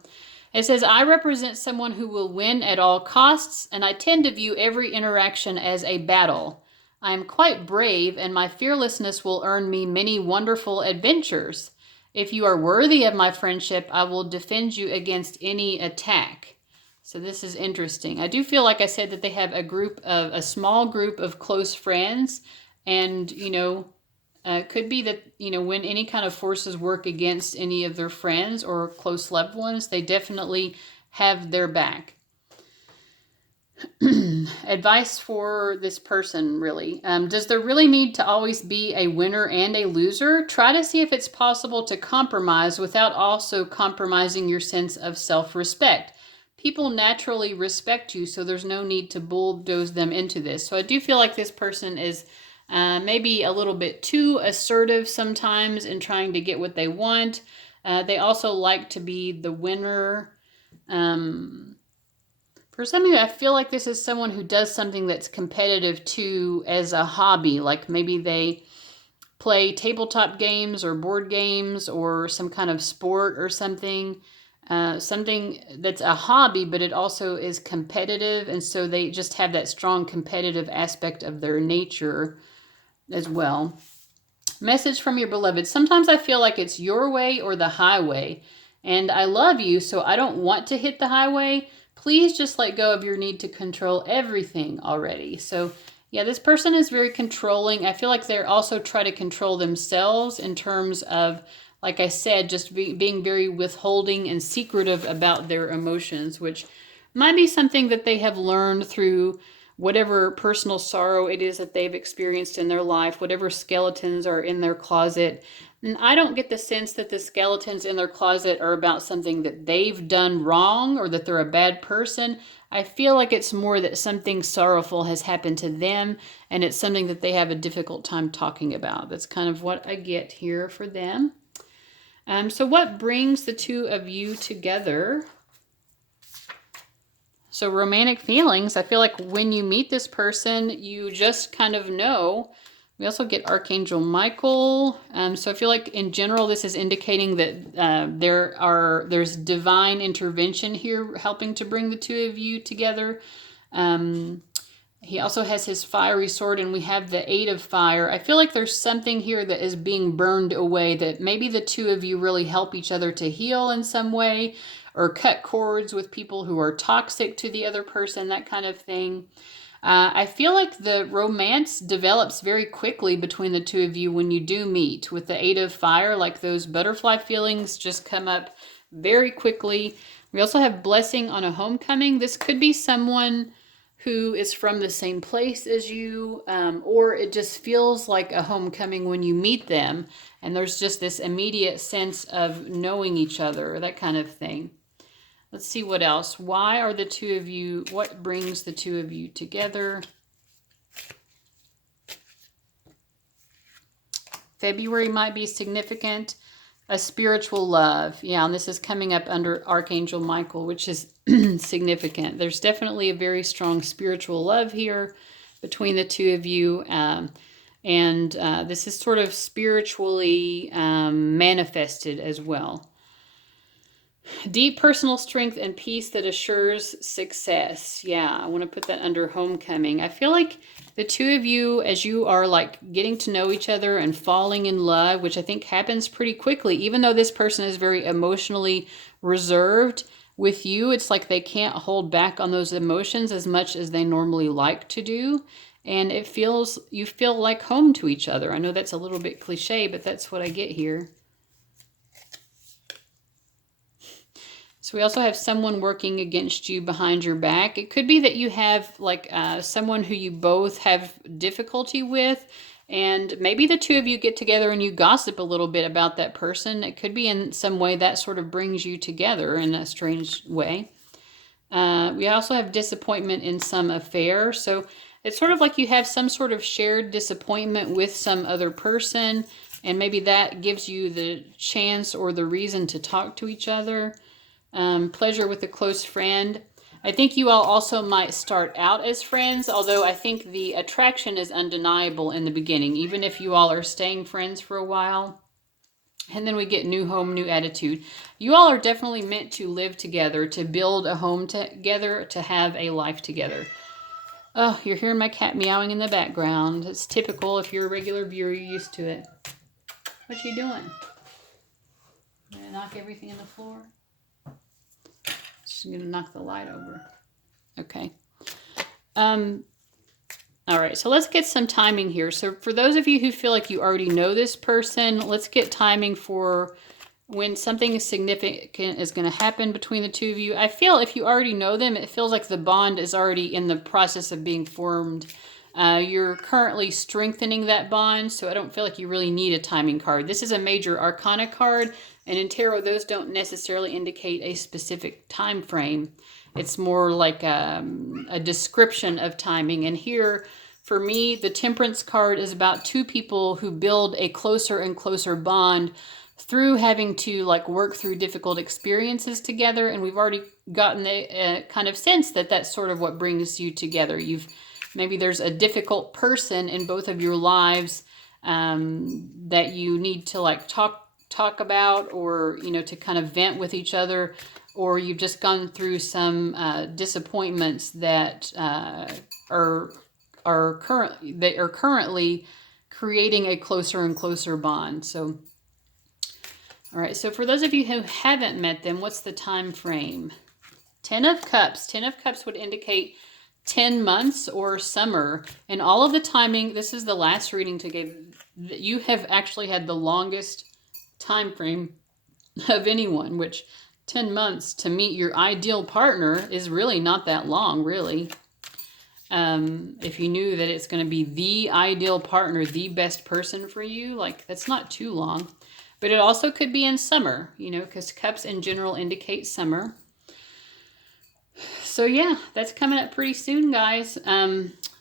It says, I represent someone who will win at all costs, and I tend to view every interaction as a battle. I am quite brave, and my fearlessness will earn me many wonderful adventures. If you are worthy of my friendship, I will defend you against any attack. So this is interesting. I do feel, like I said, that they have a small group of close friends, and, it could be that, when any kind of forces work against any of their friends or close loved ones, they definitely have their back. Advice for this person, really. Does there really need to always be a winner and a loser? Try to see if it's possible to compromise without also compromising your sense of self-respect. People naturally respect you, so there's no need to bulldoze them into this. So I do feel like this person is maybe a little bit too assertive sometimes in trying to get what they want. They also like to be the winner. For some of you, I feel like this is someone who does something that's competitive too as a hobby. Like maybe they play tabletop games or board games or some kind of sport or something. Something that's a hobby, but it also is competitive. And so they just have that strong competitive aspect of their nature as well. Message from your beloved. Sometimes I feel like it's your way or the highway. And I love you, so I don't want to hit the highway. Please just let go of your need to control everything already. So yeah, this person is very controlling. I feel like they're also trying to control themselves in terms of, like I said, just being very withholding and secretive about their emotions, which might be something that they have learned through whatever personal sorrow it is that they've experienced in their life, whatever skeletons are in their closet. And I don't get the sense that the skeletons in their closet are about something that they've done wrong or that they're a bad person. I feel like it's more that something sorrowful has happened to them, and it's something that they have a difficult time talking about. That's kind of what I get here for them. So what brings the two of you together? So romantic feelings, I feel like when you meet this person, you just kind of know. We also get Archangel Michael. So I feel like in general, this is indicating that there's divine intervention here helping to bring the two of you together. He also has his fiery sword, and we have the 8 of fire. I feel like there's something here that is being burned away, that maybe the two of you really help each other to heal in some way, or cut cords with people who are toxic to the other person, that kind of thing. I feel like the romance develops very quickly between the two of you when you do meet. With the 8 of fire, like those butterfly feelings just come up very quickly. We also have blessing on a homecoming. This could be someone who is from the same place as you, or it just feels like a homecoming when you meet them, and there's just this immediate sense of knowing each other, that kind of thing. Let's see what else. Why are the two of you, what brings the two of you together? February might be significant. A spiritual love. Yeah, and this is coming up under Archangel Michael, which is significant. There's definitely a very strong spiritual love here between the two of you. And this is sort of spiritually manifested as well. Deep personal strength and peace that assures success. Yeah, I want to put that under homecoming. I feel like the two of you, as you are like getting to know each other and falling in love, which I think happens pretty quickly, even though this person is very emotionally reserved with you, it's like they can't hold back on those emotions as much as they normally like to do. and you feel like home to each other. I know that's a little bit cliche, but that's what I get here. So we also have someone working against you behind your back. It could be that you have like someone who you both have difficulty with, and maybe the two of you get together and you gossip a little bit about that person. It could be in some way that sort of brings you together in a strange way. We also have disappointment in some affair. So it's sort of like you have some sort of shared disappointment with some other person, and maybe that gives you the chance or the reason to talk to each other. Pleasure with a close friend. I think you all also might start out as friends, although I think the attraction is undeniable in the beginning, even if you all are staying friends for a while. And then we get new home, new attitude. You all are definitely meant to live together, to build a home together, to have a life together. Oh, you're hearing my cat meowing in the background. It's typical. If you're a regular viewer, you're used to it. What you doing? Gonna knock everything in the floor? She's gonna knock the light over. Okay. All right, so let's get some timing here. So for those of you who feel like you already know this person, let's get timing for when something significant is going to happen between the two of you. I feel if you already know them, it feels like the bond is already in the process of being formed. You're currently strengthening that bond, so I don't feel like you really need a timing card. This is a major arcana card, and in tarot, those don't necessarily indicate a specific time frame. It's more like a description of timing. And here, for me, the Temperance card is about two people who build a closer and closer bond through having to like work through difficult experiences together. And we've already gotten a kind of sense that that's sort of what brings you together. Maybe there's a difficult person in both of your lives that you need to like talk about, or to kind of vent with each other, or you've just gone through some disappointments that are currently creating a closer and closer bond. So, all right. So for those of you who haven't met them, what's the time frame? 10 of Cups. 10 of Cups would indicate 10 months or summer. And all of the timing, this is the last reading to give. You have actually had the longest time frame of anyone, which 10 months to meet your ideal partner is really not that long, really. If you knew that it's going to be the ideal partner, the best person for you, like that's not too long. But it also could be in summer, because cups in general indicate summer. So yeah, that's coming up pretty soon, guys.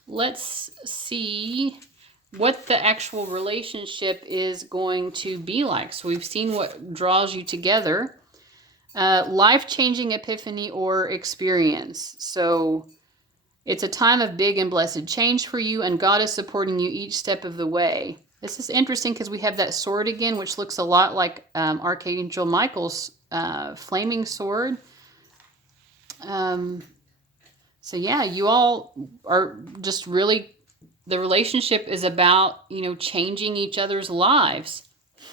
Let's see what the actual relationship is going to be like. So we've seen what draws you together. Life-changing epiphany or experience. So it's a time of big and blessed change for you, and God is supporting you each step of the way. This is interesting because we have that sword again, which looks a lot like Archangel Michael's flaming sword. So yeah, you all are just really, the relationship is about, changing each other's lives.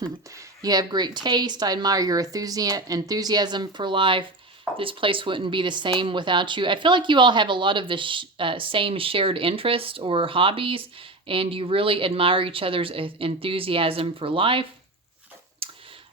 You have great taste. I admire your enthusiasm for life. This place wouldn't be the same without you. I feel like you all have a lot of the same shared interest or hobbies, and you really admire each other's enthusiasm for life.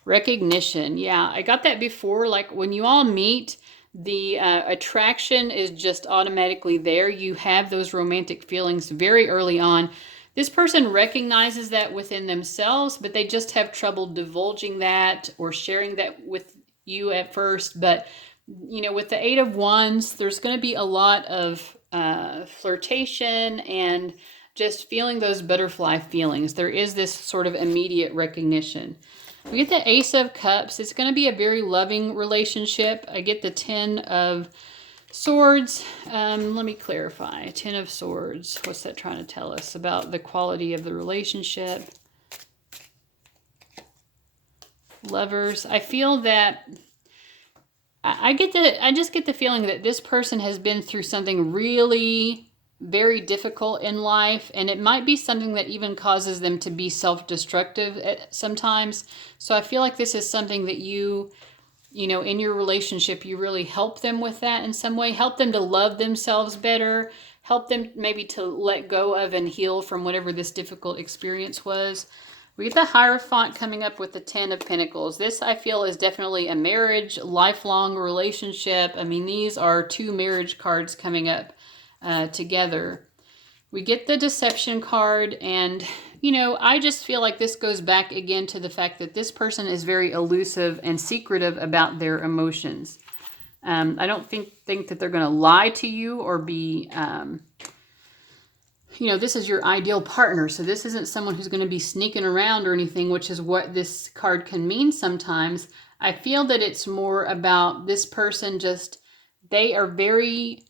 Recognition. Yeah, I got that before. Like when you all meet, the attraction is just automatically there. You have those romantic feelings very early on. This person recognizes that within themselves, but they just have trouble divulging that or sharing that with you at first. But, with the 8 of Wands, there's going to be a lot of flirtation and just feeling those butterfly feelings. There is this sort of immediate recognition. We get the Ace of Cups. It's going to be a very loving relationship. I get the 10 of Swords. Let me clarify. 10 of Swords. What's that trying to tell us about the quality of the relationship? Lovers. I feel that I just get the feeling that this person has been through something really very difficult in life, and it might be something that even causes them to be self-destructive sometimes. So I feel like this is something that you in your relationship, you really help them with that in some way, help them to love themselves better, help them maybe to let go of and heal from whatever this difficult experience was. We get the Hierophant coming up with the Ten of Pentacles. This, I feel, is definitely a marriage, lifelong relationship. I mean, these are two marriage cards coming up together. We get the Deception card, and, you know, I just feel like this goes back again to the fact that this person is very elusive and secretive about their emotions. I don't think that they're going to lie to you or be, you know, this is your ideal partner. So this isn't someone who's going to be sneaking around or anything, which is what this card can mean sometimes. I feel that it's more about this person just, they are very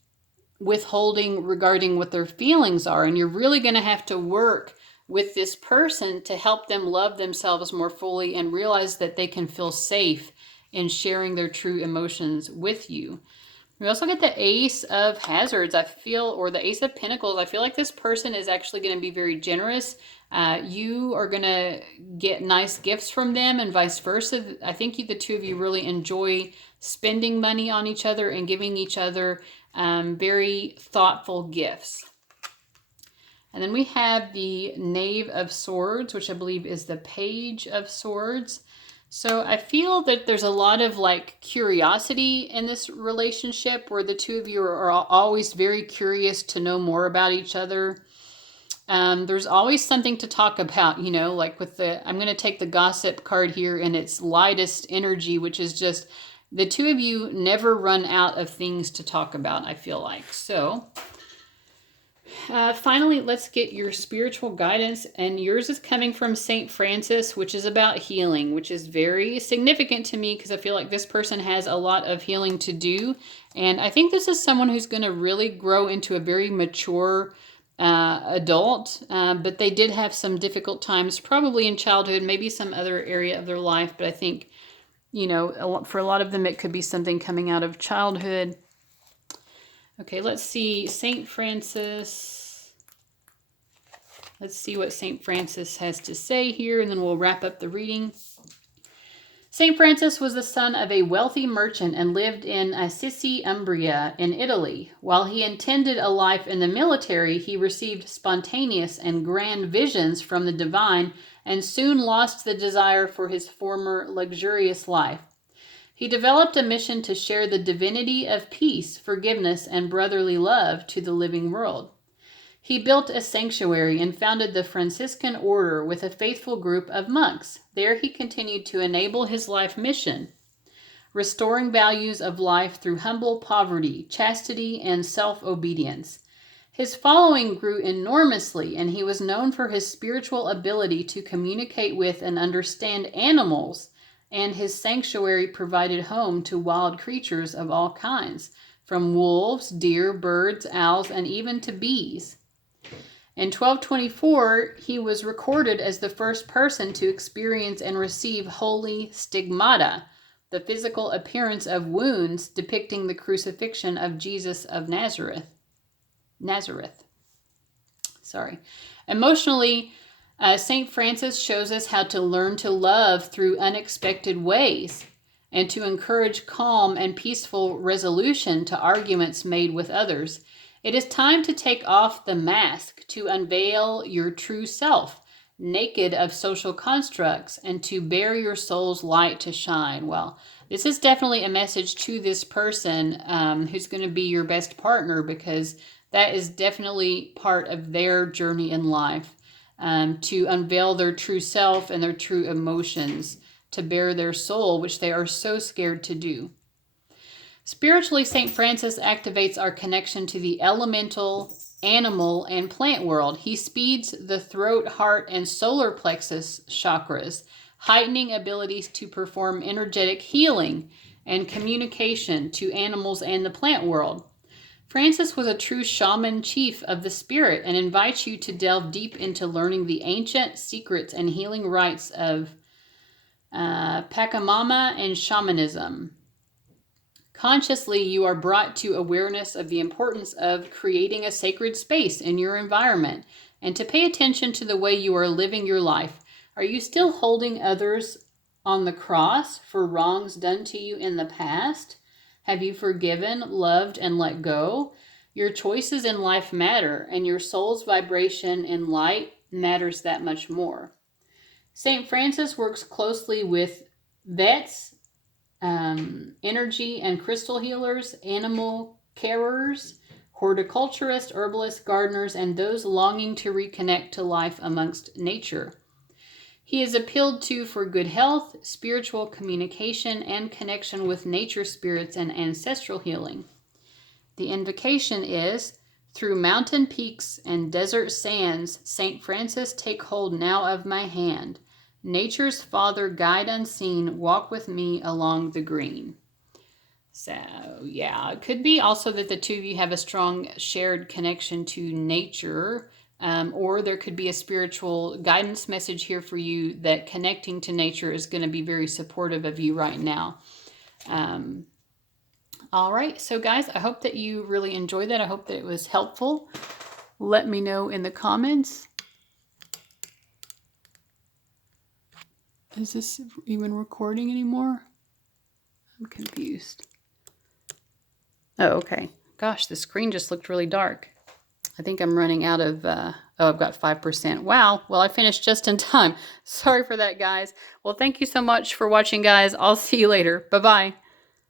withholding regarding what their feelings are. And you're really going to have to work with this person to help them love themselves more fully and realize that they can feel safe in sharing their true emotions with you. We also get the Ace of Hazards, I feel, or the Ace of Pentacles. I feel like this person is actually going to be very generous. You are going to get nice gifts from them and vice versa. I think the two of you really enjoy spending money on each other and giving each other very thoughtful gifts. And then we have the Knave of Swords, which I believe is the Page of Swords. So I feel that there's a lot of like curiosity in this relationship where the two of you are always very curious to know more about each other. There's always something to talk about, you know, like with the, I'm going to take the Gossip card here in its lightest energy, which is just the two of you never run out of things to talk about, I feel like. So finally, let's get your spiritual guidance, and yours is coming from St. Francis, which is about healing, which is very significant to me because I feel like this person has a lot of healing to do, and I think this is someone who's going to really grow into a very mature adult, but they did have some difficult times, probably in childhood, maybe some other area of their life, but I think, you know, for a lot of them, it could be something coming out of childhood. Okay, let's see, St. Francis. Let's see what St. Francis has to say here, and then we'll wrap up the reading. St. Francis was the son of a wealthy merchant and lived in Assisi, Umbria, in Italy. While he intended a life in the military, he received spontaneous and grand visions from the divine and soon lost the desire for his former luxurious life. He developed a mission to share the divinity of peace, forgiveness, and brotherly love to the living world. He built a sanctuary and founded the Franciscan order with a faithful group of monks. There he continued to enable his life mission, restoring values of life through humble poverty, chastity, and self-obedience. His following grew enormously, and he was known for his spiritual ability to communicate with and understand animals, and his sanctuary provided home to wild creatures of all kinds, from wolves, deer, birds, owls, and even to bees. In 1224, he was recorded as the first person to experience and receive holy stigmata, the physical appearance of wounds depicting the crucifixion of Jesus of Nazareth. Emotionally, St. Francis shows us how to learn to love through unexpected ways and to encourage calm and peaceful resolution to arguments made with others. It is time to take off the mask, to unveil your true self, naked of social constructs, and to bear your soul's light to shine. Well, this is definitely a message to this person who's going to be your best partner, because that is definitely part of their journey in life. To unveil their true self and their true emotions, to bear their soul, which they are so scared to do. Spiritually, St. Francis activates our connection to the elemental, animal, and plant world. He speeds the throat, heart, and solar plexus chakras, heightening abilities to perform energetic healing and communication to animals and the plant world. Francis was a true shaman chief of the spirit and invites you to delve deep into learning the ancient secrets and healing rites of Pachamama and shamanism. Consciously, you are brought to awareness of the importance of creating a sacred space in your environment and to pay attention to the way you are living your life. Are you still holding others on the cross for wrongs done to you in the past? Have you forgiven, loved, and let go? Your choices in life matter, and your soul's vibration in light matters that much more. St. Francis works closely with vets, energy and crystal healers, animal carers, horticulturists, herbalists, gardeners, and those longing to reconnect to life amongst nature. He is appealed to for good health, spiritual communication, and connection with nature spirits and ancestral healing. The invocation is, through mountain peaks and desert sands, St. Francis, take hold now of my hand. Nature's Father, guide unseen, walk with me along the green. So, yeah, it could be also that the two of you have a strong shared connection to nature, or there could be a spiritual guidance message here for you that connecting to nature is going to be very supportive of you right now. All right, so guys, I hope that you really enjoyed that. I hope that it was helpful. Let me know in the comments. Is this even recording anymore? I'm confused. Oh, okay. Gosh, the screen just looked really dark. I think I'm running out of, I've got 5%. Wow. Well, I finished just in time. Sorry for that, guys. Well, thank you so much for watching, guys. I'll see you later. Bye-bye.